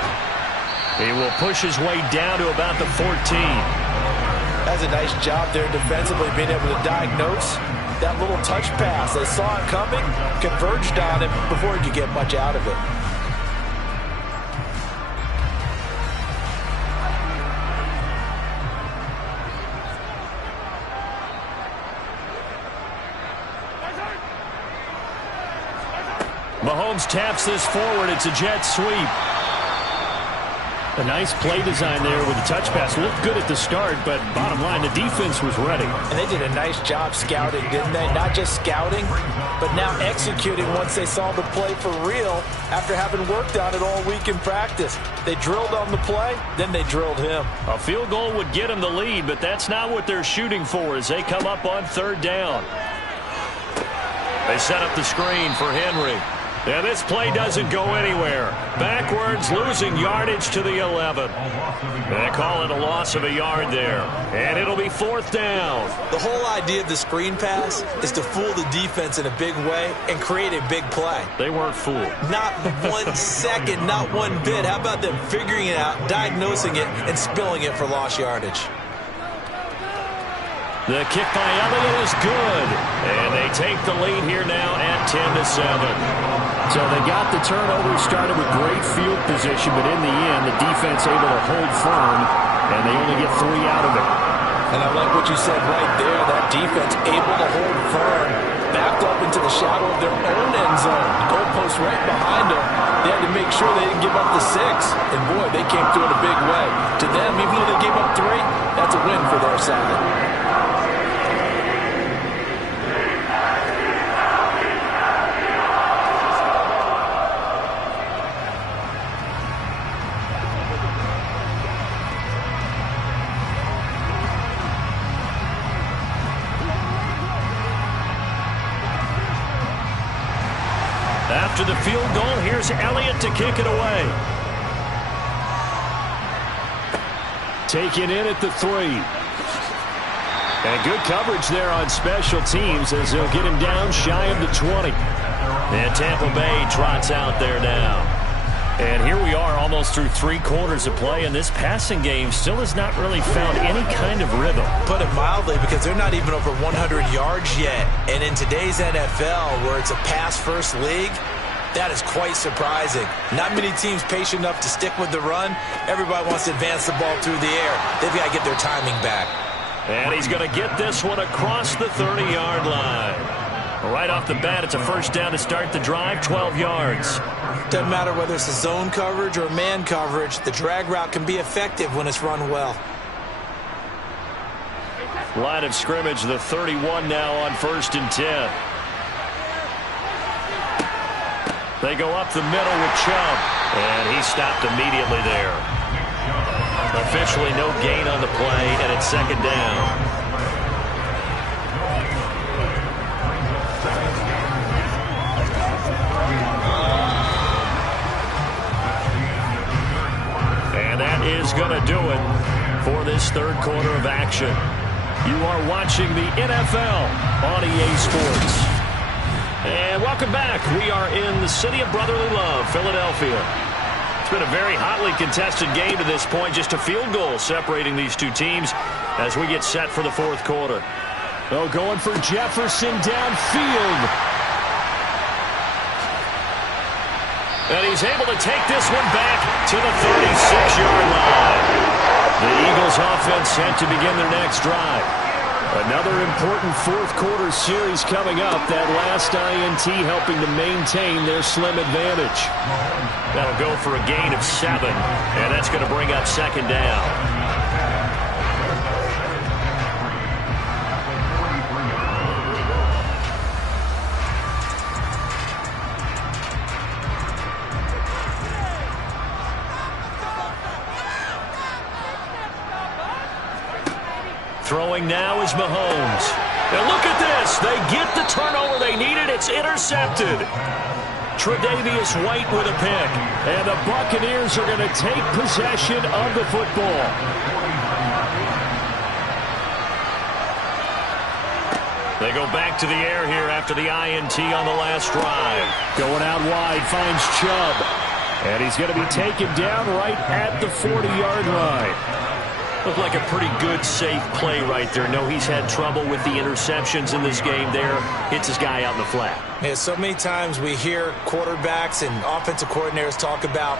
He will push his way down to about the 14. That's a nice job there defensively, being able to diagnose that little touch pass. They saw it coming, converged on him before he could get much out of it. Mahomes taps this forward. It's a jet sweep. A nice play design there with the touch pass. Looked good at the start, but bottom line, the defense was ready. And they did a nice job scouting, didn't they? Not just scouting, but now executing once they saw the play for real after having worked on it all week in practice. They drilled on the play, then they drilled him. A field goal would get them the lead, but that's not what they're shooting for as they come up on third down. They set up the screen for Henry. And this play doesn't go anywhere. Backwards, losing yardage to the 11. They call it a loss of a yard there. And it'll be fourth down. The whole idea of the screen pass is to fool the defense in a big way and create a big play. They weren't fooled. Not 1 second, not one bit. How about them figuring it out, diagnosing it, and spilling it for lost yardage? The kick by Elliott is good. And they take the lead here now at 10-7. So they got the turnover started with great field position, but in the end, the defense able to hold firm, and they only get 3 out of it. And I like what you said right there. That defense able to hold firm, backed up into the shadow of their own end zone. Goalpost right behind them. They had to make sure they didn't give up the 6. And boy, they came through in a big way. To them, even though they gave up 3, that's a win for their side. After the field goal, here's Elliott to kick it away. Taken in at the 3. And good coverage there on special teams as they'll get him down shy of the 20. And Tampa Bay trots out there now. And here we are almost through 3 quarters of play, and this passing game still has not really found any kind of rhythm. Put it mildly, because they're not even over 100 yards yet. And in today's NFL, where it's a pass-first league, that is quite surprising. Not many teams patient enough to stick with the run. Everybody wants to advance the ball through the air. They've got to get their timing back. And he's going to get this one across the 30-yard line. Right off the bat, it's a first down to start the drive, 12 yards. Doesn't matter whether it's a zone coverage or man coverage, the drag route can be effective when it's run well. Line of scrimmage, the 31 now on 1st and 10. They go up the middle with Chubb, and he stopped immediately there. Officially no gain on the play, and it's second down. And that is going to do it for this third quarter of action. You are watching the NFL on EA Sports. And welcome back. We are in the city of brotherly love, Philadelphia. It's been a very hotly contested game to this point. Just a field goal separating these two teams as we get set for the fourth quarter. Oh, going for Jefferson downfield. And he's able to take this one back to the 36-yard line. The Eagles offense set to begin their next drive. Another important fourth quarter series coming up. That last INT helping to maintain their slim advantage. That'll go for a gain of 7, and that's going to bring up second down. Throwing now is Mahomes. And look at this. They get the turnover they needed. It's intercepted. Tre'Davious White with a pick. And the Buccaneers are going to take possession of the football. They go back to the air here after the INT on the last drive. Going out wide, finds Chubb. And he's going to be taken down right at the 40-yard line. Looked like a pretty good, safe play right there. No, he's had trouble with the interceptions in this game there. Hits his guy out in the flat. Yeah, so many times we hear quarterbacks and offensive coordinators talk about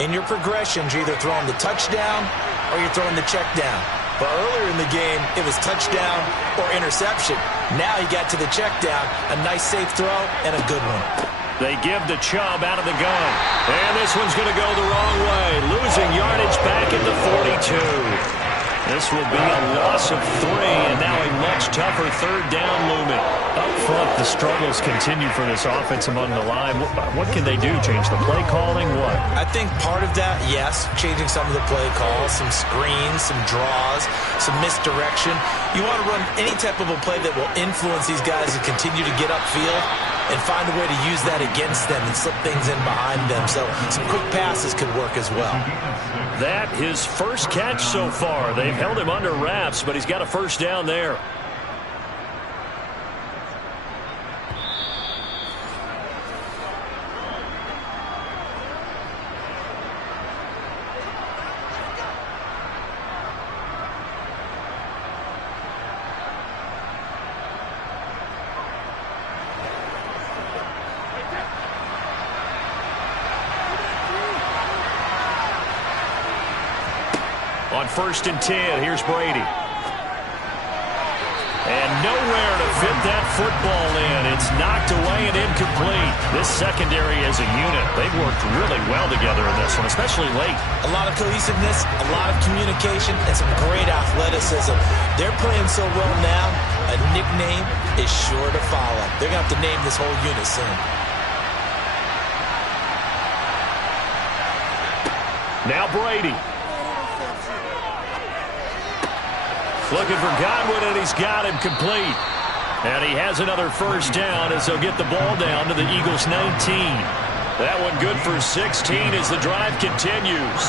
in your progressions, you're either throwing the touchdown or you're throwing the check down. But earlier in the game, it was touchdown or interception. Now he got to the check down, a nice safe throw, and a good one. They give the Chubb out of the gun. And this one's going to go the wrong way. Losing yardage back at the 42. This will be a loss of 3, and now a much tougher third down looming. Up front, the struggles continue for this offense among the line. What can they do? Change the play calling? What? I think part of that, yes, changing some of the play calls, some screens, some draws, some misdirection. You want to run any type of a play that will influence these guys to continue to get upfield and find a way to use that against them and slip things in behind them. So some quick passes could work as well. That his first catch so far. They've held him under wraps, but he's got a first down there. On 1st and 10, here's Brady. And nowhere to fit that football in. It's knocked away and incomplete. This secondary as a unit, they've worked really well together in this one, especially late. A lot of cohesiveness, a lot of communication, and some great athleticism. They're playing so well now, a nickname is sure to follow. They're going to have to name this whole unit soon. Now Brady. Looking for Godwin, and he's got him complete. And he has another first down as they'll get the ball down to the Eagles' 19. That one good for 16 as the drive continues.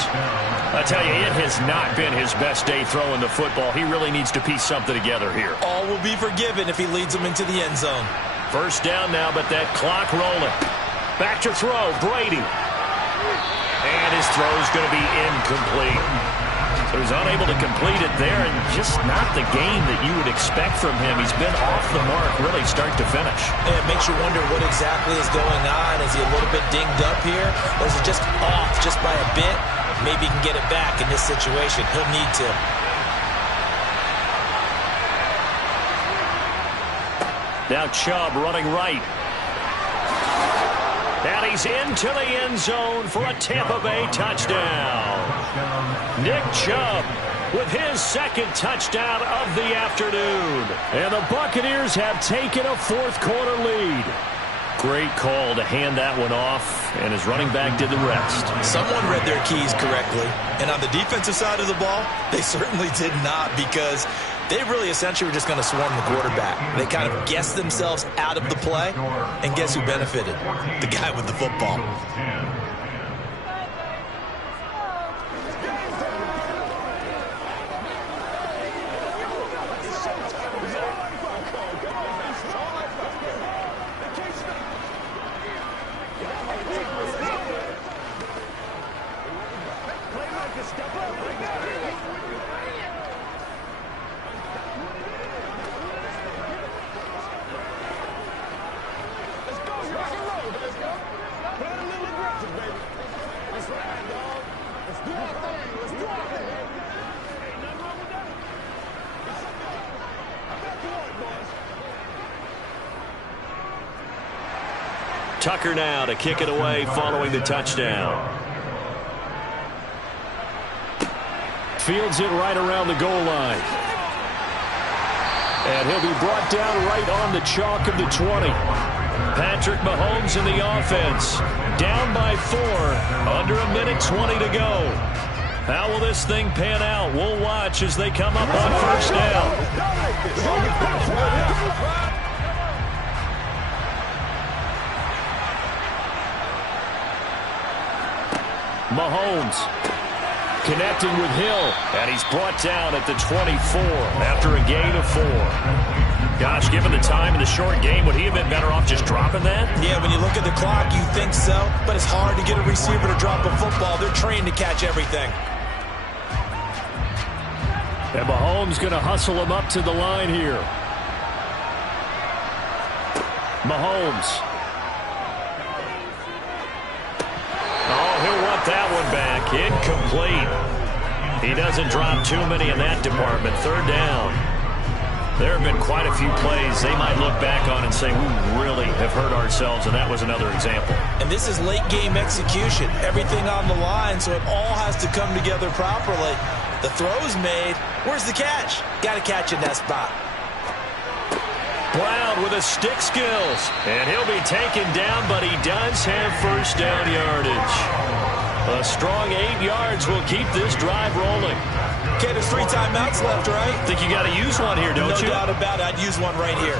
I tell you, it has not been his best day throwing the football. He really needs to piece something together here. All will be forgiven if he leads them into the end zone. First down now, but that clock rolling. Back to throw, Brady. And his throw's going to be incomplete. So he's unable to complete it there, and just not the game that you would expect from him. He's been off the mark, really, start to finish. And it makes you wonder what exactly is going on. Is he a little bit dinged up here, or is it just off just by a bit? Maybe he can get it back in this situation. He'll need to. Now Chubb running right. And he's into the end zone for a Tampa Bay touchdown. Nick Chubb with his second touchdown of the afternoon. And the Buccaneers have taken a fourth-quarter lead. Great call to hand that one off, and his running back did the rest. Someone read their keys correctly, and on the defensive side of the ball, they certainly did not, because they really essentially were just going to swarm the quarterback. They kind of guessed themselves out of the play, and guess who benefited? The guy with the football. Tucker now to kick it away following the touchdown. Fields it right around the goal line. And he'll be brought down right on the chalk of the 20. Patrick Mahomes in the offense. Down by 4. Under a minute 20 to go. How will this thing pan out? We'll watch as they come up on first down. Mahomes connecting with Hill, and he's brought down at the 24 after a gain of 4. Gosh, given the time in the short game, would he have been better off just dropping that? Yeah, when you look at the clock, you think so, but it's hard to get a receiver to drop a football. They're trained to catch everything. And Mahomes going to hustle him up to the line here. Mahomes. Oh, he'll want that one back. Incomplete. He doesn't drop too many in that department. 3rd down. There have been quite a few plays they might look back on and say, we really have hurt ourselves, and that was another example. And this is late-game execution. Everything on the line, so it all has to come together properly. The throw's made. Where's the catch? Got to catch in that spot. Brown with the stick skills. And he'll be taken down, but he does have first down yardage. A strong 8 yards will keep this drive rolling. Okay, there's 3 timeouts left, right? Think you got to use one here, don't you? No doubt about it. I'd use one right here.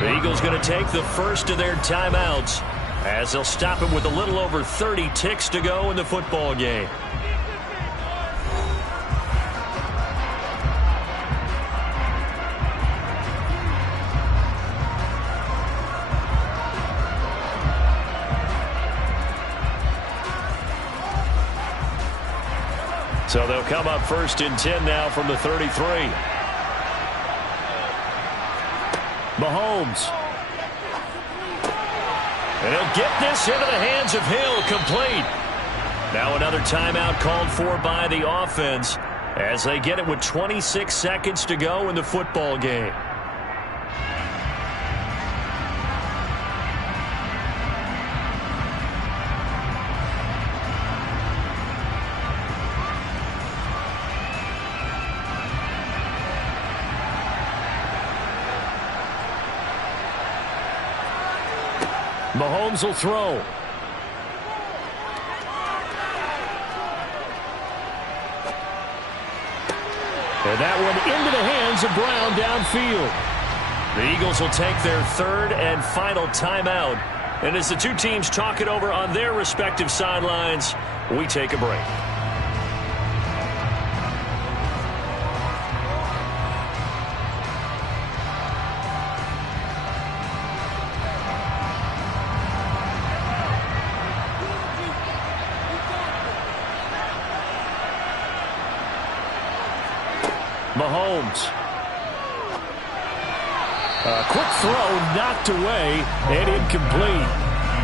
The Eagles going to take the first of their timeouts as they'll stop him with a little over 30 ticks to go in the football game. So they'll come up 1st and 10 now from the 33. Mahomes. And he'll get this into the hands of Hill, complete. Now another timeout called for by the offense as they get it with 26 seconds to go in the football game. Mahomes will throw. And that one into the hands of Brown downfield. The Eagles will take their 3rd and final timeout. And as the two teams talk it over on their respective sidelines, we take a break. Mahomes. A quick throw knocked away and incomplete.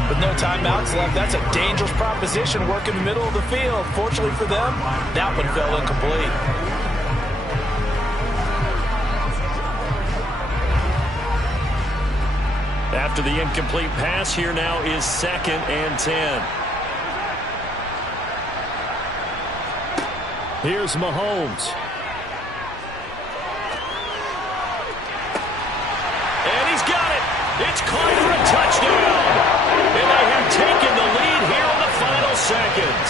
With no timeouts left, that's a dangerous proposition. Work in the middle of the field. Fortunately for them, that one fell incomplete. After the incomplete pass, here now is 2nd and 10. Here's Mahomes. It's caught for a touchdown. And they have taken the lead here in the final seconds.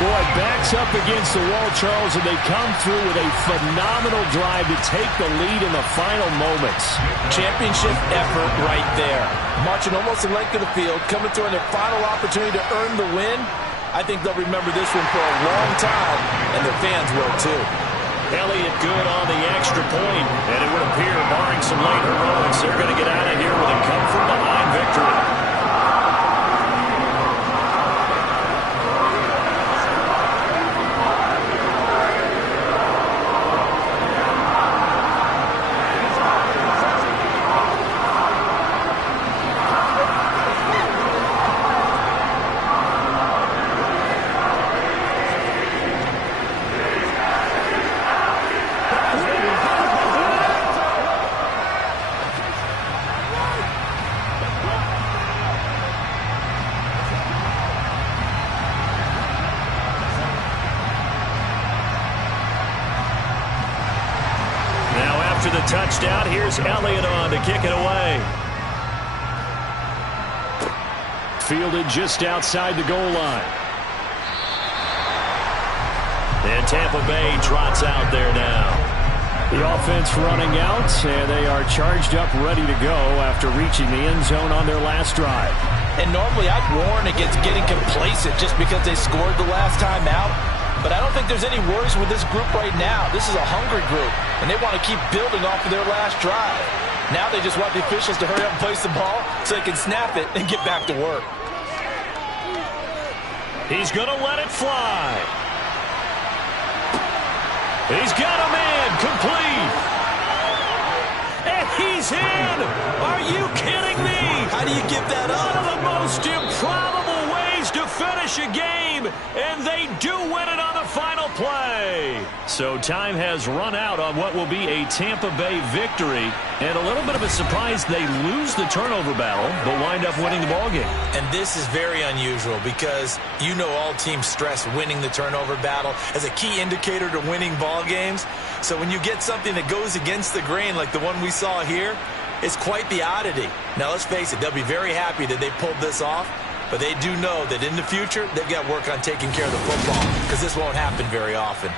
Boy, backs up against the wall, Charles, and they come through with a phenomenal drive to take the lead in the final moments. Championship effort right there. Marching almost the length of the field, coming through on their final opportunity to earn the win. I think they'll remember this one for a long time, and their fans will too. Elliott good on the extra point, and it would appear, barring some late heroics, they're going to get out of here with a come-from-behind victory. The touchdown. Here's Elliott on to kick it away. Fielded just outside the goal line. And Tampa Bay trots out there now. The offense running out, and they are charged up, ready to go after reaching the end zone on their last drive. And normally I'd warn against getting complacent just because they scored the last time out. But I don't think there's any worries with this group right now. This is a hungry group, and they want to keep building off of their last drive. Now they just want the officials to hurry up and place the ball so they can snap it and get back to work. He's going to let it fly. He's got a man complete. And he's in. Are you kidding me? How do you give that up? One of the most improbable ways to finish a game, and they do win it on the final play. So time has run out on what will be a Tampa Bay victory, and a little bit of a surprise they lose the turnover battle, but wind up winning the ballgame. And this is very unusual because you know all teams stress winning the turnover battle as a key indicator to winning ball games. So when you get something that goes against the grain like the one we saw here, it's quite the oddity. Now let's face it, they'll be very happy that they pulled this off, but they do know that in the future they've got to work on taking care of the football because this won't happen very often.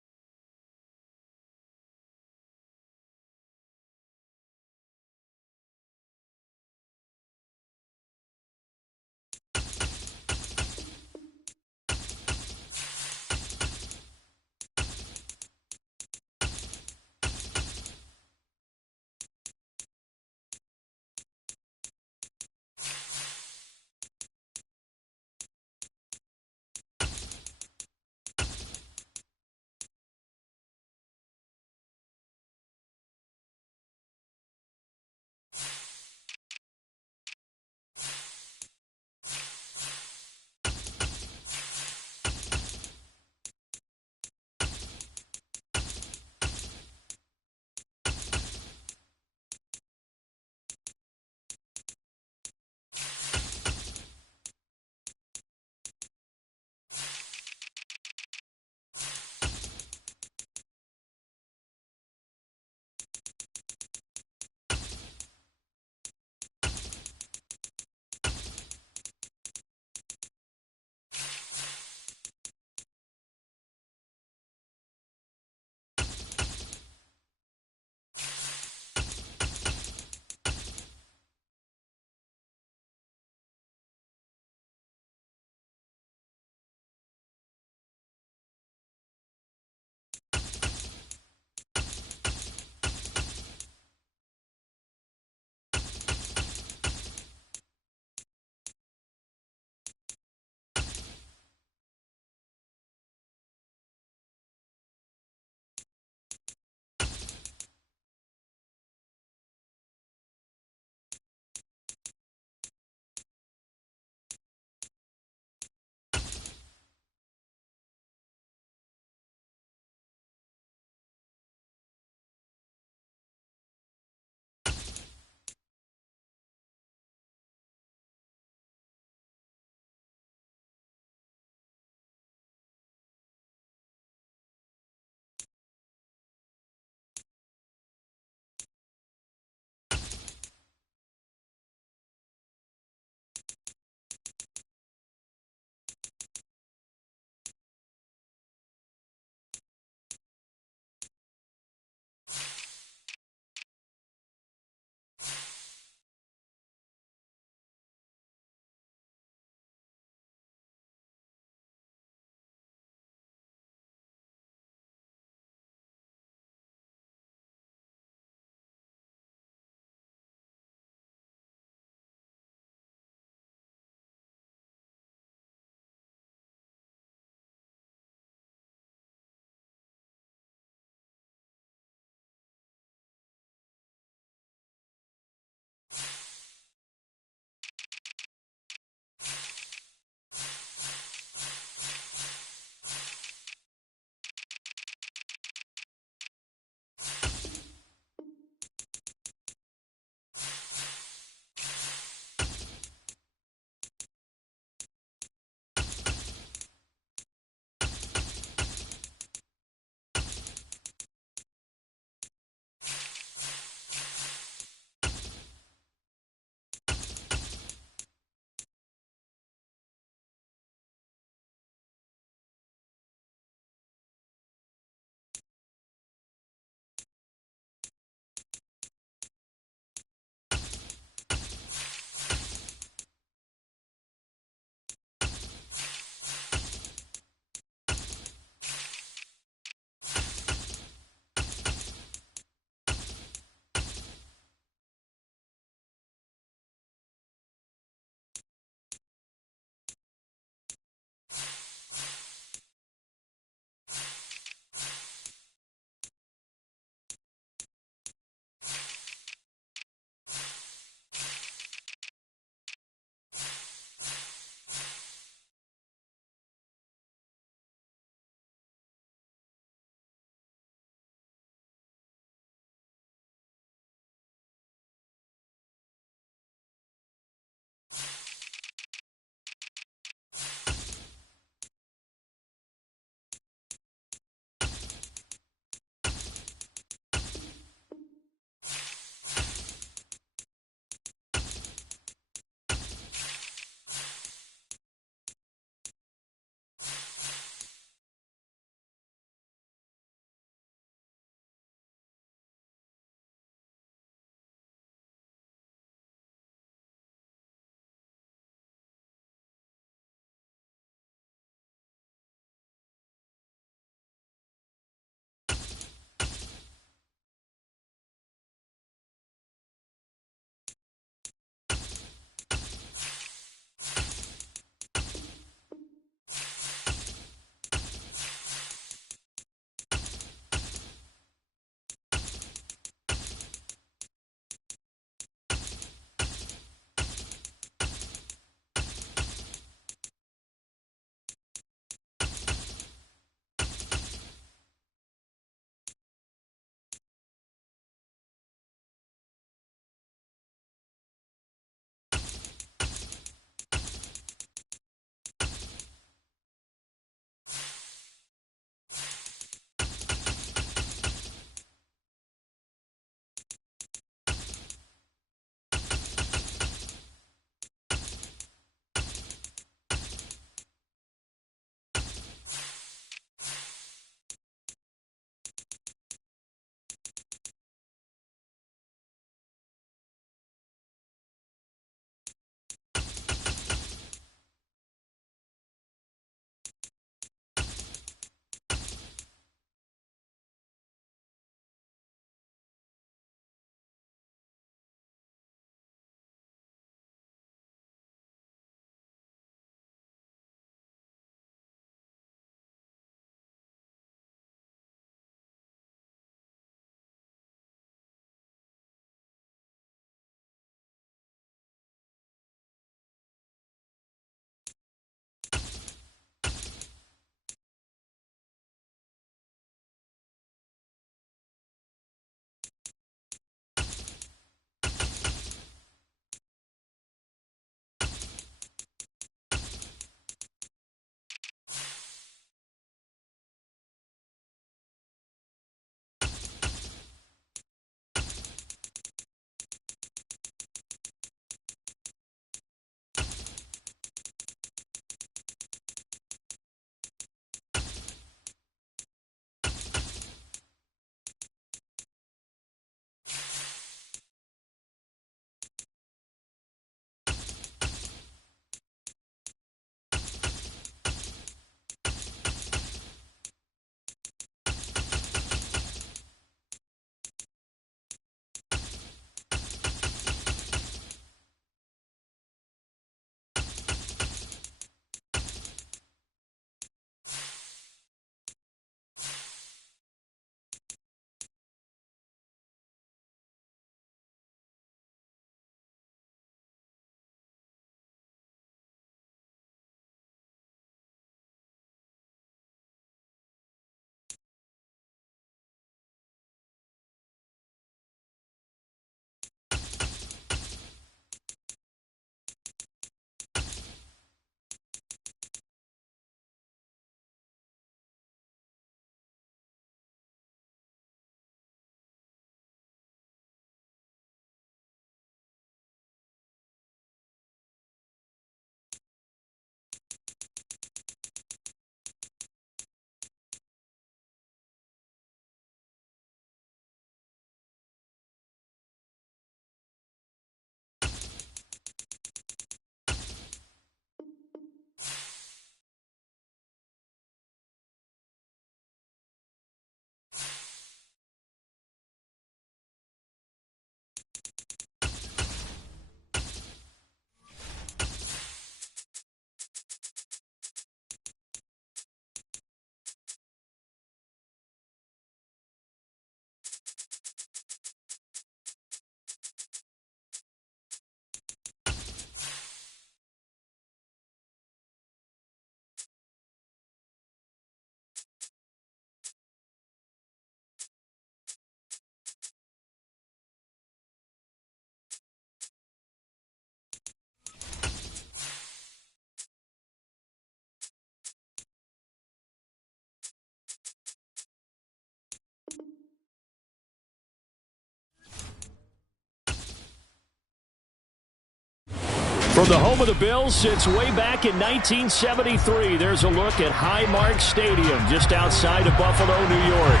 From the home of the Bills since way back in 1973, there's a look at Highmark Stadium just outside of Buffalo, New York.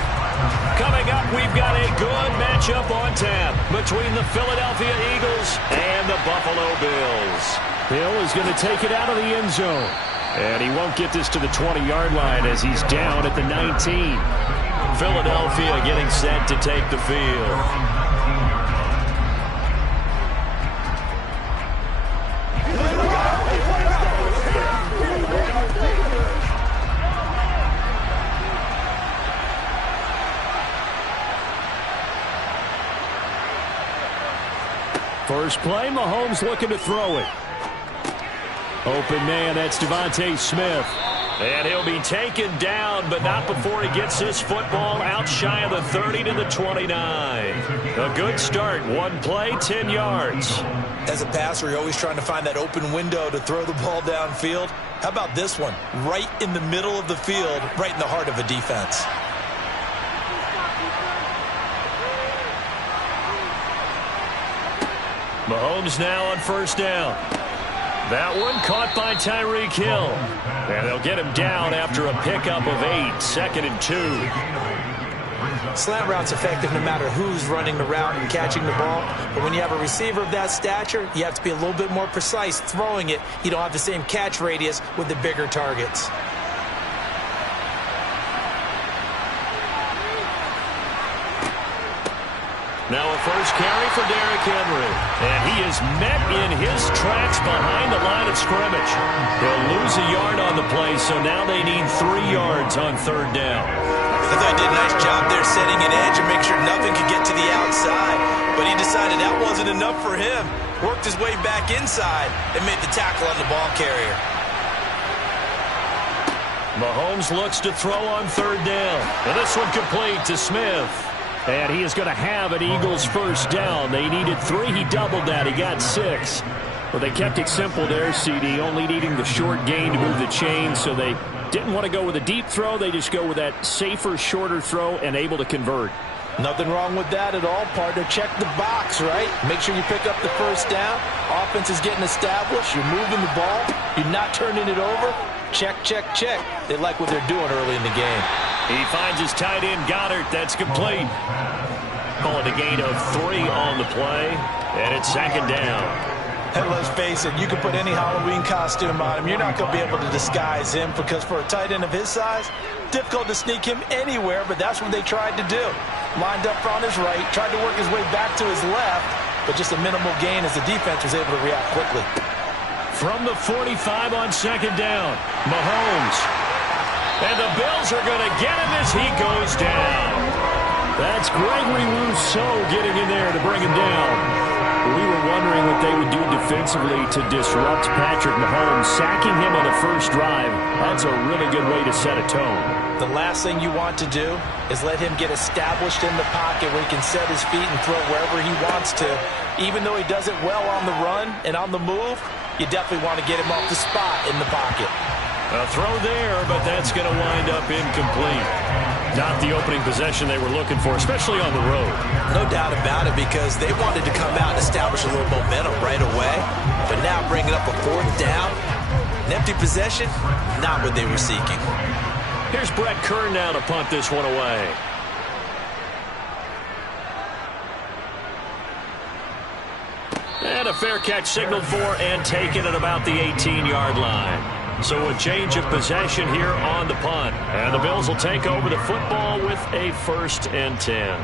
Coming up, we've got a good matchup on tap between the Philadelphia Eagles and the Buffalo Bills. Hill is going to take it out of the end zone. And he won't get this to the 20-yard line as he's down at the 19. Philadelphia getting set to take the field. First play, Mahomes looking to throw it. Open man, that's Devontae Smith. And he'll be taken down, but not before he gets this football out shy of the 30 to the 29. A good start. One play, 10 yards. As a passer, you're always trying to find that open window to throw the ball downfield. How about this one? Right in the middle of the field, right in the heart of a defense. Mahomes now on first down. That one caught by Tyreek Hill. And they'll get him down after a pickup of 8, 2nd and 2. Slant route's effective no matter who's running the route and catching the ball. But when you have a receiver of that stature, you have to be a little bit more precise throwing it. You don't have the same catch radius with the bigger targets. Now a first carry for Derrick Henry. And he is met in his tracks behind the line of scrimmage. He'll lose a yard on the play, so now they need 3 yards on third down. I thought he did a nice job there setting an edge and make sure nothing could get to the outside. But he decided that wasn't enough for him. Worked his way back inside and made the tackle on the ball carrier. Mahomes looks to throw on third down. And this one complete to Smith. And he is going to have an Eagles first down. They needed 3. He doubled that. He got 6. Well, they kept it simple there, CD, only needing the short gain to move the chain, so they didn't want to go with a deep throw. They just go with that safer, shorter throw and able to convert. Nothing wrong with that at all, partner. Check the box, right? Make sure you pick up the first down. Offense is getting established. You're moving the ball. You're not turning it over. Check, check, check. They like what they're doing early in the game. He finds his tight end, Goddard. That's complete. Call it a gain of 3 on the play, and it's 2nd down. And let's face it, you can put any Halloween costume on him. You're not going to be able to disguise him because for a tight end of his size, difficult to sneak him anywhere, but that's what they tried to do. Lined up on his right, tried to work his way back to his left, but just a minimal gain as the defense was able to react quickly. From the 45 on 2nd down, Mahomes. And the Bills are going to get him as he goes down. That's Gregory Rousseau getting in there to bring him down. We were wondering what they would do defensively to disrupt Patrick Mahomes. Sacking him on the first drive, that's a really good way to set a tone. The last thing you want to do is let him get established in the pocket where he can set his feet and throw wherever he wants to. Even though he does it well on the run and on the move, you definitely want to get him off the spot in the pocket. A throw there, but that's going to wind up incomplete. Not the opening possession they were looking for, especially on the road. No doubt about it, because they wanted to come out and establish a little momentum right away. But now bringing up a 4th down, an empty possession, not what they were seeking. Here's Brett Kern now to punt this one away. And a fair catch signaled for and taken at about the 18-yard line. So a change of possession here on the punt. And the Bills will take over the football with a 1st and 10.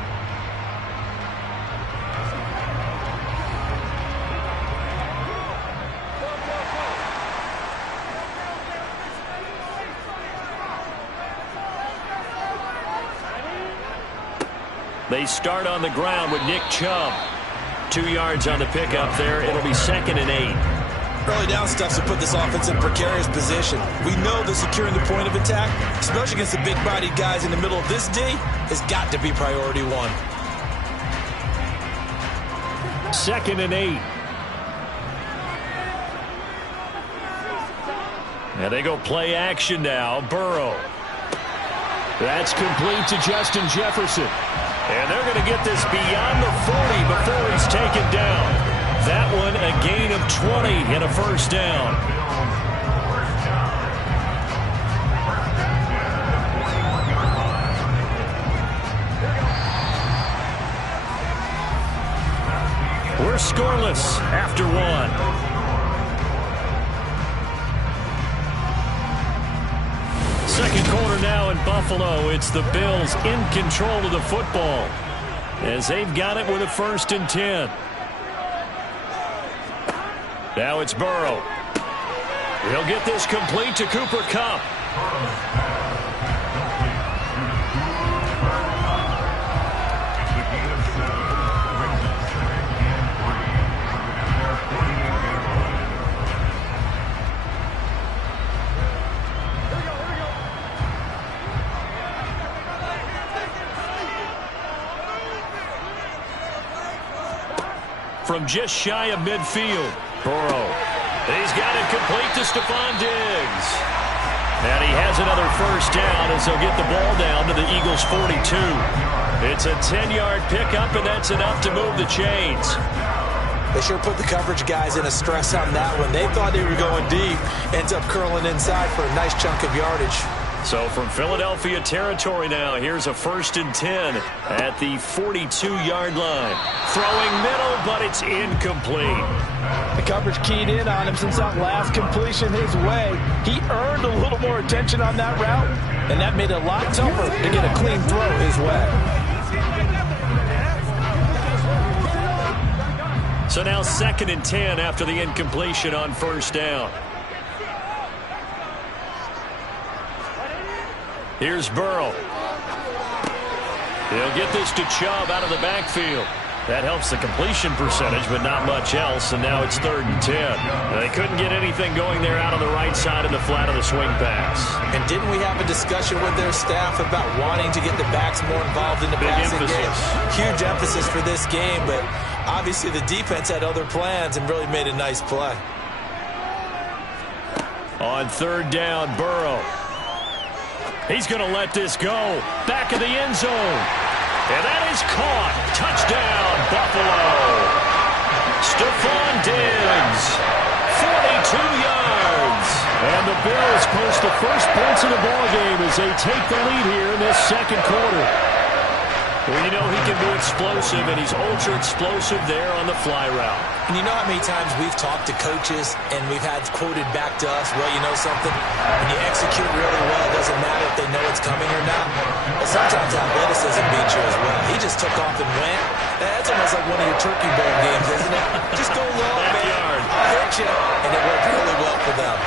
They start on the ground with Nick Chubb. 2 yards on the pickup there. It'll be 2nd and 8. Early down stuff to put this offense in precarious position. We know that securing the point of attack, especially against the big-bodied guys in the middle of this D, has got to be priority 1. 2nd and 8. And they go play action now. Burrow. That's complete to Justin Jefferson. And they're going to get this beyond the 40 before he's taken down. That one a gain of 20 and a first down. We're scoreless after one. Second quarter now in Buffalo. It's the Bills in control of the football as they've got it with a 1st and 10. Now it's Burrow. He'll get this complete to Cooper Kupp. From just shy of midfield, Burrow. He's got it complete to Stephon Diggs. And he has another first down as they'll get the ball down to the Eagles' 42. It's a 10-yard pickup, and that's enough to move the chains. They sure put the coverage guys in a stress on that one. They thought they were going deep. Ends up curling inside for a nice chunk of yardage. So from Philadelphia territory now, here's a 1st and 10 at the 42-yard line. Throwing middle, but it's incomplete. The coverage keyed in on him since that last completion his way. He earned a little more attention on that route, and that made it a lot tougher to get a clean throw his way. So now 2nd and 10 after the incompletion on first down. Here's Burrow. He'll get this to Chubb out of the backfield. That helps the completion percentage, but not much else, and now it's 3rd and 10. They couldn't get anything going there out on the right side of the flat of the swing pass. And didn't we have a discussion with their staff about wanting to get the backs more involved in the passing game? Huge emphasis for this game, but obviously the defense had other plans and really made a nice play. On 3rd down, Burrow. He's going to let this go. Back of the end zone. And that is caught. Touchdown, Buffalo. Stephon Diggs, 42 yards. And the Bills post the first points of the ballgame as they take the lead here in this second quarter. Well, you know he can be explosive, and he's ultra-explosive there on the fly route. And you know how many times we've talked to coaches and we've had quoted back to us, well, you know something? When you execute really well, it doesn't matter if they know it's coming or not. But sometimes athleticism beats you as well. He just took off and went. That's almost like one of your Turkey Bowl games, isn't it? Just go long, man. I'll hit you. And it worked really well for them.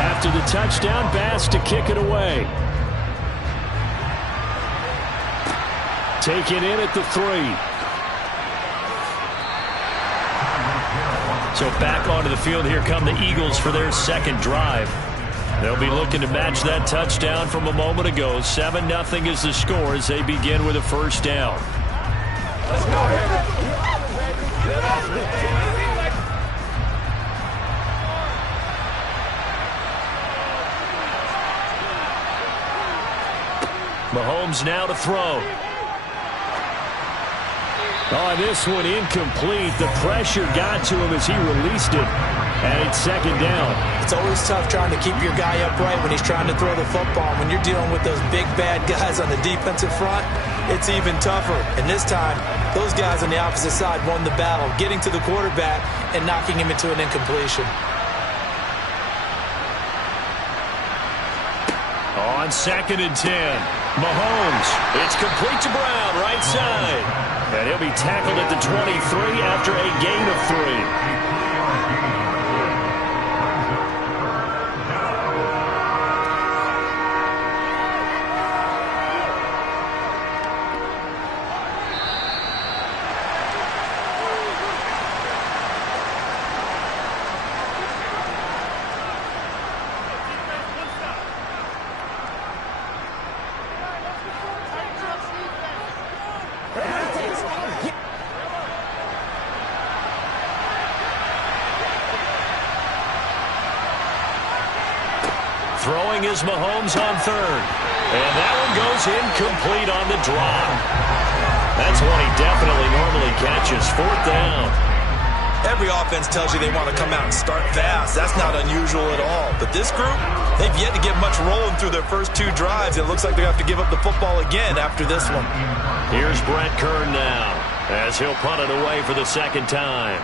After the touchdown, Bass to kick it away. Take it in at the 3. So back onto the field, here come the Eagles for their second drive. They'll be looking to match that touchdown from a moment ago. 7-0 is the score as they begin with a first down. Let's go. Mahomes now to throw. Oh, this one incomplete. The pressure got to him as he released it. And it's second down. It's always tough trying to keep your guy upright when he's trying to throw the football. When you're dealing with those big, bad guys on the defensive front, it's even tougher. And this time, those guys on the opposite side won the battle, getting to the quarterback and knocking him into an incompletion. On 2nd and 10, Mahomes. It's complete to Brown, right side. And he'll be tackled at the 23 after a gain of 3. is Mahomes on third. And that one goes incomplete on the drop. That's one he definitely normally catches. Fourth down. Every offense tells you they want to come out and start fast. That's not unusual at all. But this group, they've yet to get much rolling through their first 2 drives. It looks like they have to give up the football again after this one. Here's Brett Kern now as he'll punt it away for the second time.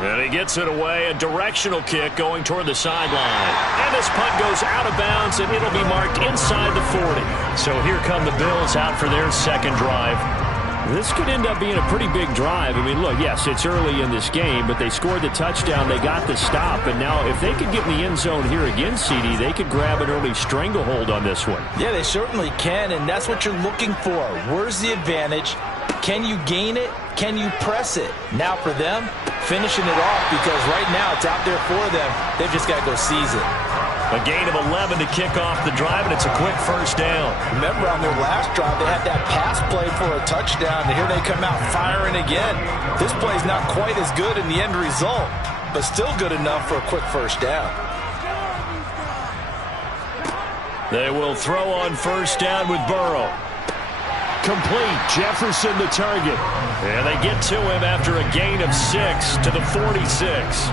And he gets it away, a directional kick going toward the sideline. And this punt goes out of bounds, and it'll be marked inside the 40. So here come the Bills out for their second drive. This could end up being a pretty big drive. I mean, look, yes, it's early in this game, but they scored the touchdown. They got the stop. And now if they could get in the end zone here again, CD, they could grab an early stranglehold on this one. Yeah, they certainly can, and that's what you're looking for. Where's the advantage? Can you gain it? Can you press it? Now for them, finishing it off, because right now it's out there for them. They've just got to go seize it. A gain of 11 to kick off the drive, and it's a quick first down. Remember, on their last drive, they had that pass play for a touchdown, and here they come out firing again. This play's not quite as good in the end result, but still good enough for a quick first down. They will throw on first down with Burrow. Complete. Jefferson the target. And they get to him after a gain of 6 to the 46.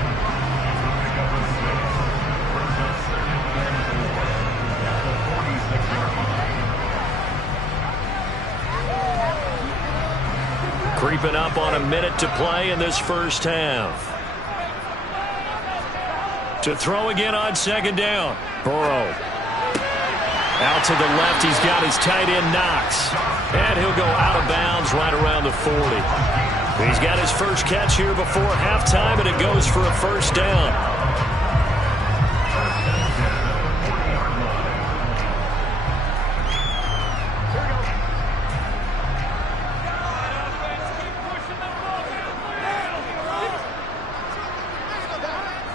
Creeping up on a minute to play in this first half. To throw again on second down. Burrow. Out to the left, he's got his tight end Knox. And he'll go out of bounds right around the 40. He's got his first catch here before halftime, and it goes for a first down.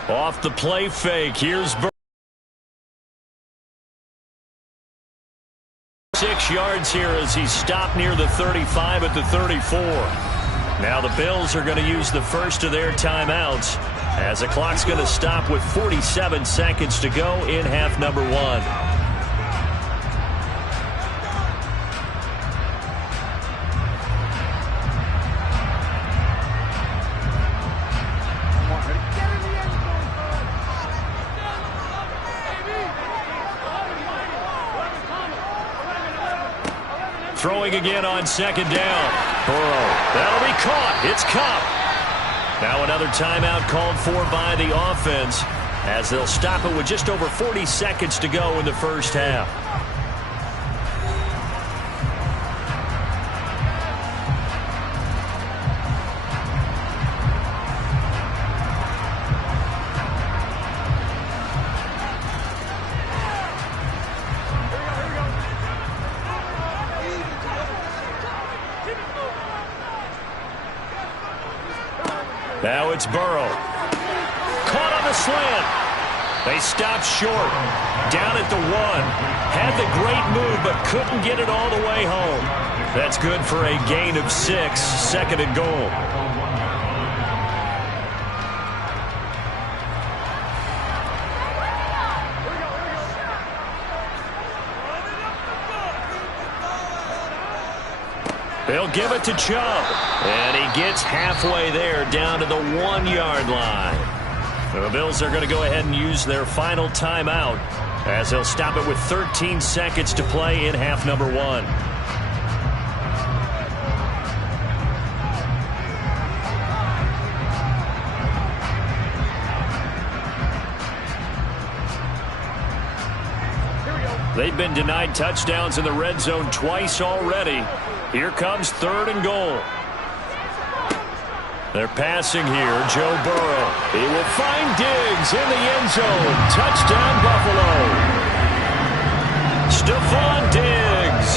Off the play fake, here's Burrow. 6 yards here as he stopped near the 35 at the 34. Now the Bills are going to use the first of their timeouts as the clock's going to stop with 47 seconds to go in half number 1. Throwing again on second down. Burrow. That'll be caught. It's Kupp. Now another timeout called for by the offense as they'll stop it with just over 40 seconds to go in the first half. Now it's Burrow. Caught on the slant. They stopped short. Down at the 1. Had the great move, but couldn't get it all the way home. That's good for a gain of 6. Second and goal. They'll give it to Chubb. And he gets halfway there down to the 1-yard line. The Bills are going to go ahead and use their final timeout as they'll stop it with 13 seconds to play in half number 1. They've been denied touchdowns in the red zone twice already. Here comes third and goal. They're passing here. Joe Burrow. He will find Diggs in the end zone. Touchdown, Buffalo. Stephon Diggs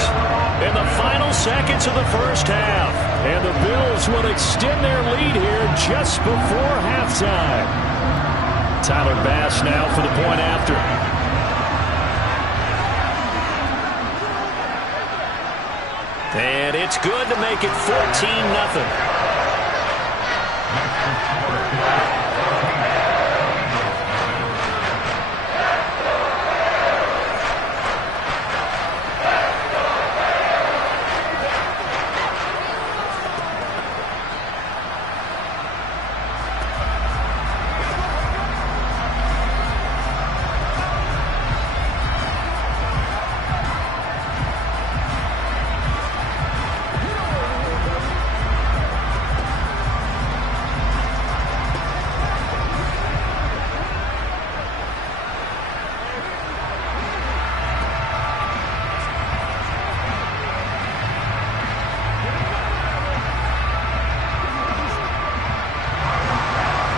in the final seconds of the first half. And the Bills will extend their lead here just before halftime. Tyler Bass now for the point after. And it's good to make it 14-0.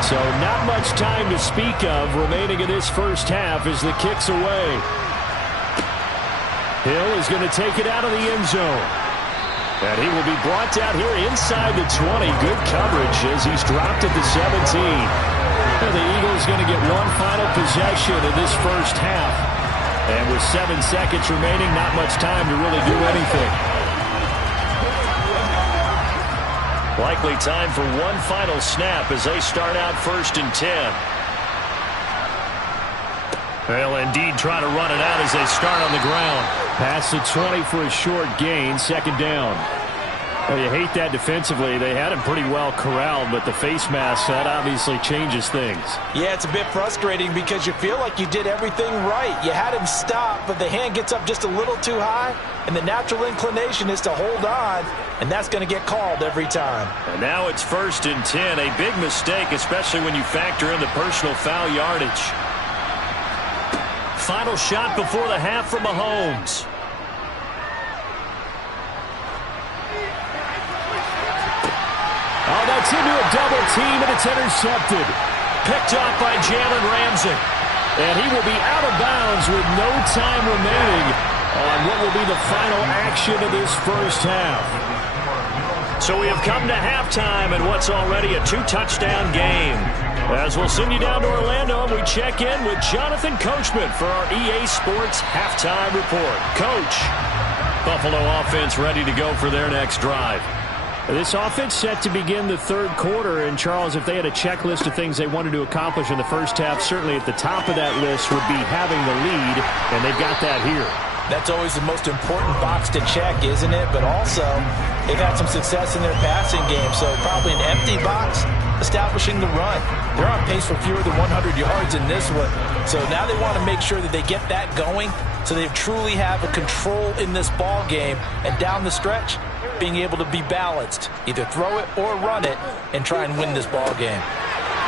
So not much time to speak of remaining in this first half as the kick's away. Hill is going to take it out of the end zone. And he will be brought down here inside the 20. Good coverage as he's dropped at the 17. And the Eagles going to get one final possession in this first half. And with 7 seconds remaining, not much time to really do anything. Likely time for one final snap as they start out 1st and 10. They'll indeed try to run it out as they start on the ground. Past the 20 for a short gain, 2nd down. Well, you hate that defensively. They had him pretty well corralled, but the face mask, that obviously changes things. Yeah, it's a bit frustrating because you feel like you did everything right. You had him stop, but the hand gets up just a little too high, and the natural inclination is to hold on, and that's going to get called every time. And now it's 1st and 10. A big mistake, especially when you factor in the personal foul yardage. Final shot before the half from Mahomes. Oh, that's into a double team, and it's intercepted. Picked off by Jalen Ramsey. And he will be out of bounds with no time remaining on what will be the final action of this first half. So we have come to halftime in what's already a 2-touchdown game. As we'll send you down to Orlando, and we check in with Jonathan Coachman for our EA Sports Halftime Report. Coach, Buffalo offense ready to go for their next drive. This offense set to begin the 3rd quarter, and Charles, if they had a checklist of things they wanted to accomplish in the first half, certainly at the top of that list would be having the lead, and they've got that here. That's always the most important box to check, isn't it? But also, they've had some success in their passing game, so probably an empty box, establishing the run. They're on pace for fewer than 100 yards in this one, so now they want to make sure that they get that going so they truly have a control in this ball game, and down the stretch, being able to be balanced, either throw it or run it, and try and win this ball game.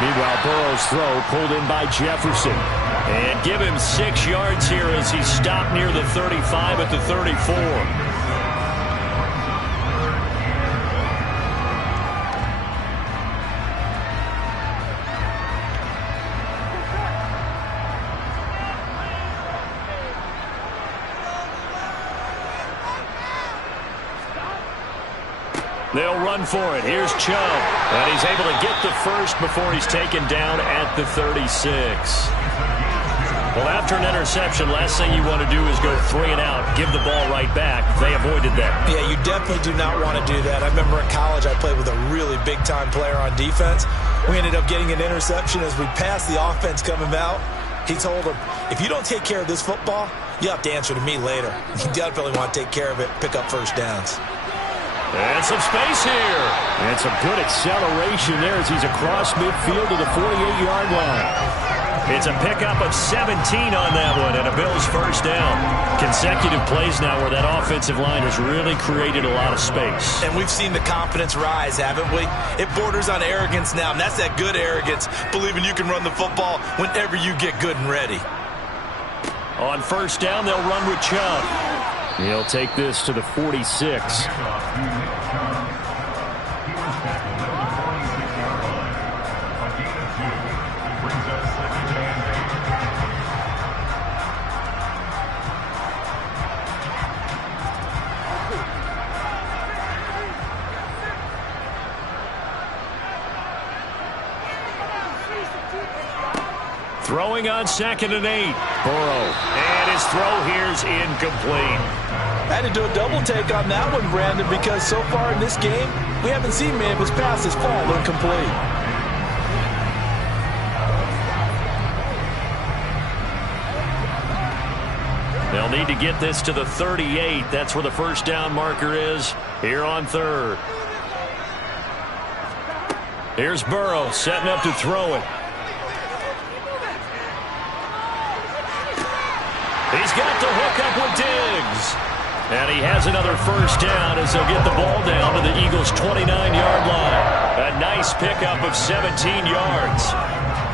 Meanwhile, Burrow's throw pulled in by Jefferson. And give him 6 yards here as he stopped near the 35 at the 34. They'll run for it. Here's Chubb. And he's able to get the first before he's taken down at the 36. Well, after an interception, last thing you want to do is go 3 and out, give the ball right back. They avoided that. Yeah, you definitely do not want to do that. I remember in college I played with a really big-time player on defense. We ended up getting an interception as we passed the offense coming out. He told him, if you don't take care of this football, you have to answer to me later. You definitely want to take care of it, pick up first downs. And some space here. And some good acceleration there as he's across midfield to the 48-yard line. It's a pickup of 17 on that one and a Bills first down. Consecutive plays now where that offensive line has really created a lot of space. And we've seen the confidence rise, haven't we? It borders on arrogance now, and that's that good arrogance, believing you can run the football whenever you get good and ready. On first down, they'll run with Chubb. He'll take this to the 46. Throwing on 2nd and 8. Burrow. And his throw here's incomplete. I had to do a double take on that one, Brandon, because so far in this game, we haven't seen many of his passes fall incomplete. They'll need to get this to the 38. That's where the first down marker is here on 3rd. Here's Burrow setting up to throw it. He's got the hook up with Diggs. And he has another first down as they'll get the ball down to the Eagles' 29-yard line. A nice pickup of 17 yards.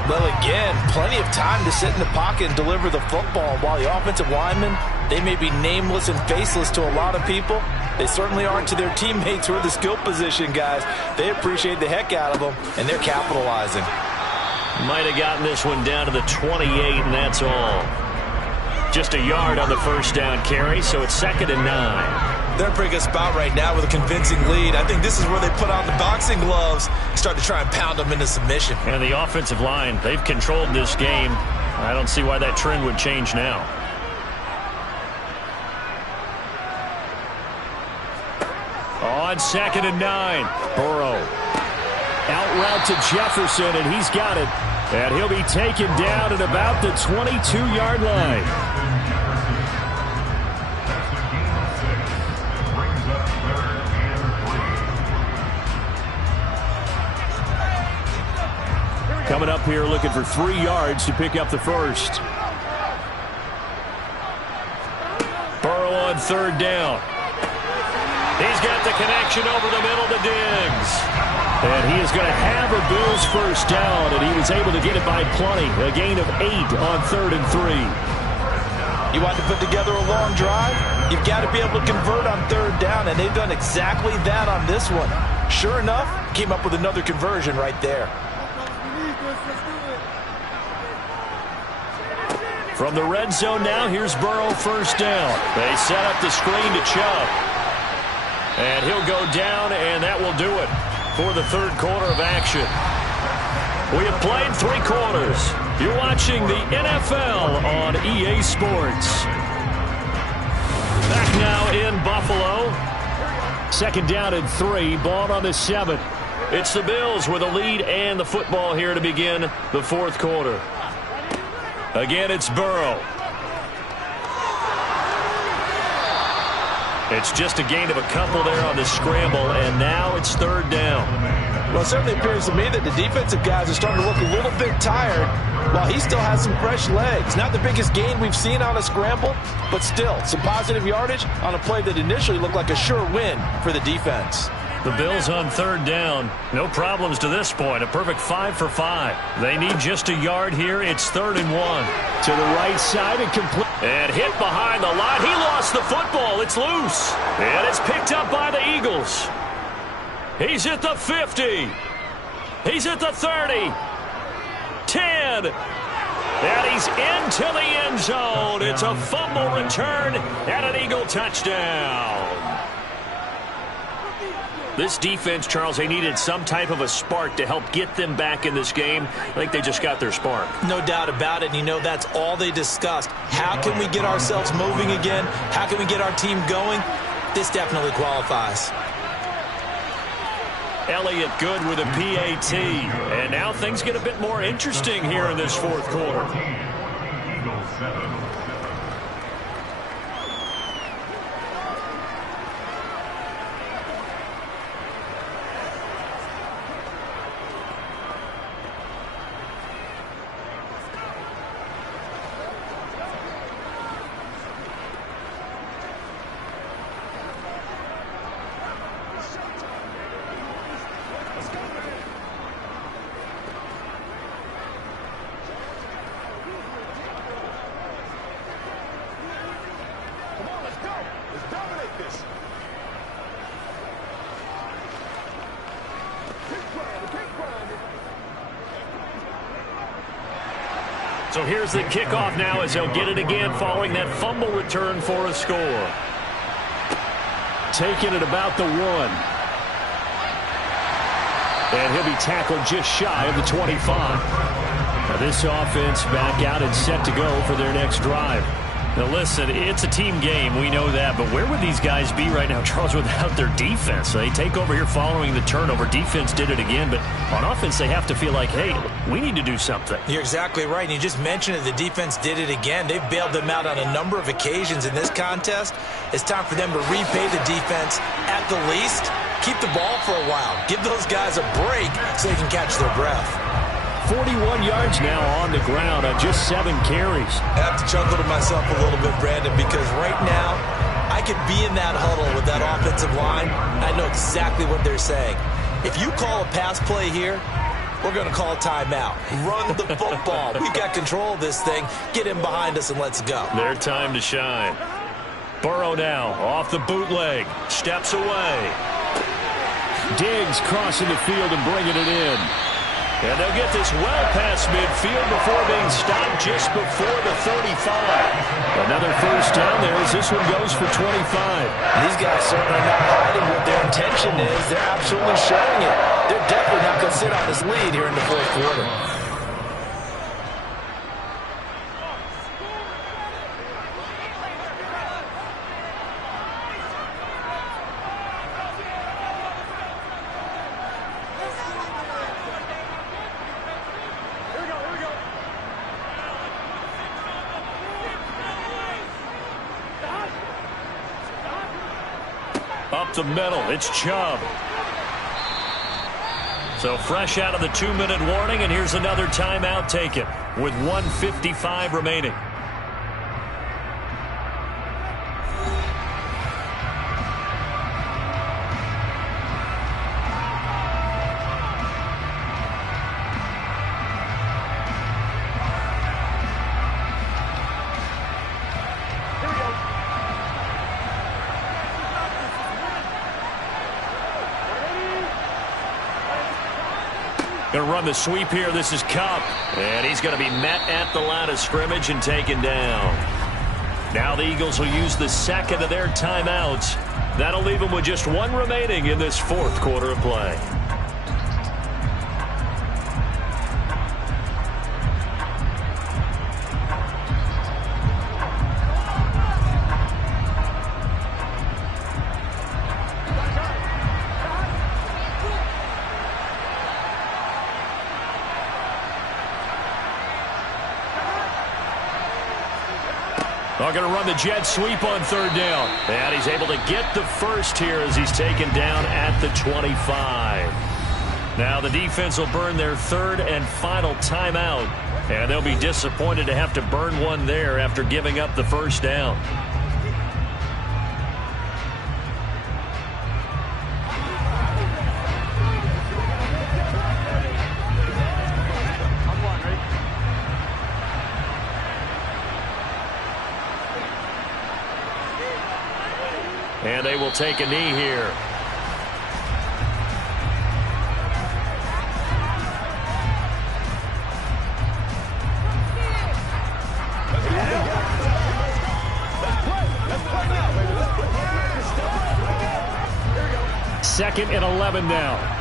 Well, again, plenty of time to sit in the pocket and deliver the football. While the offensive linemen, they may be nameless and faceless to a lot of people, they certainly aren't to their teammates who are the skill position guys. They appreciate the heck out of them, and they're capitalizing. Might have gotten this one down to the 28, and that's all. Just a yard on the first down carry, so it's 2nd and 9. They're in a pretty good spot right now with a convincing lead. I think this is where they put on the boxing gloves and start to try and pound them into submission. And the offensive line, they've controlled this game. I don't see why that trend would change now. On 2nd and 9, Burrow. Out route to Jefferson, and he's got it. And he'll be taken down at about the 22-yard line. Coming up here looking for 3 yards to pick up the first. Burrow on 3rd down. He's got the connection over the middle to Diggs. And he is going to have a Bills first down, and he was able to get it by plenty. A gain of 8 on 3rd and 3. You want to put together a long drive? You've got to be able to convert on 3rd down, and they've done exactly that on this one. Sure enough, came up with another conversion right there. From the red zone now, here's Burrow first down. They set up the screen to Chubb. And he'll go down, and that will do it for the 3rd quarter of action. We have played 3 quarters. You're watching the NFL on EA Sports. Back now in Buffalo. 2nd down and 3, ball on the 7. It's the Bills with a lead and the football here to begin the 4th quarter. Again, it's Burrow. It's just a gain of a couple there on the scramble, and now it's 3rd down. Well, it certainly appears to me that the defensive guys are starting to look a little bit tired while he still has some fresh legs. Not the biggest gain we've seen on a scramble, but still some positive yardage on a play that initially looked like a sure win for the defense. The Bills on 3rd down. No problems to this point. A perfect 5 for 5. They need just a yard here. It's 3rd and 1. To the right side and complete. And hit behind the line. He lost the football. It's loose. And it's picked up by the Eagles. He's at the 50. He's at the 30. 10. And he's into the end zone. It's a fumble return and an Eagle touchdown. This defense, Charles, they needed some type of a spark to help get them back in this game. I think they just got their spark. No doubt about it. And you know, that's all they discussed. How can we get ourselves moving again? How can we get our team going? This definitely qualifies. Elliott good with a PAT. And now things get a bit more interesting here in this 4th quarter. Eagles 7. So here's the kickoff now as they'll get it again following that fumble return for a score. Taking it about the 1. And he'll be tackled just shy of the 25. Now this offense back out and set to go for their next drive. Now listen, it's a team game, we know that, but where would these guys be right now, Charles, without their defense? They take over here following the turnover. Defense did it again, but on offense they have to feel like, hey, we need to do something. You're exactly right, and you just mentioned it, the defense did it again. They've bailed them out on a number of occasions in this contest. It's time for them to repay the defense at the least. Keep the ball for a while. Give those guys a break so they can catch their breath. 41 yards now on the ground on just 7 carries. I have to chuckle to myself a little bit, Brandon, because right now I could be in that huddle with that offensive line. I know exactly what they're saying. If you call a pass play here, we're going to call a timeout. Run the football. We've got control of this thing. Get in behind us and let's go. Their time to shine. Burrow now off the bootleg. Steps away. Diggs crossing the field and bringing it in. And they'll get this well past midfield before being stopped just before the 35. Another first down there as this one goes for 25. These guys certainly not hiding what their intention is. They're absolutely showing it. They're definitely not going to sit on this lead here in the fourth quarter. Up the middle, it's Chubb. So fresh out of the 2-minute warning, and here's another timeout taken with 1:55 remaining. Going to run the sweep here. This is Kupp. And he's going to be met at the line of scrimmage and taken down. Now the Eagles will use the second of their timeouts. That'll leave them with just one remaining in this fourth quarter of play. They're going to run the jet sweep on third down. And he's able to get the first here as he's taken down at the 25. Now the defense will burn their third and final timeout. And they'll be disappointed to have to burn one there after giving up the first down. And they will take a knee here. Second and 11 now.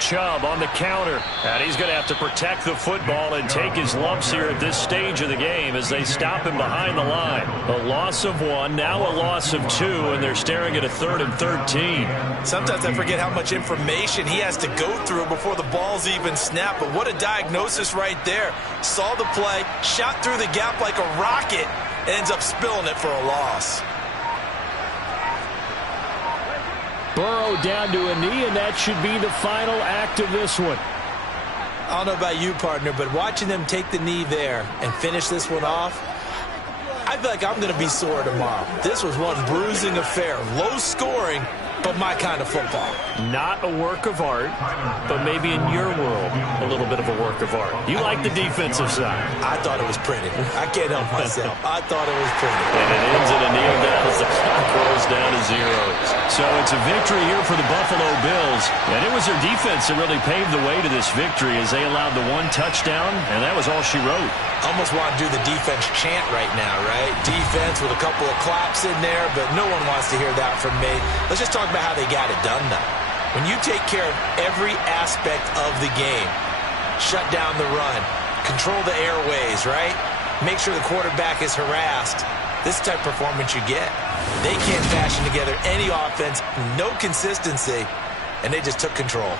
Chubb on the counter, and he's going to have to protect the football and take his lumps here at this stage of the game as they stop him behind the line. A loss of one, now a loss of two, and they're staring at a 3rd and 13. Sometimes I forget how much information he has to go through before the ball's even snapped, but what a diagnosis right there. Saw the play, shot through the gap like a rocket, ends up spilling it for a loss. Burrow down to a knee, and that should be the final act of this one. I don't know about you, partner, but watching them take the knee there and finish this one off, I feel like I'm going to be sore tomorrow. This was one bruising affair. Low scoring, but my kind of football. Not a work of art, but maybe in your world, a little bit of a work of art. You like the defensive side. I thought it was pretty. I can't help myself. I thought it was pretty. And it ends in a kneel down as the clock rolls down to zeros. So it's a victory here for the Buffalo Bills. And it was their defense that really paved the way to this victory as they allowed the one touchdown, and that was all she wrote. Almost want to do the defense chant right now, right? Defense with a couple of claps in there, but no one wants to hear that from me. Let's just talk about how they got it done, though. When you take care of every aspect of the game, shut down the run, control the airways, right? Make sure the quarterback is harassed. This type of performance you get. They can't fashion together any offense, no consistency, and they just took control.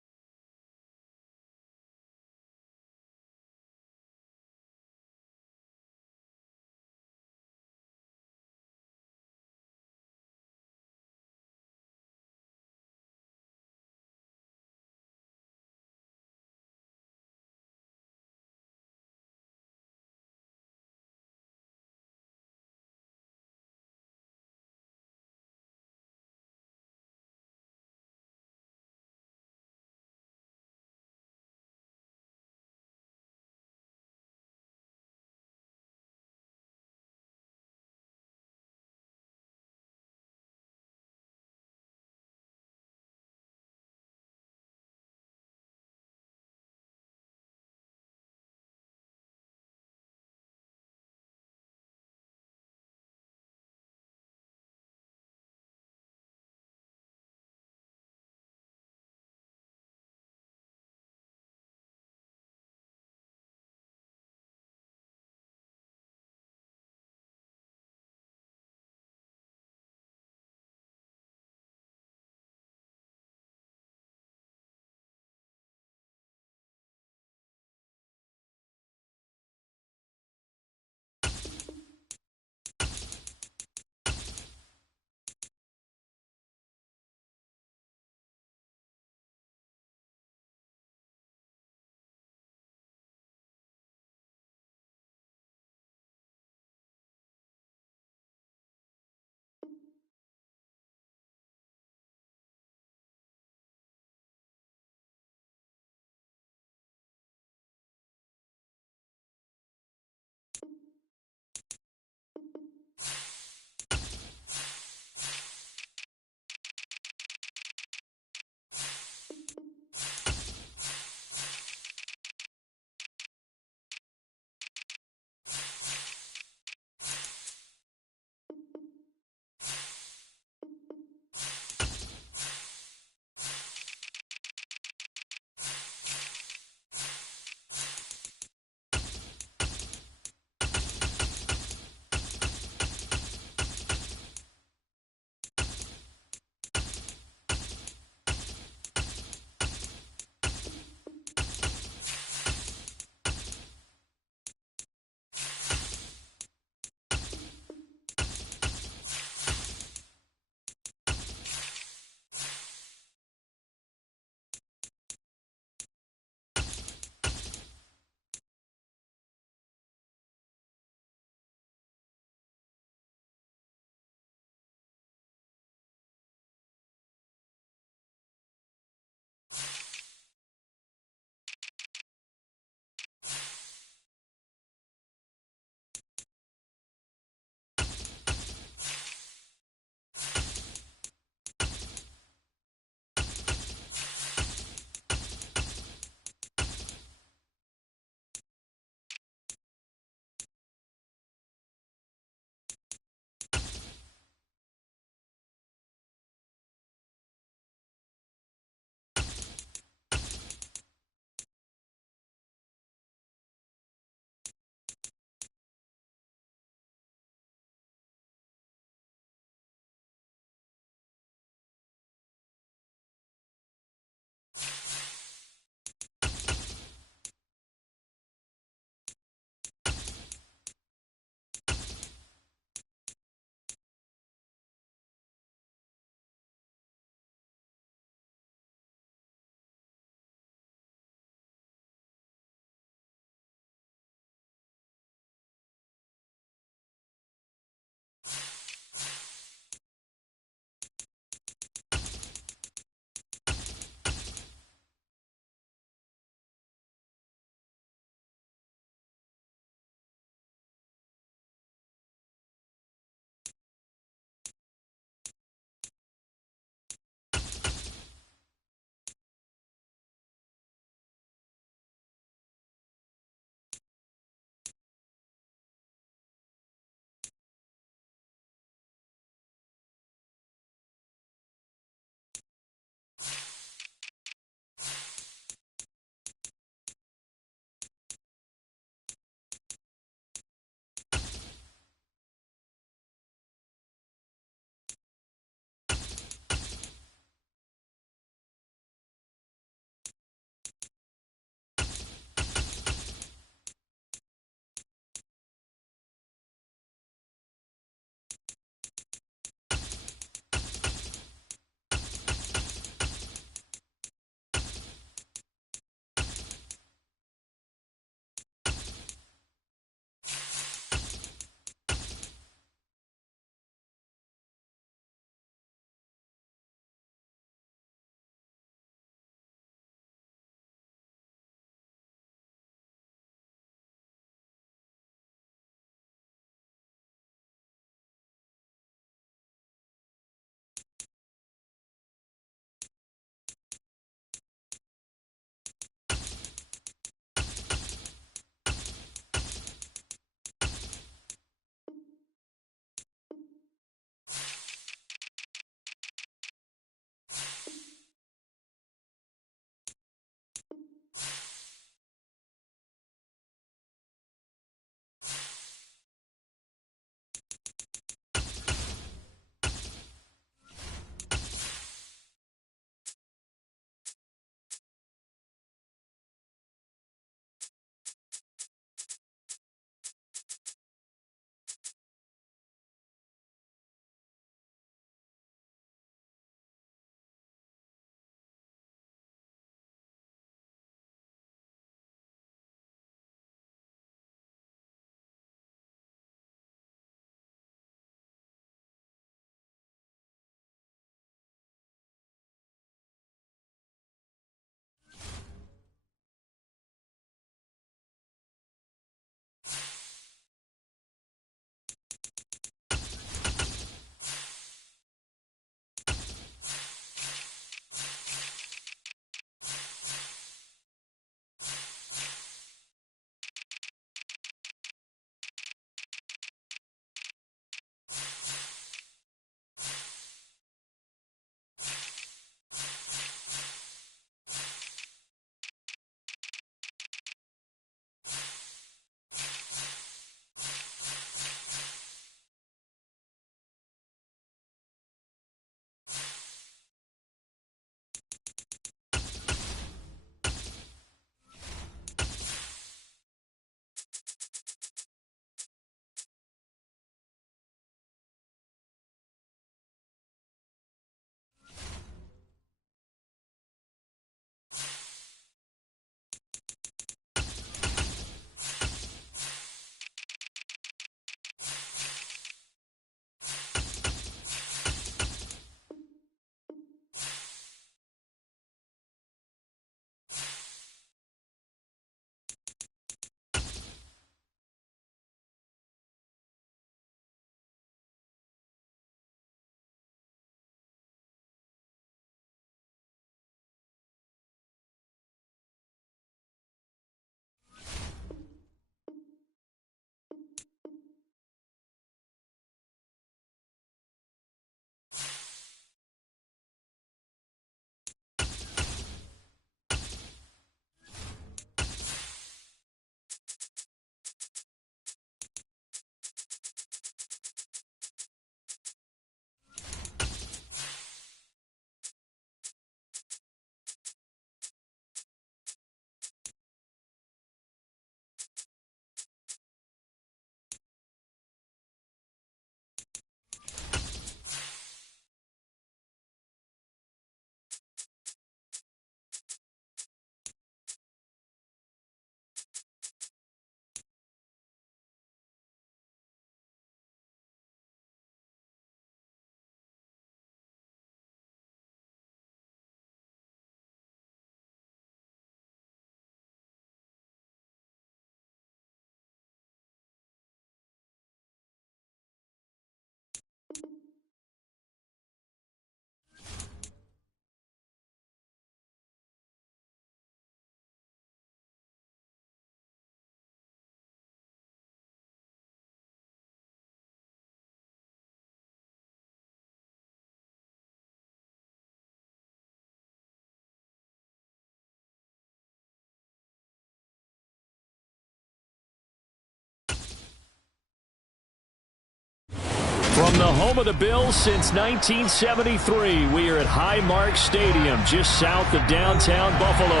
From the home of the Bills since 1973, we are at Highmark Stadium, just south of downtown Buffalo.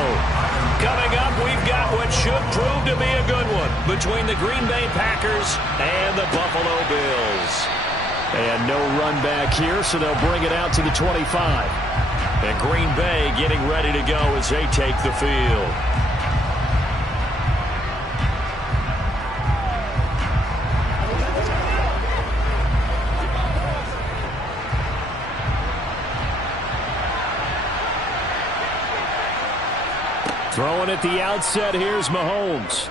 Coming up, we've got what should prove to be a good one between the Green Bay Packers and the Buffalo Bills. And no run back here, so they'll bring it out to the 25. And Green Bay getting ready to go as they take the field. Throwing at the outset, here's Mahomes.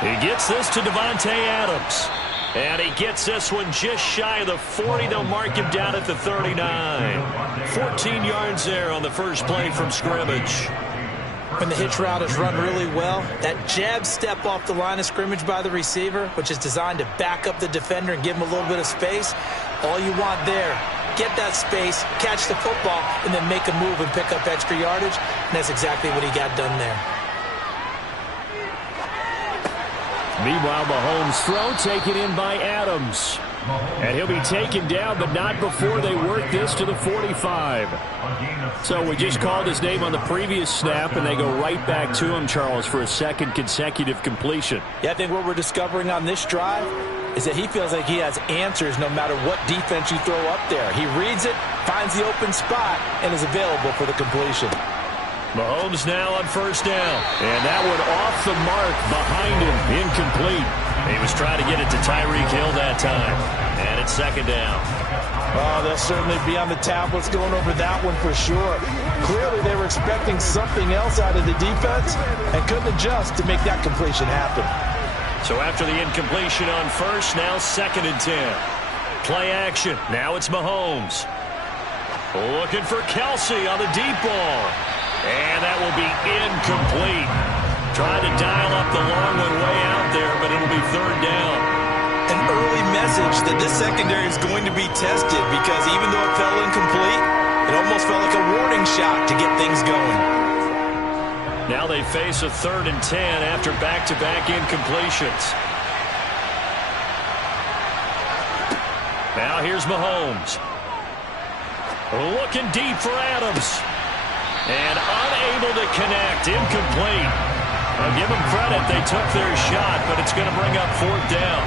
He gets this to Davante Adams. And he gets this one just shy of the 40. They'll mark him down at the 39. 14 yards there on the first play from scrimmage. When the hitch route is run really well, that jab step off the line of scrimmage by the receiver, which is designed to back up the defender and give him a little bit of space, all you want there, get that space, catch the football, and then make a move and pick up extra yardage, and that's exactly what he got done there. Meanwhile, Mahomes' throw taken in by Adams. And he'll be taken down, but not before they work this to the 45. So we just called his name on the previous snap, and they go right back to him, Charles, for a second consecutive completion. Yeah, I think what we're discovering on this drive is that he feels like he has answers no matter what defense you throw up there. He reads it, finds the open spot, and is available for the completion. Mahomes now on first down. And that one off the mark behind him. Incomplete. He was trying to get it to Tyreek Hill that time. And it's second down. Oh, they'll certainly be on the tablets going over that one for sure. Clearly they were expecting something else out of the defense and couldn't adjust to make that completion happen. So after the incompletion on first, now second and 10. Play action. Now it's Mahomes. Looking for Kelsey on the deep ball. And that will be incomplete. Trying to dial up the long one way out there, but it'll be third down. An early message that this secondary is going to be tested because even though it fell incomplete, it almost felt like a warning shot to get things going. Now they face a third and 10 after back-to-back incompletions. Now here's Mahomes. Looking deep for Adams. And unable to connect. Incomplete. I'll give them credit. They took their shot, but it's going to bring up fourth down.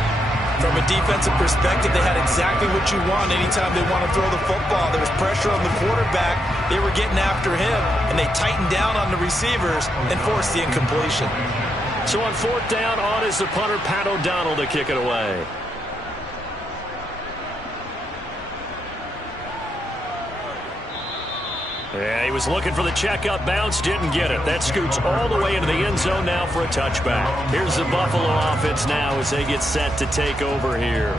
From a defensive perspective, they had exactly what you want anytime they want to throw the football. There was pressure on the quarterback. They were getting after him, and they tightened down on the receivers and forced the incompletion. So on fourth down, on is the punter, Pat O'Donnell, to kick it away. Yeah, he was looking for the checkup bounce, didn't get it. That scoots all the way into the end zone now for a touchback. Here's the Buffalo offense now as they get set to take over here.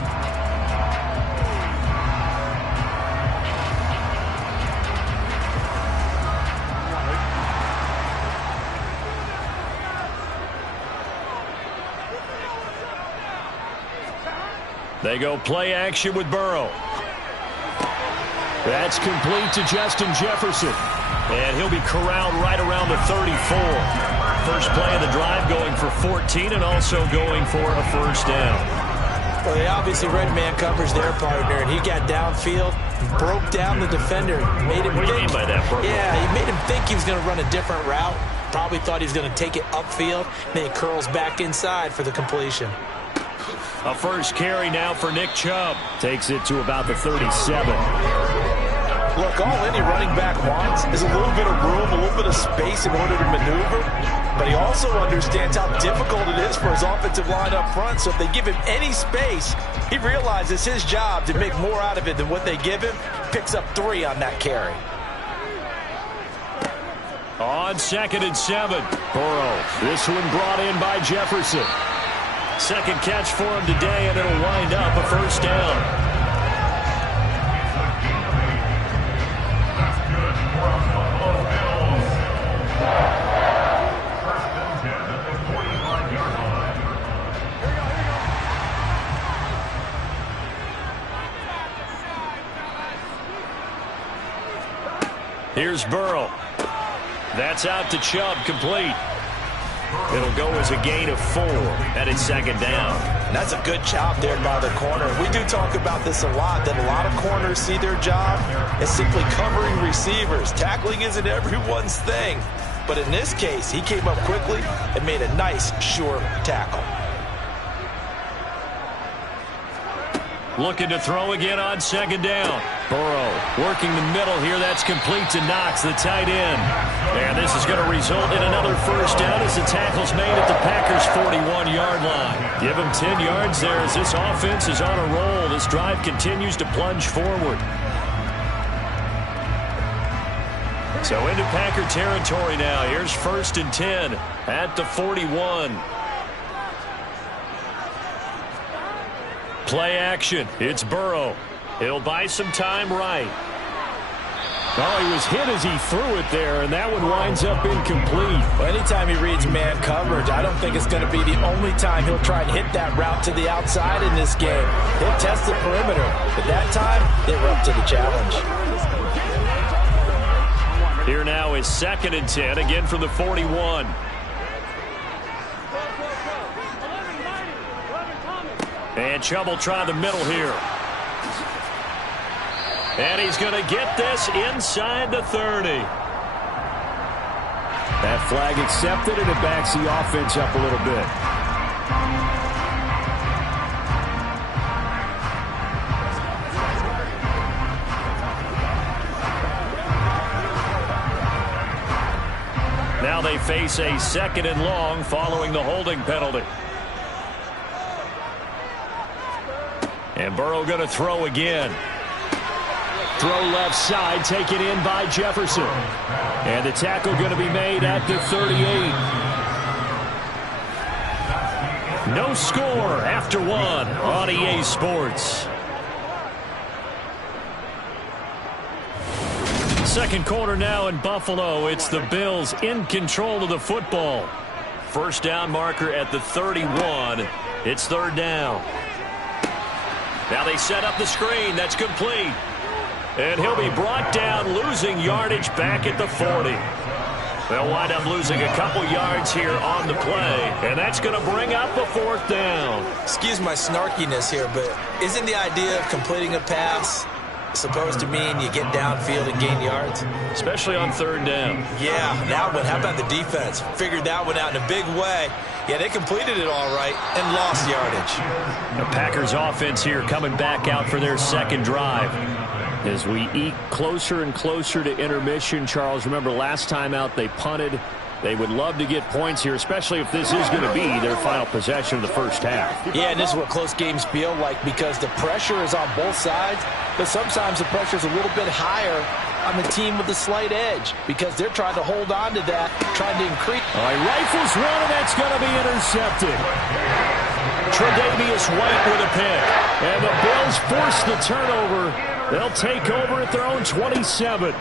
They go play action with Burrow. That's complete to Justin Jefferson. And he'll be corralled right around the 34. First play of the drive going for 14 and also going for a first down. Well, they obviously read man coverage their partner, and he got downfield, broke down the defender. Made him what do you mean by that, Burrow? Yeah, he made him think he was going to run a different route. Probably thought he was going to take it upfield. Then he curls back inside for the completion. A first carry now for Nick Chubb. Takes it to about the 37. Look, all any running back wants is a little bit of room, a little bit of space in order to maneuver. But he also understands how difficult it is for his offensive line up front. So if they give him any space, he realizes his job to make more out of it than what they give him. Picks up 3 on that carry. On second and 7. Burrow. This one brought in by Jefferson. Second catch for him today, and it'll wind up a first down. Here's Burrow. That's out to Chubb, complete. It'll go as a gain of 4, and it's second down. And that's a good job there by the corner. We do talk about this a lot, that a lot of corners see their job as simply covering receivers. Tackling isn't everyone's thing. But in this case, he came up quickly and made a nice, sure tackle. Looking to throw again on second down. Burrow working the middle here. That's complete to Knox, the tight end. And this is going to result in another first down as the tackle's made at the Packers' 41-yard line. Give him 10 yards there as this offense is on a roll. This drive continues to plunge forward. So into Packer territory now. Here's 1st and 10 at the 41. Play action. It's Burrow. He'll buy some time right. Oh, he was hit as he threw it there, and that one winds up incomplete. Well, anytime he reads man coverage, I don't think it's going to be the only time he'll try and hit that route to the outside in this game. He'll test the perimeter, but that time they were up to the challenge. Here now is 2nd and 10, again from the 41. And Chubb will try the middle here. And he's going to get this inside the 30. That flag accepted, and it backs the offense up a little bit. Now they face a 2nd and long following the holding penalty. And Burrow going to throw again. Throw left side, taken in by Jefferson. And the tackle going to be made at the 38. No score after 1 on EA Sports. Second quarter now in Buffalo. It's the Bills in control of the football. First down marker at the 31. It's 3rd down. Now they set up the screen. That's complete. And he'll be brought down, losing yardage back at the 40. They'll wind up losing a couple yards here on the play. And that's going to bring up a 4th down. Excuse my snarkiness here, but isn't the idea of completing a pass supposed to mean you get downfield and gain yards? Especially on 3rd down. Yeah, that one. How about the defense? Figured that one out in a big way. Yeah, they completed it all right and lost yardage. The Packers offense here coming back out for their 2nd drive. As we eke closer and closer to intermission, Charles, remember last time out they punted. They would love to get points here, especially if this is going to be their final possession of the first half. Yeah, and this is what close games feel like because the pressure is on both sides, but sometimes the pressure is a little bit higher on the team with the slight edge because they're trying to hold on to that, trying to increase. All right, rifles one, and that's going to be intercepted. Tre'Davious White with a pick. And the Bills force the turnover. They'll take over at their own 27.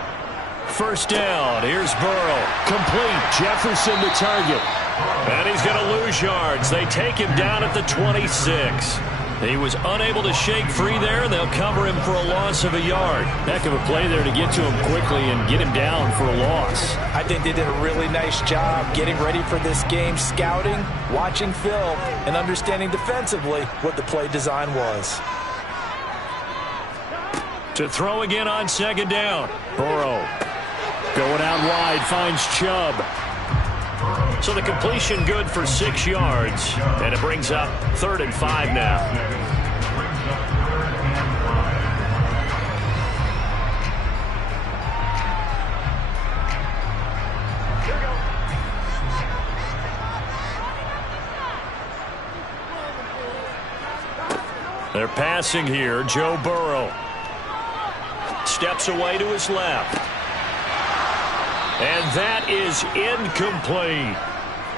First down. Here's Burrow. Complete. Jefferson the target. And he's going to lose yards. They take him down at the 26. He was unable to shake free there, and they'll cover him for a loss of a yard. Heck of a play there to get to him quickly and get him down for a loss. I think they did a really nice job getting ready for this game, scouting, watching film, and understanding defensively what the play design was. To throw again on 2nd down. Burrow going out wide, finds Chubb. So the completion good for 6 yards, and it brings up 3rd and 5 now. They're passing here. Joe Burrow steps away to his left. And that is incomplete.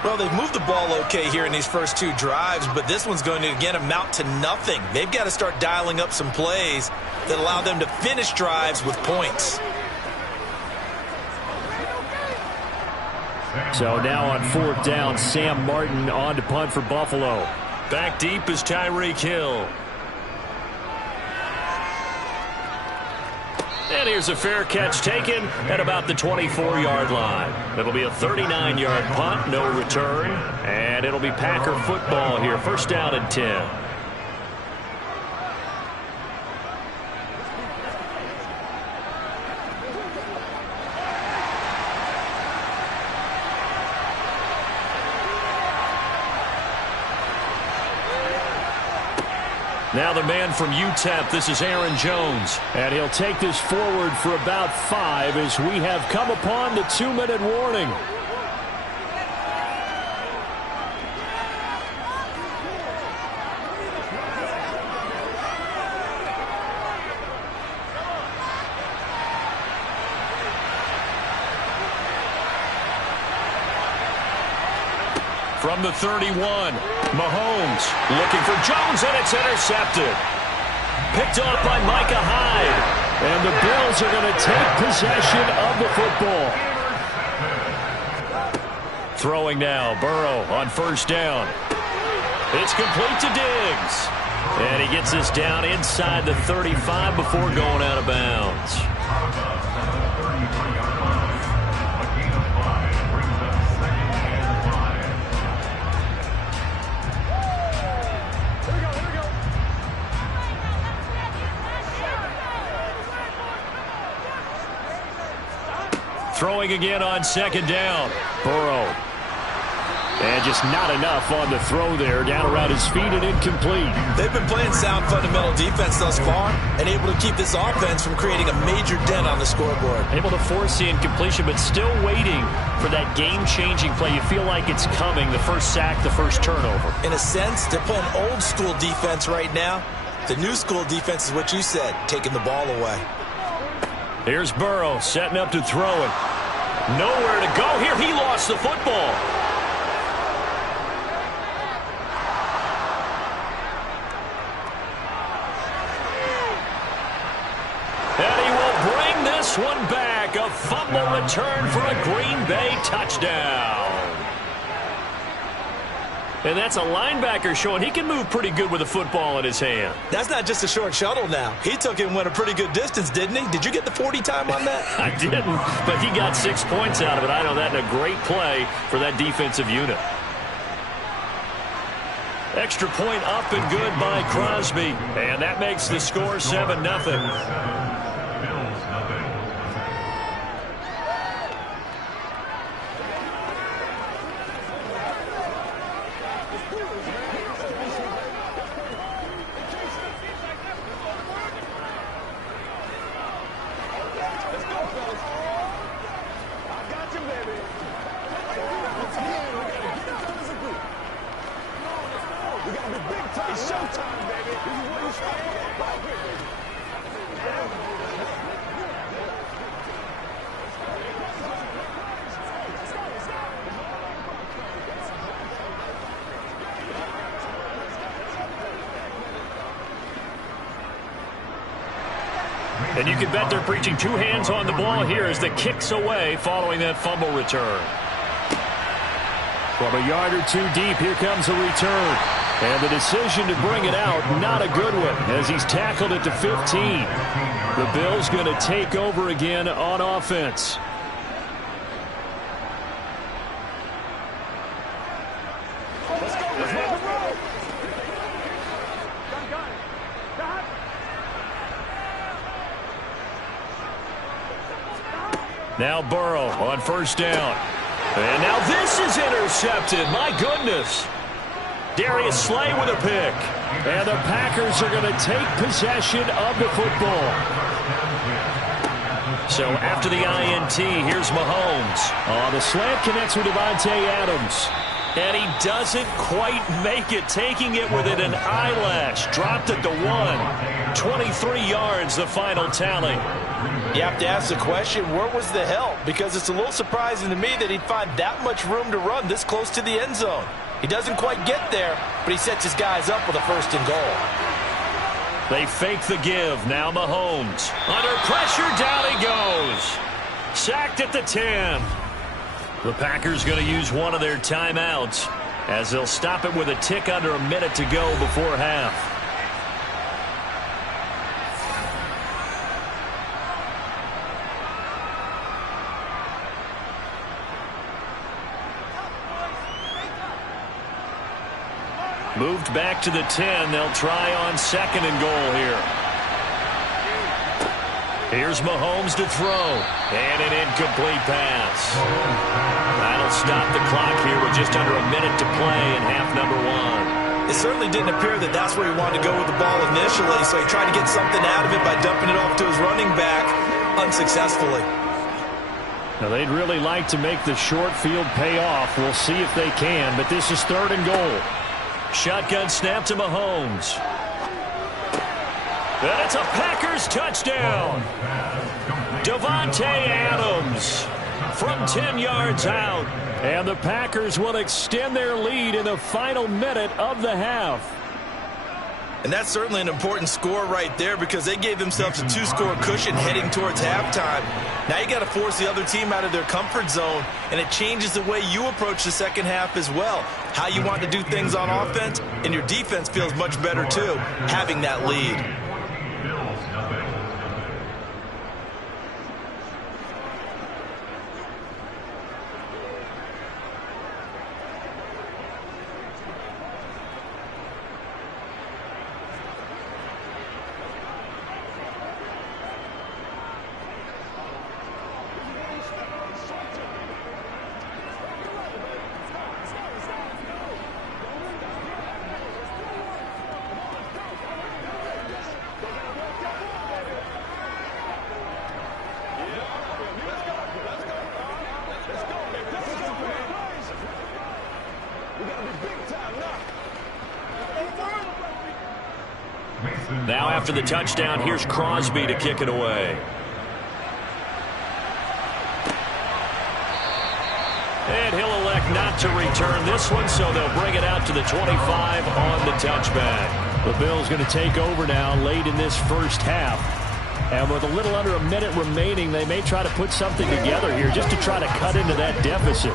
Well, they've moved the ball okay here in these first 2 drives, but this one's going to, again, amount to nothing. They've got to start dialing up some plays that allow them to finish drives with points. So now on 4th down, Sam Martin on to punt for Buffalo. Back deep is Tyreek Hill. And here's a fair catch taken at about the 24-yard line. It'll be a 39-yard punt, no return. And it'll be Packer football here. First down and 10. Now the man from UTEP, this is Aaron Jones. And he'll take this forward for about 5 as we have come upon the 2-minute warning. From the 31, Mahomes looking for Jones, and it's intercepted. Picked off by Micah Hyde. And the Bills are going to take possession of the football. Throwing now, Burrow on first down. It's complete to Diggs. And he gets this down inside the 35 before going out of bounds. Throwing again on second down. Burrow. And just not enough on the throw there. Down around his feet and incomplete. They've been playing sound fundamental defense thus far and able to keep this offense from creating a major dent on the scoreboard. Able to force the incompletion, but still waiting for that game-changing play. You feel like it's coming. The first sack, the first turnover. In a sense, they're playing old-school defense right now. The new-school defense is what you said, taking the ball away. Here's Burrow setting up to throw it. Nowhere to go here. He lost the football. And he will bring this one back. A fumble return for a Green Bay touchdown. And that's a linebacker showing he can move pretty good with a football in his hand. That's not just a short shuttle now. He took it and went a pretty good distance, didn't he? Did you get the 40 time on that? I didn't, but he got 6 points out of it. I know that in a great play for that defensive unit. Extra point up and good by Crosby. And that makes the score 7-0. And you can bet they're preaching 2 hands on the ball here as the kick's away following that fumble return. From a yard or 2 deep, here comes a return. And the decision to bring it out, not a good one, as he's tackled it to 15. The Bills going to take over again on offense. Now Burrow on first down. And now this is intercepted. My goodness. Darius Slay with a pick. And the Packers are going to take possession of the football. So after the INT, here's Mahomes. The slant connects with Davante Adams. And he doesn't quite make it, taking it within an eyelash. Dropped it to 1. 23 yards, the final tally. You have to ask the question, where was the help? Because it's a little surprising to me that he'd find that much room to run this close to the end zone. He doesn't quite get there, but he sets his guys up with a 1st and goal. They fake the give. Now Mahomes. Under pressure, down he goes. Sacked at the 10. The Packers going to use one of their timeouts as they'll stop it with a tick under a minute to go before half. Moved back to the 10. They'll try on 2nd and goal here. Here's Mahomes to throw. And an incomplete pass. That'll stop the clock here with just under a minute to play in half number 1. It certainly didn't appear that that's where he wanted to go with the ball initially, so he tried to get something out of it by dumping it off to his running back unsuccessfully. Now, they'd really like to make the short field pay off. We'll see if they can, but this is 3rd and goal. Shotgun snap to Mahomes. And it's a Packers touchdown. Davante Adams from 10 yards out. And the Packers will extend their lead in the final minute of the half. And that's certainly an important score right there because they gave themselves a 2-score cushion heading towards halftime. Now you got to force the other team out of their comfort zone, and it changes the way you approach the second half as well. How you want to do things on offense, and your defense feels much better too, having that lead. Now after the touchdown, here's Crosby to kick it away. And he'll elect not to return this one, so they'll bring it out to the 25 on the touchback. The Bills going to take over now late in this first half. And with a little under a minute remaining, they may try to put something together here just to try to cut into that deficit.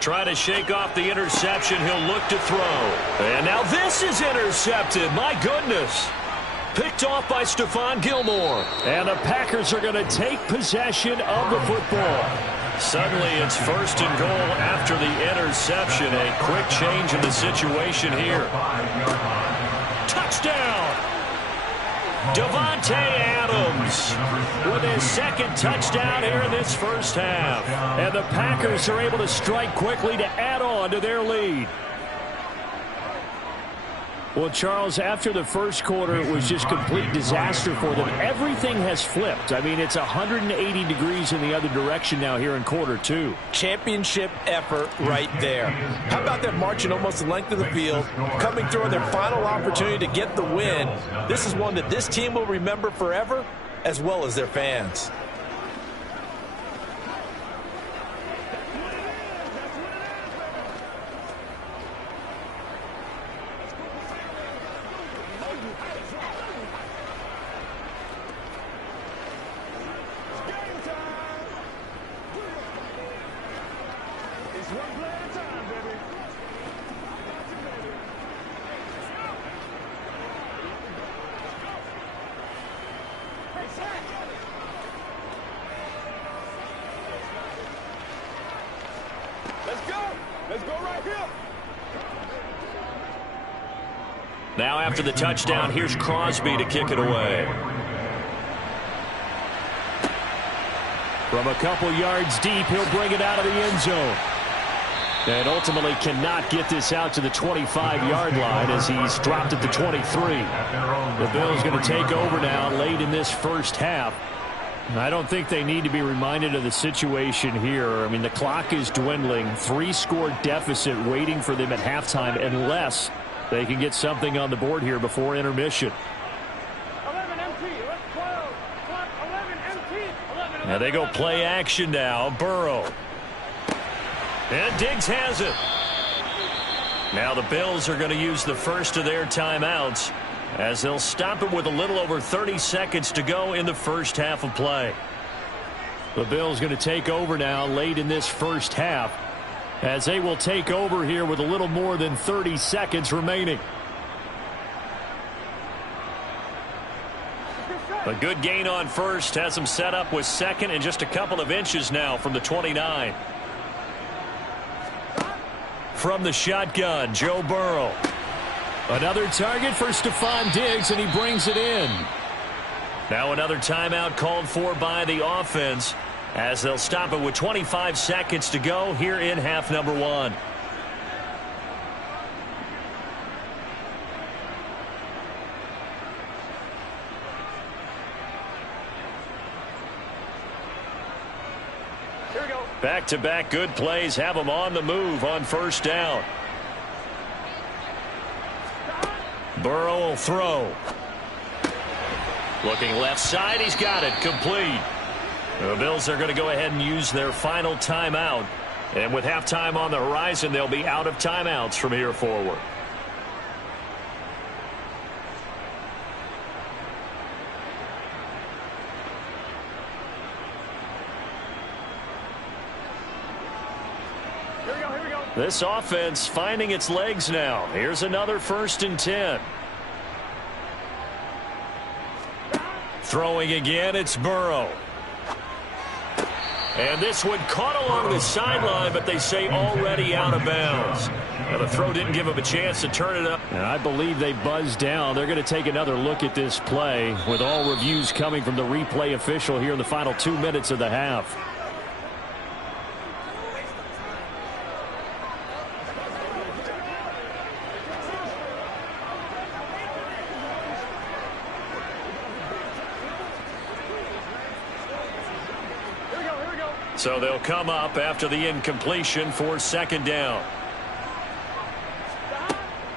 Try to shake off the interception. He'll look to throw. And now this is intercepted. My goodness. Picked off by Stephon Gilmore. And the Packers are going to take possession of the football. Suddenly it's 1st and goal after the interception. A quick change in the situation here. Touchdown. Davante Adams with his 2nd touchdown here in this first half. And the Packers are able to strike quickly to add on to their lead. Well, Charles, after the first quarter, it was just complete disaster for them. Everything has flipped. I mean, it's 180 degrees in the other direction now here in quarter 2. Championship effort right there. How about them marching almost the length of the field, coming through on their final opportunity to get the win? This is one that this team will remember forever, as well as their fans. Now after the touchdown, here's Crosby to kick it away. From a couple yards deep, he'll bring it out of the end zone. And ultimately cannot get this out to the 25-yard line as he's dropped at the 23. The Bills going to take over now late in this first half. I don't think they need to be reminded of the situation here. I mean, the clock is dwindling. 3-score deficit waiting for them at halftime unless they can get something on the board here before intermission. 11 empty. Let's 12. 11 empty. 11. Now they go play action now. Burrow. And Diggs has it. Now the Bills are going to use the first of their timeouts as they'll stop it with a little over 30 seconds to go in the first half of play. The Bills going to take over now late in this first half as they will take over here with a little more than 30 seconds remaining. A good gain on first has him set up with second and just a couple of inches now from the 29. From the shotgun, Joe Burrow. Another target for Stephon Diggs, and he brings it in. Now another timeout called for by the offense as they'll stop it with 25 seconds to go here in half number 1. Back-to-back good plays have them on the move on first down. Burrow will throw. Looking left side, he's got it, complete. The Bills are going to go ahead and use their final timeout. And with halftime on the horizon, they'll be out of timeouts from here forward. This offense finding its legs now. Here's another 1st and 10. Throwing again, it's Burrow. And this one caught along the sideline, but they say already out of bounds. Now the throw didn't give him a chance to turn it up. And I believe they buzzed down. They're going to take another look at this play with all reviews coming from the replay official here in the final 2 minutes of the half. So they'll come up after the incompletion for 2nd down.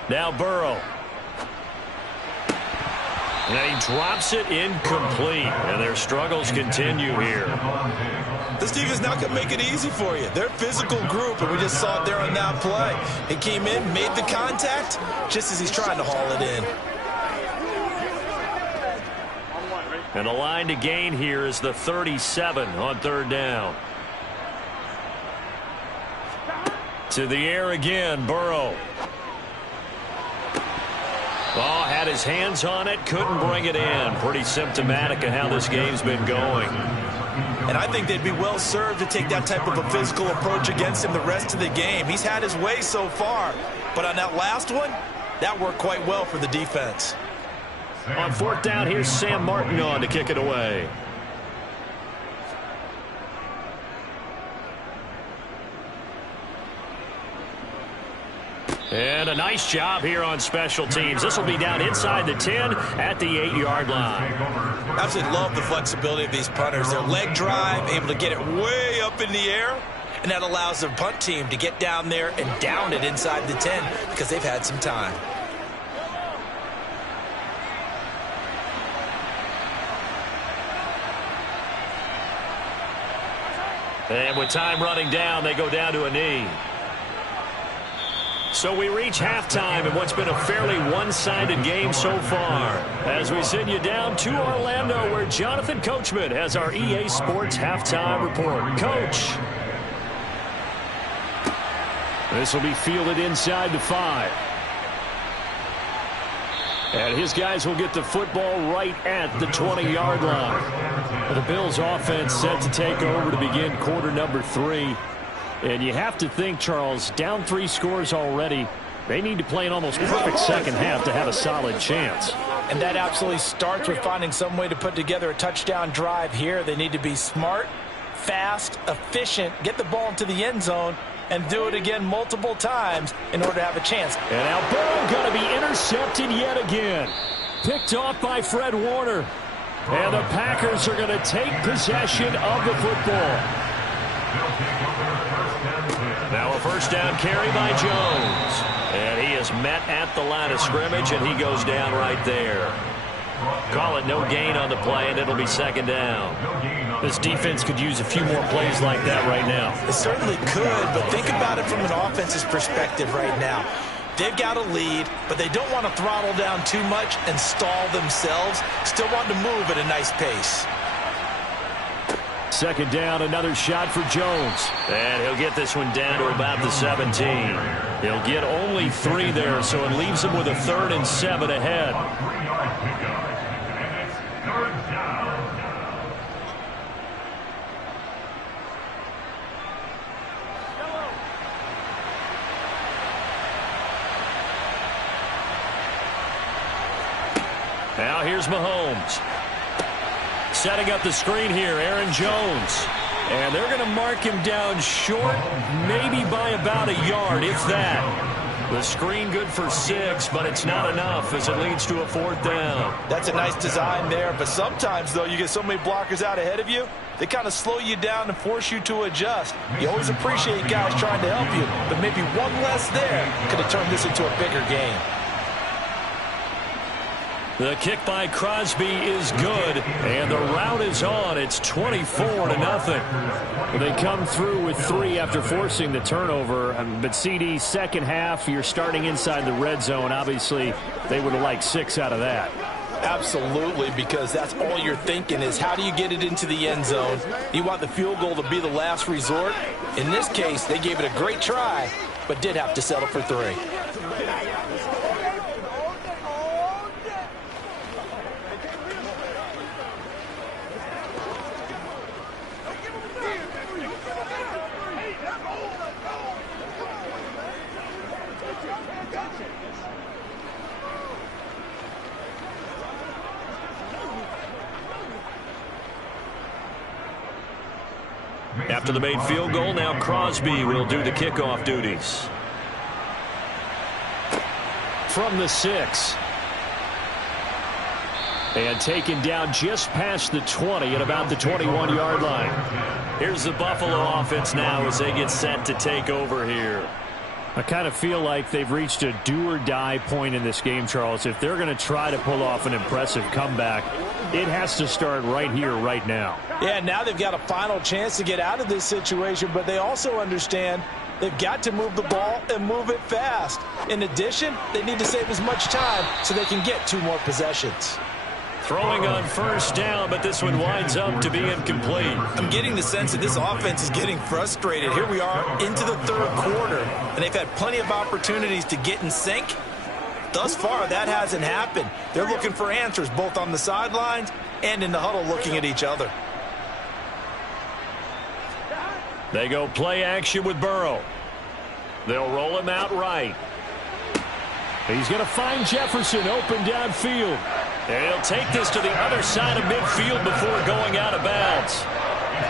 Now Burrow. And he drops it incomplete. And their struggles continue here. This defense is not going to make it easy for you. They're a physical group, and we just saw it there on that play. He came in, made the contact, just as he's trying to haul it in. And the line to gain here is the 37 on 3rd down. To the air again, Burrow. Oh, had his hands on it, couldn't bring it in. Pretty symptomatic of how this game's been going. And I think they'd be well served to take that type of a physical approach against him the rest of the game. He's had his way so far, but on that last one, that worked quite well for the defense. On 4th down, here's Sam Martin on to kick it away. And a nice job here on special teams. This will be down inside the 10 at the 8-yard line. Absolutely love the flexibility of these punters. Their leg drive, able to get it way up in the air, and that allows their punt team to get down there and down it inside the 10 because they've had some time. And with time running down, they go down to a knee. So we reach halftime in what's been a fairly one-sided game so far. As we send you down to Orlando, where Jonathan Coachman has our EA Sports halftime report. Coach. This will be fielded inside the 5. And his guys will get the football right at the 20-yard line. The Bills offense set to take over to begin quarter number 3. And you have to think, Charles, down 3 scores already. They need to play an almost perfect second half to have a solid chance. And that absolutely starts with finding some way to put together a touchdown drive here. They need to be smart, fast, efficient, get the ball into the end zone, and do it again multiple times in order to have a chance. And now Burrow going to be intercepted yet again. Picked off by Fred Warner. And the Packers are going to take possession of the football. Now a first down carry by Jones. And he is met at the line of scrimmage, and he goes down right there. Call it no gain on the play, and it'll be 2nd down. This defense could use a few more plays like that right now. It certainly could, but think about it from an offense's perspective right now. They've got a lead, but they don't want to throttle down too much and stall themselves. Still want to move at a nice pace. 2nd down, another shot for Jones. And he'll get this one down to about the 17. He'll get only 3 there, so it leaves him with a 3rd and 7 ahead. Now here's Mahomes. Setting up the screen here, Aaron Jones. And they're going to mark him down short, maybe by about a yard, if that. The screen good for 6, but it's not enough as it leads to a 4th down. That's a nice design there, but sometimes, though, you get so many blockers out ahead of you, they kind of slow you down and force you to adjust. You always appreciate guys trying to help you, but maybe one less there could have turned this into a bigger game. The kick by Crosby is good, and the route is on. It's 24-0. They come through with 3 after forcing the turnover. But CD, second half, you're starting inside the red zone. Obviously, they would have liked 6 out of that. Absolutely, because that's all you're thinking is how do you get it into the end zone? You want the field goal to be the last resort. In this case, they gave it a great try, but did have to settle for 3. After the made field goal, now Crosby will do the kickoff duties. From the 6. And taken down just past the 20 at about the 21-yard line. Here's the Buffalo offense now as they get set to take over here. I kind of feel like they've reached a do-or-die point in this game, Charles. If they're going to try to pull off an impressive comeback, it has to start right here, right now. Yeah, now they've got a final chance to get out of this situation, but they also understand they've got to move the ball and move it fast. In addition, they need to save as much time so they can get 2 more possessions. Throwing on first down, but this one winds up to be incomplete. I'm getting the sense that this offense is getting frustrated. Here we are into the 3rd quarter, and they've had plenty of opportunities to get in sync. Thus far, that hasn't happened. They're looking for answers both on the sidelines and in the huddle looking at each other. They go play action with Burrow. They'll roll him out right. He's going to find Jefferson open downfield. And he'll take this to the other side of midfield before going out of bounds.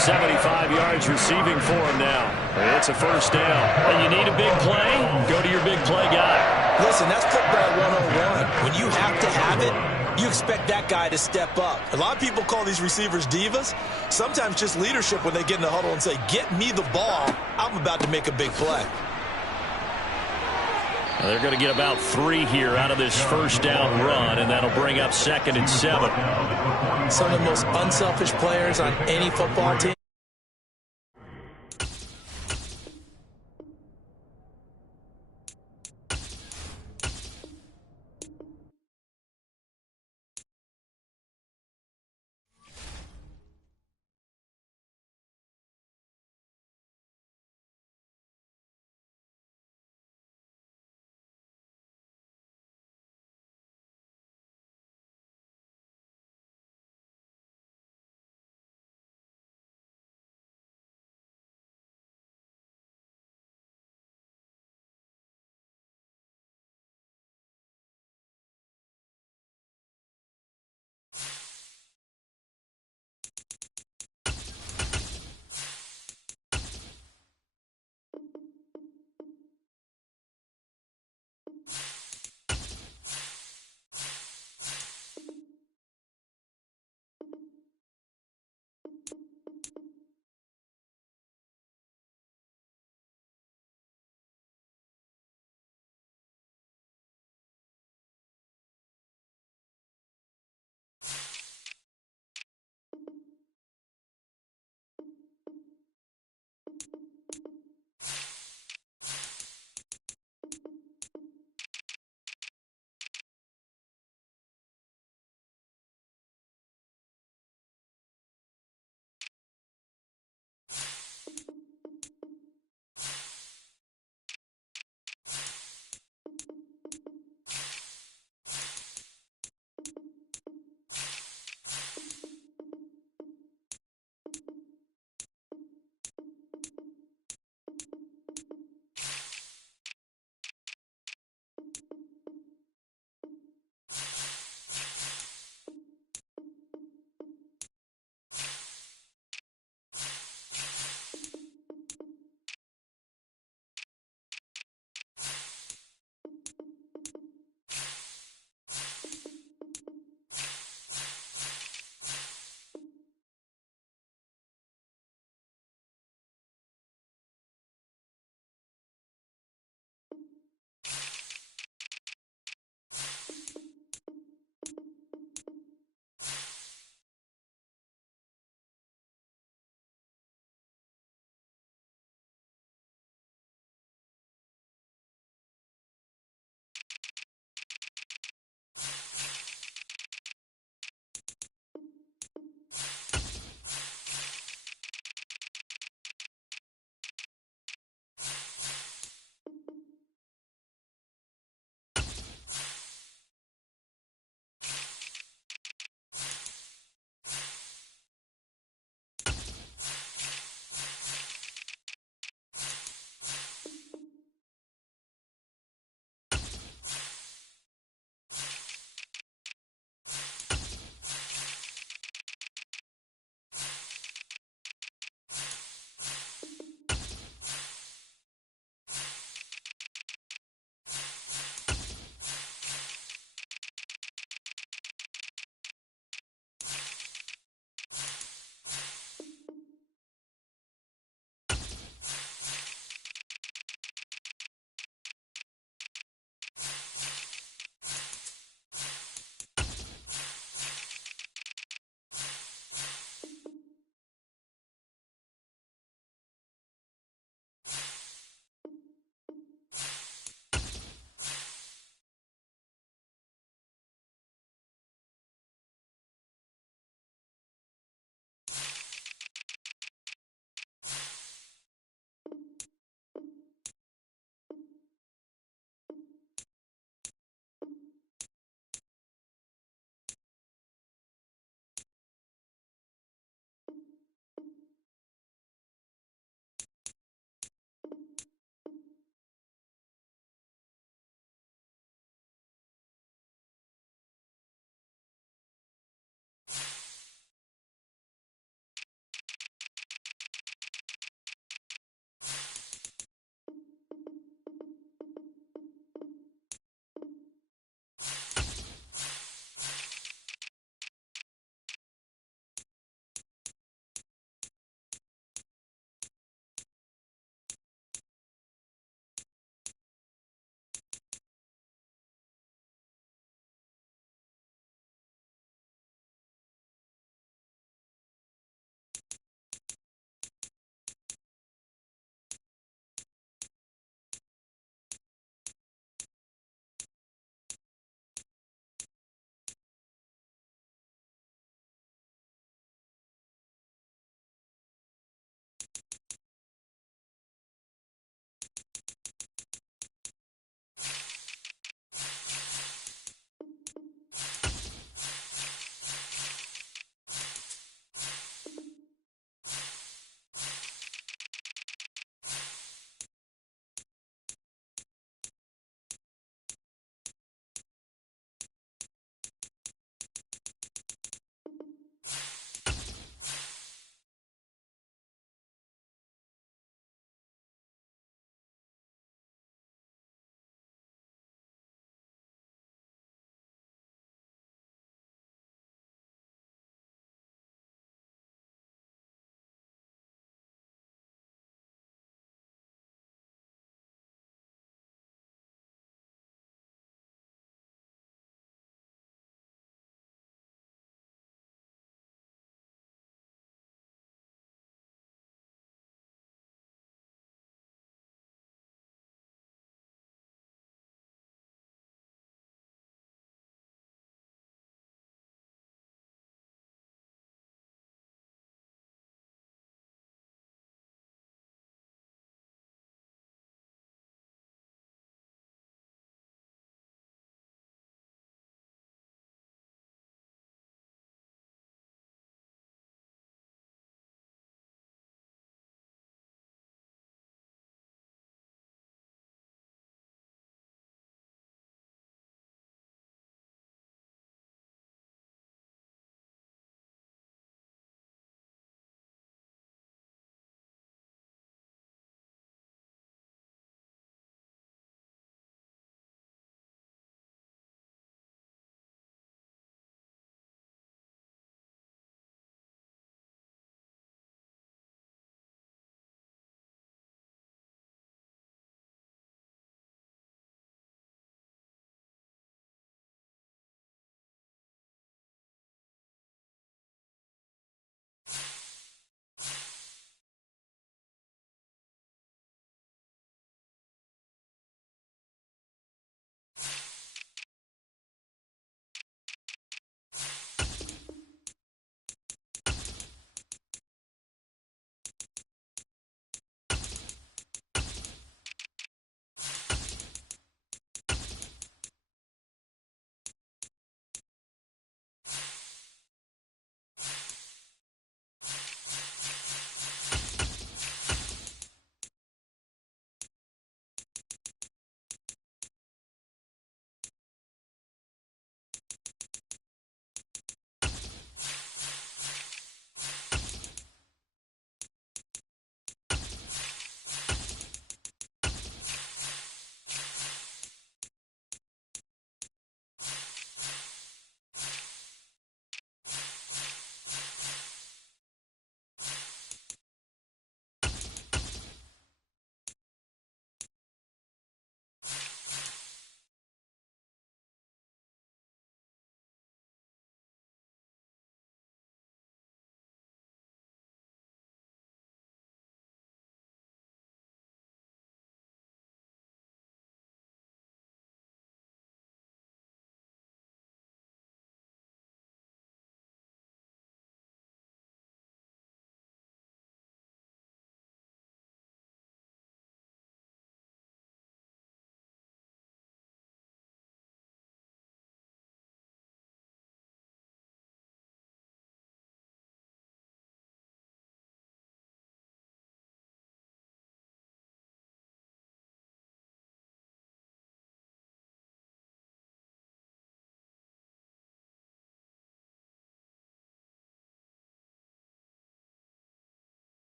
75 yards receiving for him now. It's a first down. And you need a big play? Go to your big play guy. Listen, that's football 101. When you have to have it, you expect that guy to step up. A lot of people call these receivers divas. Sometimes just leadership when they get in the huddle and say, get me the ball. I'm about to make a big play. They're going to get about 3 here out of this first down run, and that'll bring up 2nd and 7. Some of the most unselfish players on any football team.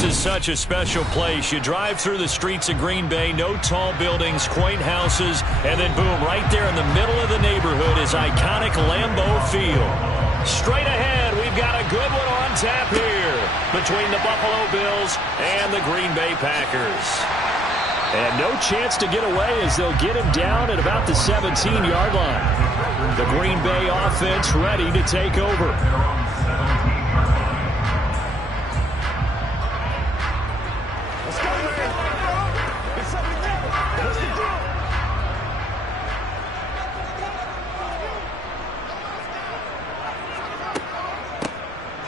This is such a special place. You drive through the streets of Green Bay, no tall buildings, quaint houses, and then boom, right there in the middle of the neighborhood is iconic Lambeau Field. Straight ahead, we've got a good one on tap here between the Buffalo Bills and the Green Bay Packers. And no chance to get away as they'll get him down at about the 17-yard line. The Green Bay offense ready to take over.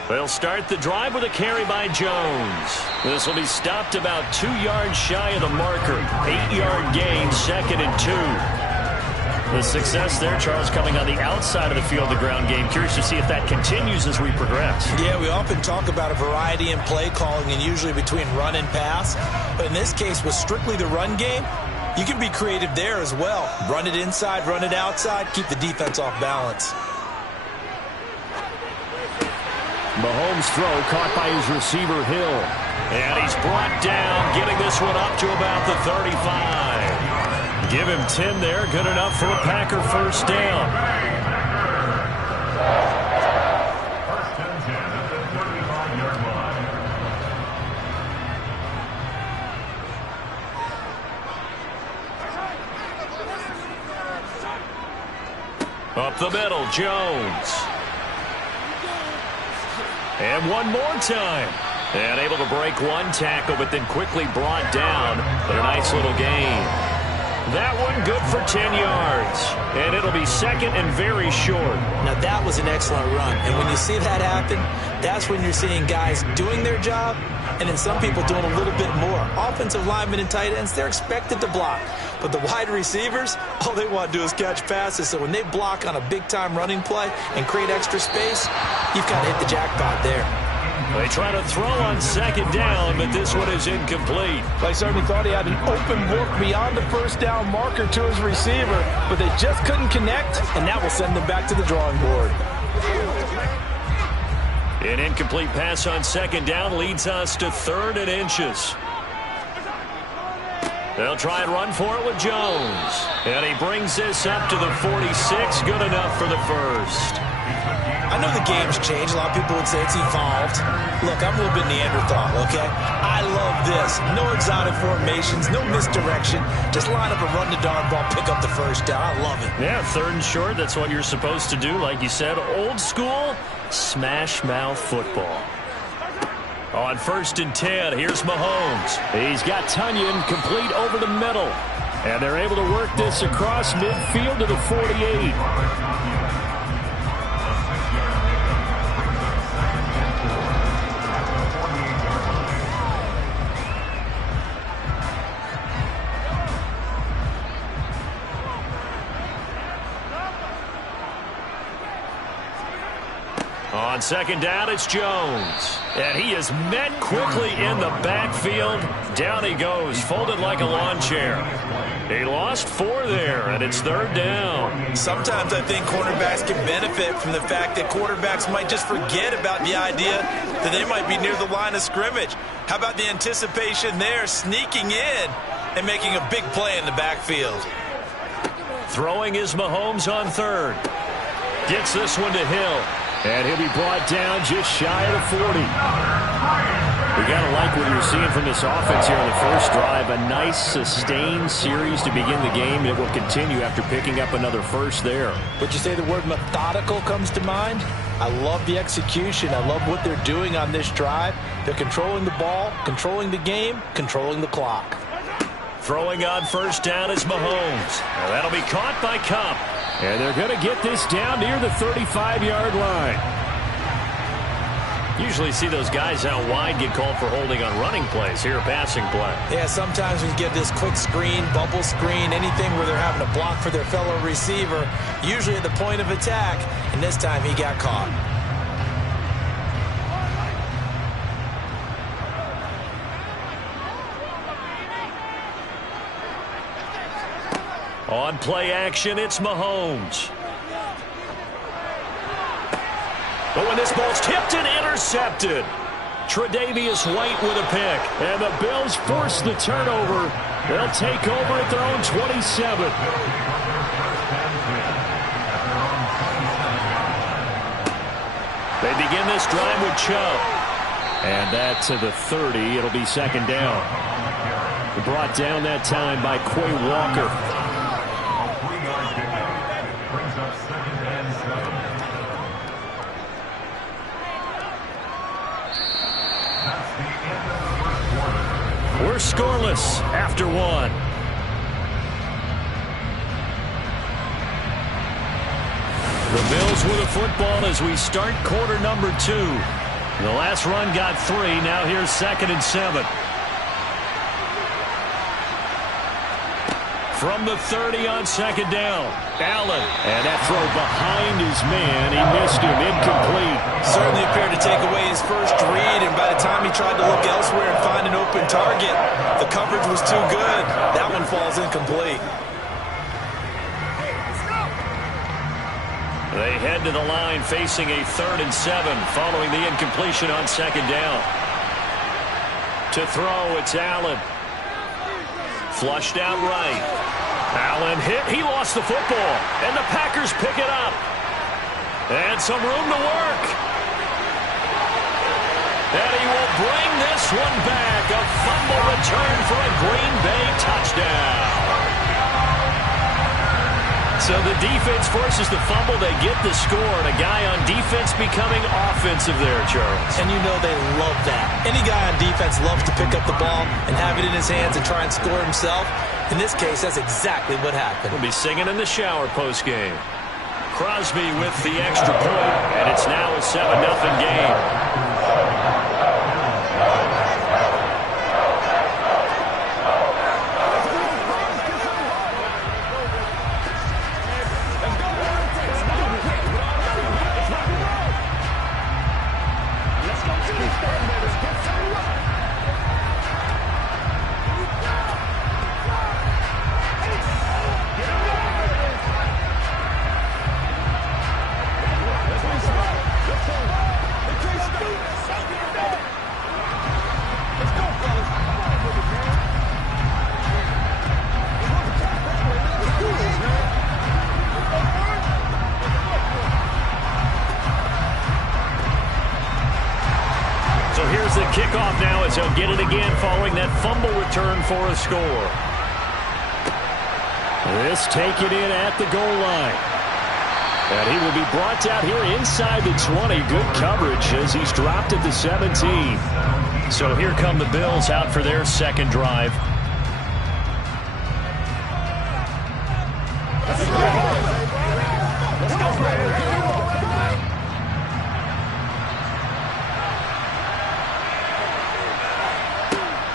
They'll start the drive with a carry by Jones. This will be stopped about 2 yards shy of the marker. 8-yard gain, 2nd and 2. The success there, Charles, coming on the outside of the field, the ground game. Curious to see if that continues as we progress. Yeah, we often talk about a variety in play calling and usually between run and pass. But in this case, with strictly the run game, you can be creative there as well. Run it inside, run it outside, keep the defense off balance. Mahomes' throw caught by his receiver, Hill. And he's brought down, getting this one up to about the 35. Give him 10 there, good enough for a Packer first down. First and 10 at the 35-yard line. Up the middle, Jones. And one more time. And able to break one tackle, but then quickly brought down. But a nice little gain. That one good for 10 yards. And it'll be 2nd and very short. Now that was an excellent run. And when you see that happen, that's when you're seeing guys doing their job and then some people doing a little bit more. Offensive linemen and tight ends, they're expected to block. But the wide receivers, all they want to do is catch passes. So when they block on a big-time running play and create extra space, you've got to hit the jackpot there. They try to throw on 2nd down, but this one is incomplete. They certainly thought he had an open look beyond the first down marker to his receiver, but they just couldn't connect, and that will send them back to the drawing board. An incomplete pass on 2nd down leads us to 3rd and inches. They'll try and run for it with Jones. And he brings this up to the 46. Good enough for the first. I know the game's changed. A lot of people would say it's evolved. Look, I'm a little bit Neanderthal, okay? I love this. No exotic formations, no misdirection. Just line up and run the darn ball, pick up the first down. I love it. Yeah, 3rd and short. That's what you're supposed to do. Like you said, old school, smash mouth football. On 1st and 10, here's Mahomes. He's got Tunyon complete over the middle. And they're able to work this across midfield to the 48. On 2nd down, it's Jones. And he is met quickly in the backfield. Down he goes, folded like a lawn chair. He lost 4 there, and it's 3rd down. Sometimes I think cornerbacks can benefit from the fact that quarterbacks might just forget about the idea that they might be near the line of scrimmage. How about the anticipation there, sneaking in and making a big play in the backfield? Throwing is Mahomes on 3rd. Gets this one to Hill. And he'll be brought down just shy of the 40. We got to like what you're seeing from this offense here on the first drive. A nice, sustained series to begin the game. It will continue after picking up another first there. Would you say the word methodical comes to mind? I love the execution. I love what they're doing on this drive. They're controlling the ball, controlling the game, controlling the clock. Throwing on 1st down is Mahomes. Now that'll be caught by Kupp. And they're going to get this down near the 35-yard line. Usually see those guys out wide get called for holding on running plays. Here, a passing play. Yeah, sometimes we get this quick screen, bubble screen, anything where they're having to block for their fellow receiver, usually at the point of attack, and this time he got caught. On play action, it's Mahomes. But when this ball's tipped and intercepted, Tre'Davious White with a pick. And the Bills force the turnover. They'll take over at their own 27. They begin this drive with Chubb. And that to the 30. It'll be second down. Brought down that time by Quay Walker. We're scoreless after one. The Bills with a football as we start quarter number 2. The last run got 3. Now here's 2nd and 7. From the 30 on 2nd down. Allen. And that throw behind his man. He missed him. Incomplete. Certainly appeared to take away his first read, and by the time he tried to look elsewhere and find an open target, the coverage was too good. That one falls incomplete. They head to the line facing a 3rd and 7 following the incompletion on 2nd down. To throw, it's Allen. Flushed out right. Allen hit. He lost the football. And the Packers pick it up. And some room to work. And he will bring this one back. A fumble return for a Green Bay touchdown. So the defense forces the fumble. They get the score. And a guy on defense becoming offensive there, Charles. And you know they love that. Any guy on defense loves to pick up the ball and have it in his hands and try and score himself. In this case, that's exactly what happened. We'll be singing in the shower postgame. Crosby with the extra point, and it's now a 7-0 game. Kickoff now as he'll get it again following that fumble return for a score. This taken in at the goal line. And he will be brought down here inside the 20. Good coverage as he's dropped at the 17. So here come the Bills out for their second drive.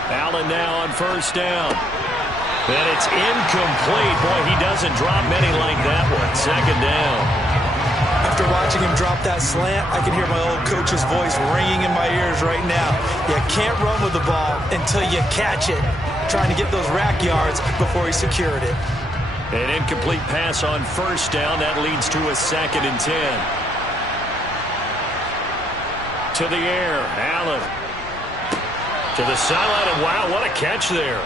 Allen now on first down. And it's incomplete. Boy, he doesn't drop many like that one. Second down. After watching him drop that slant, I can hear my old coach's voice ringing in my ears right now. You can't run with the ball until you catch it. Trying to get those rack yards before he secured it. An incomplete pass on first down. That leads to a 2nd and 10. To the air. Allen. To the sideline, and wow, what a catch there.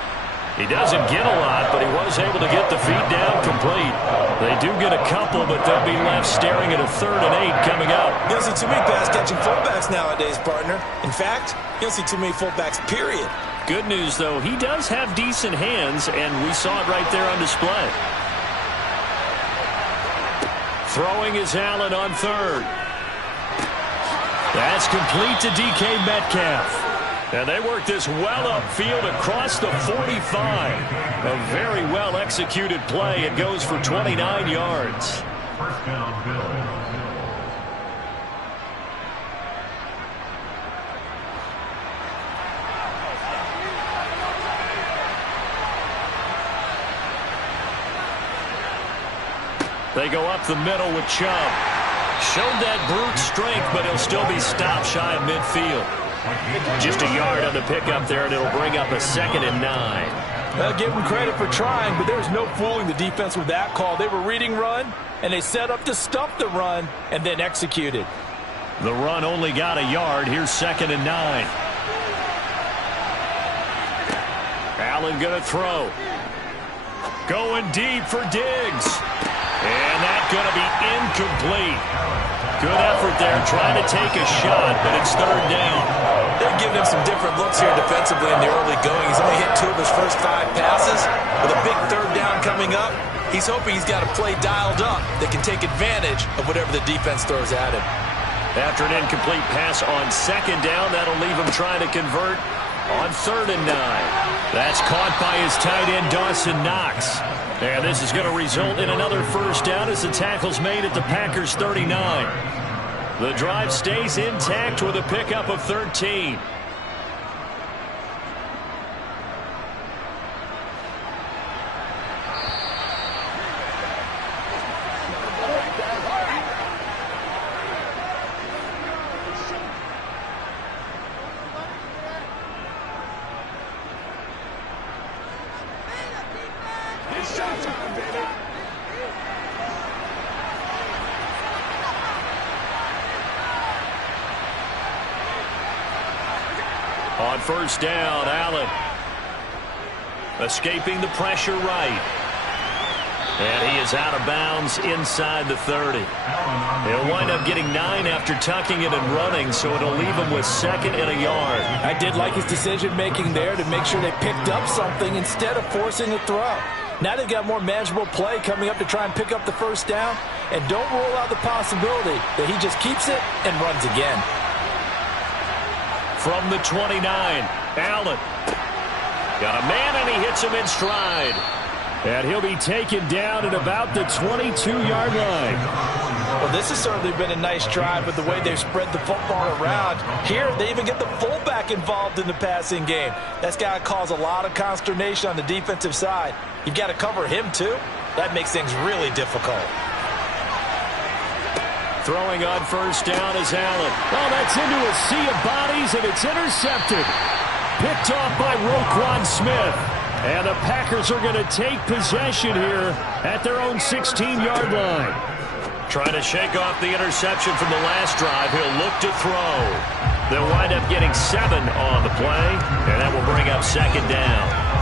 He doesn't get a lot, but he was able to get the feet down complete. They do get a couple, but they'll be left staring at a 3rd and 8 coming up. You don't see too many pass-catching fullbacks nowadays, partner. In fact, you don't see too many fullbacks, period. Good news, though, he does have decent hands, and we saw it right there on display. Throwing is Allen on 3rd. That's complete to DK Metcalf. And they work this well upfield across the 45. A very well-executed play. It goes for 29 yards. First down, Bills. They go up the middle with Chubb. Showed that brute strength, but he'll still be stopped shy of midfield. Just a yard on the pickup there, and it'll bring up a 2nd and 9. I'll give them credit for trying, but there's no fooling the defense with that call. They were reading run, and they set up to stuff the run, and then executed. The run only got a yard. Here's 2nd and 9. Allen going to throw. Going deep for Diggs. And that's going to be incomplete. Good effort there trying to take a shot, but it's 3rd down. They're giving him some different looks here defensively in the early going. He's only hit 2 of his first 5 passes. With a big 3rd down coming up, he's hoping he's got a play dialed up that can take advantage of whatever the defense throws at him. After an incomplete pass on 2nd down, that'll leave him trying to convert on 3rd and 9. That's caught by his tight end, Dawson Knox. And this is going to result in another 1st down as the tackle's made at the Packers' 39. The drive stays intact with a pickup of 13. On 1st down, Allen escaping the pressure right. And he is out of bounds inside the 30. He'll wind up getting 9 after tucking it and running, so it'll leave him with 2nd and a yard. I did like his decision-making there to make sure they picked up something instead of forcing a throw. Now they've got more manageable play coming up to try and pick up the 1st down, and don't rule out the possibility that he just keeps it and runs again. From the 29, Allen. Got a man, and he hits him in stride. And he'll be taken down at about the 22-yard line. Well, this has certainly been a nice drive with the way they've spread the football around. Here, they even get the fullback involved in the passing game. That's got to cause a lot of consternation on the defensive side. You've got to cover him, too. That makes things really difficult. Throwing on 1st down is Allen. Oh, that's into a sea of bodies, and it's intercepted. Picked off by Roquan Smith. And the Packers are going to take possession here at their own 16-yard line. Trying to shake off the interception from the last drive. He'll look to throw. They'll wind up getting 7 on the play, and that will bring up 2nd down.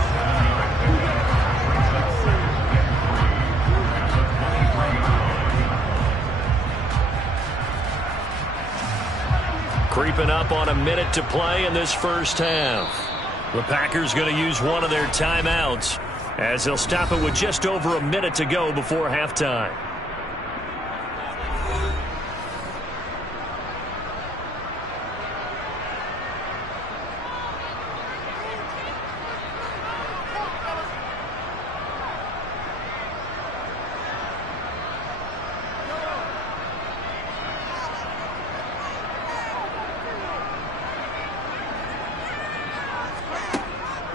Creeping up on a minute to play in this 1st half. The Packers going to use one of their timeouts as they'll stop it with just over a minute to go before halftime.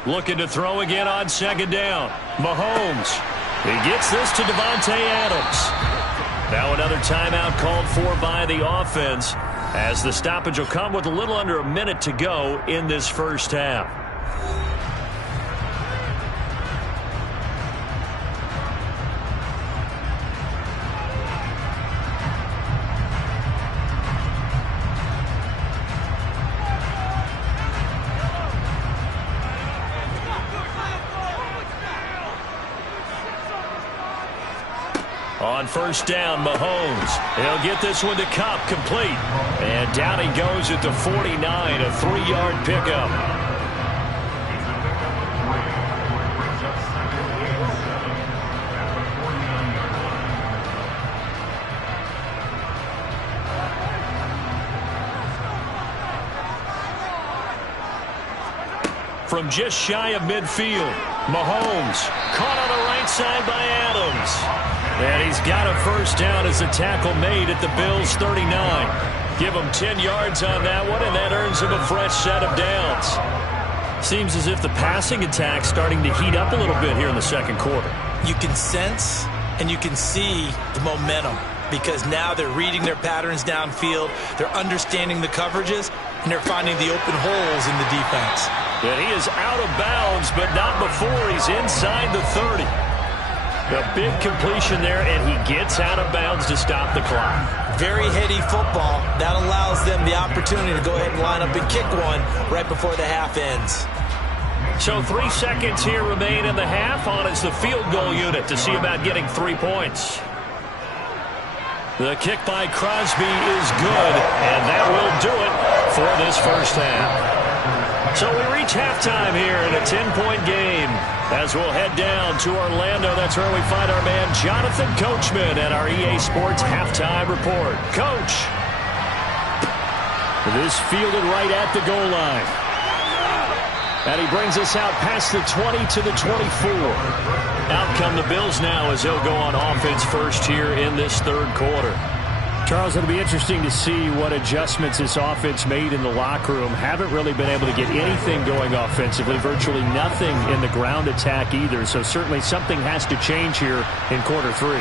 Looking to throw again on 2nd down. Mahomes. He gets this to Davante Adams. Now another timeout called for by the offense as the stoppage will come with a little under a minute to go in this 1st half. On 1st down, Mahomes. He'll get this one to Kupp, complete. And down he goes at the 49, a 3-yard pickup. From just shy of midfield, Mahomes caught on the right side by Adams. And he's got a 1st down as a tackle made at the Bills' 39. Give him 10 yards on that one, and that earns him a fresh set of downs. Seems as if the passing attack's starting to heat up a little bit here in the 2nd quarter. You can sense and you can see the momentum because now they're reading their patterns downfield, they're understanding the coverages, and they're finding the open holes in the defense. And he is out of bounds, but not before he's inside the 30. A big completion there, and he gets out of bounds to stop the clock. Very heady football. That allows them the opportunity to go ahead and line up and kick one right before the half ends. So 3 seconds here remain in the half. On is the field goal unit to see about getting 3 points. The kick by Crosby is good, and that will do it for this first half. So we reach halftime here in a 10-point game. As we'll head down to Orlando, that's where we find our man Jonathan Coachman at our EA Sports Halftime Report. Coach. This fielded right at the goal line. And he brings us out past the 20 to the 24. Out come the Bills now as they'll go on offense first here in this third quarter. Charles, it'll be interesting to see what adjustments this offense made in the locker room. Haven't really been able to get anything going offensively, virtually nothing in the ground attack either. So certainly something has to change here in quarter 3.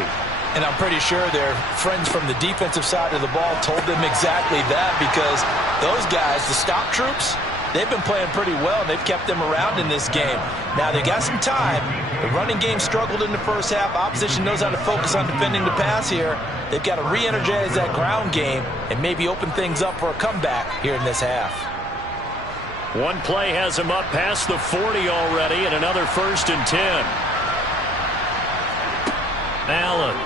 And I'm pretty sure their friends from the defensive side of the ball told them exactly that, because those guys, the stop troops, they've been playing pretty well, and they've kept them around in this game. Now, they got some time. The running game struggled in the first half. Opposition knows how to focus on defending the pass here. They've got to re-energize that ground game and maybe open things up for a comeback here in this half. One play has him up past the 40 already, and another 1st and 10. Allen.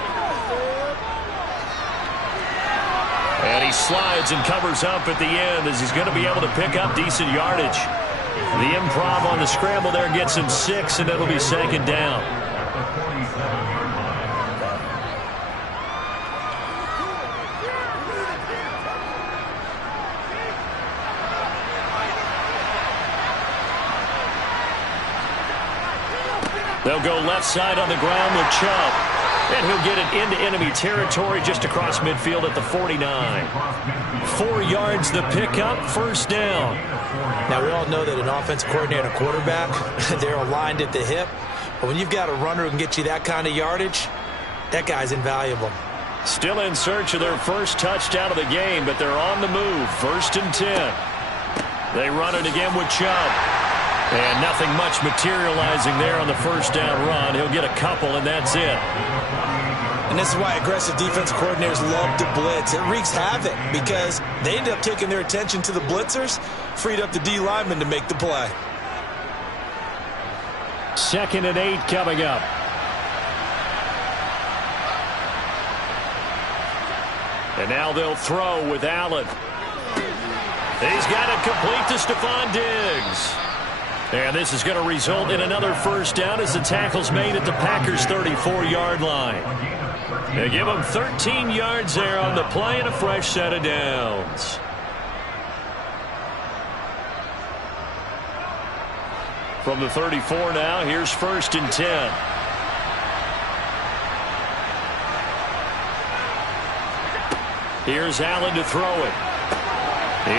And he slides and covers up at the end as he's going to be able to pick up decent yardage. The improv on the scramble there gets him 6, and it'll be 2nd down. They'll go left side on the ground with Chubb. And he'll get it into enemy territory just across midfield at the 49. 4 yards the pickup, 1st down. Now, we all know that an offense coordinator and a quarterback, they're aligned at the hip. But when you've got a runner who can get you that kind of yardage, that guy's invaluable. Still in search of their first touchdown of the game, but they're on the move. 1st and 10. They run it again with Chubb. And nothing much materializing there on the 1st down run. He'll get a couple, and that's it. And this is why aggressive defense coordinators love to blitz. It wreaks havoc because they end up taking their attention to the blitzers, freed up the D lineman to make the play. 2nd and 8 coming up. And now they'll throw with Allen. He's got it complete to Stephon Diggs. And this is going to result in another 1st down as the tackle's made at the Packers' 34-yard line. They give them 13 yards there on the play and a fresh set of downs. From the 34 now, here's 1st and 10. Here's Allen to throw it.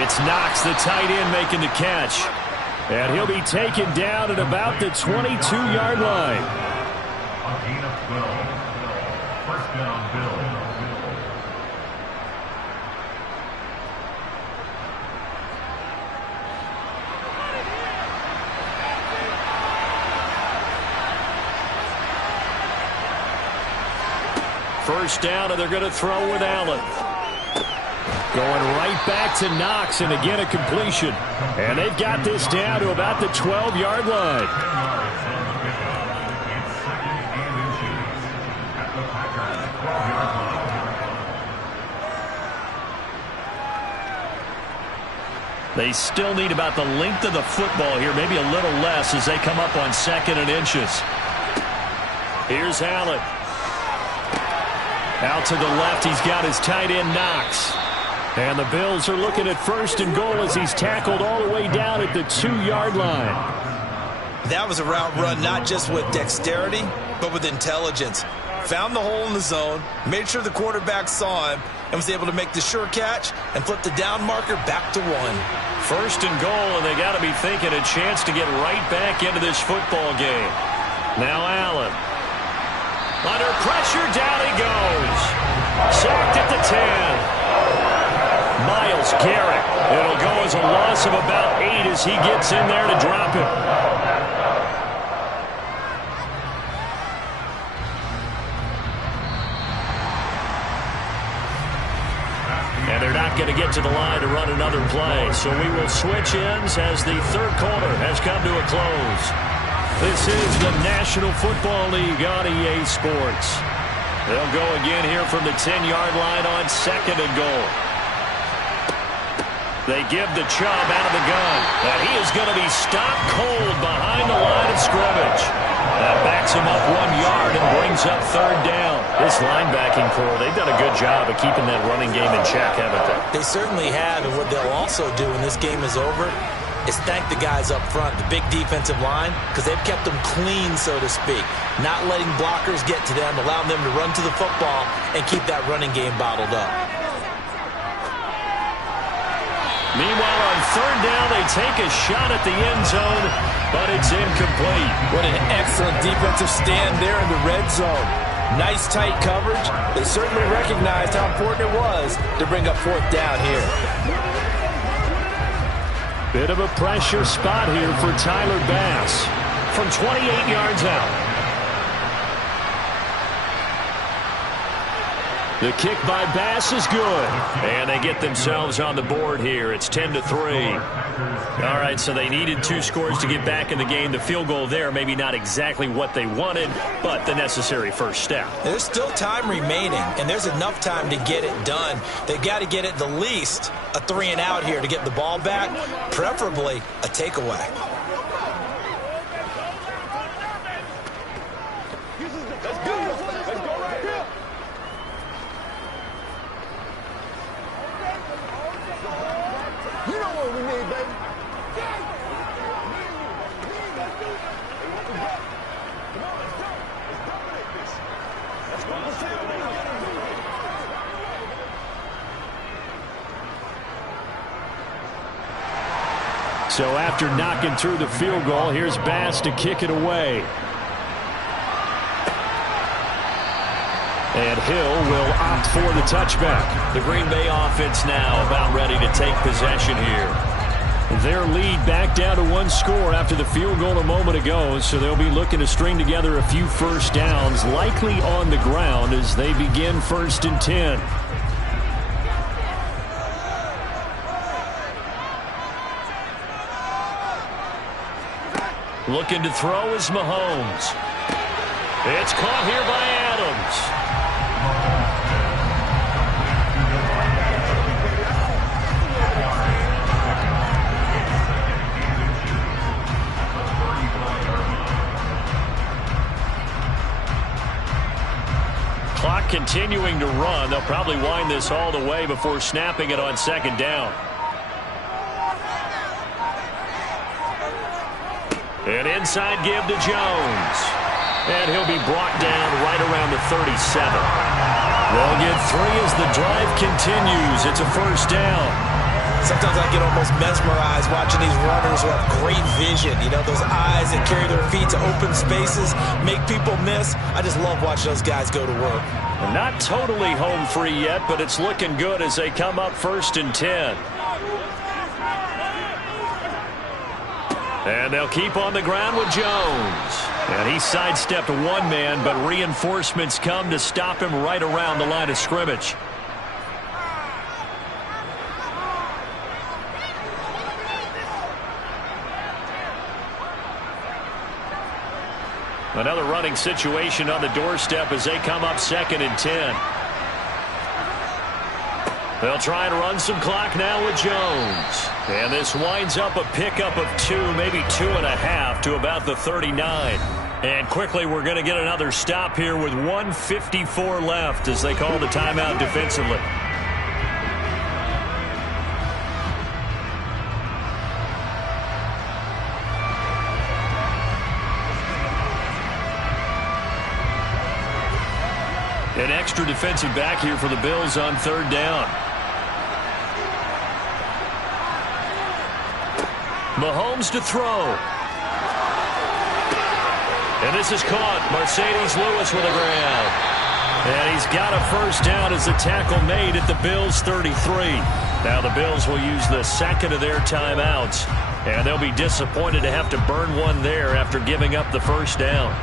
It's Knox, the tight end, making the catch. And he'll be taken down at about the 22-yard line. A gain of 12. 1st down, Bills. First down, and they're going to throw with Allen. Going right back to Knox, and again a completion. And they've got this down to about the 12-yard line. They still need about the length of the football here, maybe a little less as they come up on 2nd and inches. Here's Allen. Out to the left, he's got his tight end Knox. And the Bills are looking at 1st and goal as he's tackled all the way down at the 2-yard line. That was a route run not just with dexterity, but with intelligence. Found the hole in the zone, made sure the quarterback saw him, and was able to make the sure catch and flip the down marker back to 1. 1st and goal, and they got to be thinking a chance to get right back into this football game. Now Allen. Under pressure, down he goes. Sacked at the 10. Myles Garrett. It'll go as a loss of about 8 as he gets in there to drop it. going to get to the line to run another play. So we will switch ends as the third quarter has come to a close. This is the National Football League on EA Sports. They'll go again here from the 10-yard line on 2nd and goal. They give the Chubb out of the gun. And he is going to be stopped cold behind the line of scrimmage. That backs him up 1 yard and brings up 3rd down. This linebacking core, they've done a good job of keeping that running game in check, haven't they? They certainly have, and what they'll also do when this game is over is thank the guys up front, the big defensive line, because they've kept them clean, so to speak. Not letting blockers get to them, allowing them to run to the football and keep that running game bottled up. Meanwhile, on 3rd down, they take a shot at the end zone, but it's incomplete. What an excellent defensive stand there in the red zone. Nice tight coverage. They certainly recognized how important it was to bring up 4th down here. Bit of a pressure spot here for Tyler Bass from 28 yards out. The kick by Bass is good. And they get themselves on the board here. It's 10-3. All right, so they needed 2 scores to get back in the game. The field goal there, maybe not exactly what they wanted, but the necessary first step. There's still time remaining, and there's enough time to get it done. They've got to get at the least a 3-and-out here to get the ball back, preferably a takeaway. So after knocking through the field goal, here's Bass to kick it away. And Hill will opt for the touchback. The Green Bay offense now about ready to take possession here. Their lead back down to 1 score after the field goal a moment ago, so they'll be looking to string together a few first downs, likely on the ground as they begin 1st and 10. Looking to throw is Mahomes. It's caught here by Adams. Clock continuing to run. They'll probably wind this all the way before snapping it on 2nd down. An inside give to Jones. And he'll be brought down right around the 37. They'll get 3 as the drive continues. It's a 1st down. Sometimes I get almost mesmerized watching these runners who have great vision. You know, those eyes that carry their feet to open spaces, make people miss. I just love watching those guys go to work. Not totally home free yet, but it's looking good as they come up 1st and 10. And they'll keep on the ground with Jones. And he sidestepped 1 man, but reinforcements come to stop him right around the line of scrimmage. Another running situation on the doorstep as they come up 2nd and 10. They'll try and run some clock now with Jones. And this winds up a pickup of 2, maybe 2.5 to about the 39. And quickly we're going to get another stop here with 1:54 left as they call the timeout defensively. An extra defensive back here for the Bills on 3rd down. Mahomes to throw. And this is caught. Mercedes Lewis with a grab. And he's got a 1st down as the tackle made at the Bills' 33. Now the Bills will use the 2nd of their timeouts. And they'll be disappointed to have to burn one there after giving up the 1st down.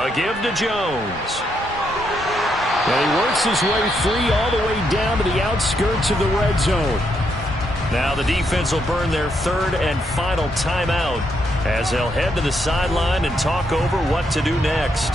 A give to Jones. And he works his way free all the way down to the outskirts of the red zone. Now the defense will burn their third and final timeout as they'll head to the sideline and talk over what to do next.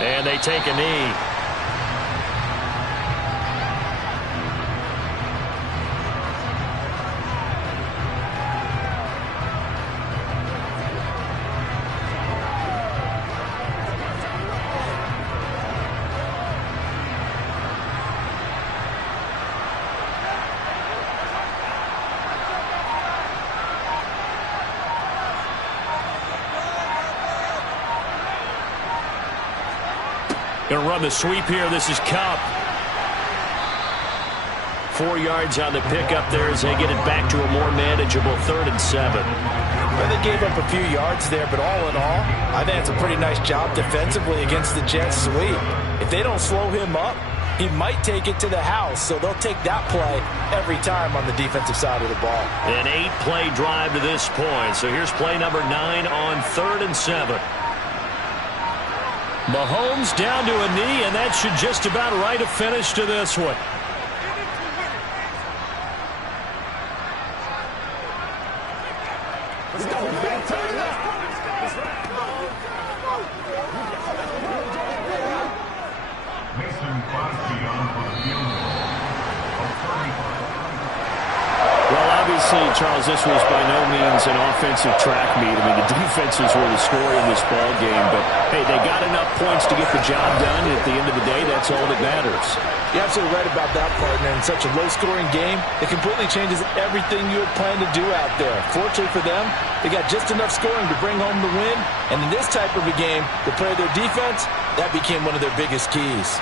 And they take a knee. Going to run the sweep here. This is Kupp. 4 yards on the pickup there as they get it back to a more manageable 3rd and 7. Well, they gave up a few yards there, but all in all, I think it's a pretty nice job defensively against the Jets sweep. If they don't slow him up, he might take it to the house, so they'll take that play every time on the defensive side of the ball. An 8-play drive to this point. So here's play number 9 on 3rd and 7. Mahomes down to a knee, and that should just about write a finish to this one. Charles, this was by no means an offensive track meet. I mean, the defenses were the story in this ball game, but hey, they got enough points to get the job done. At the end of the day, that's all that matters. You're absolutely right about that, partner. In such a low-scoring game, it completely changes everything you had planned to do out there. Fortunately for them, they got just enough scoring to bring home the win, and in this type of a game, to play their defense, that became one of their biggest keys.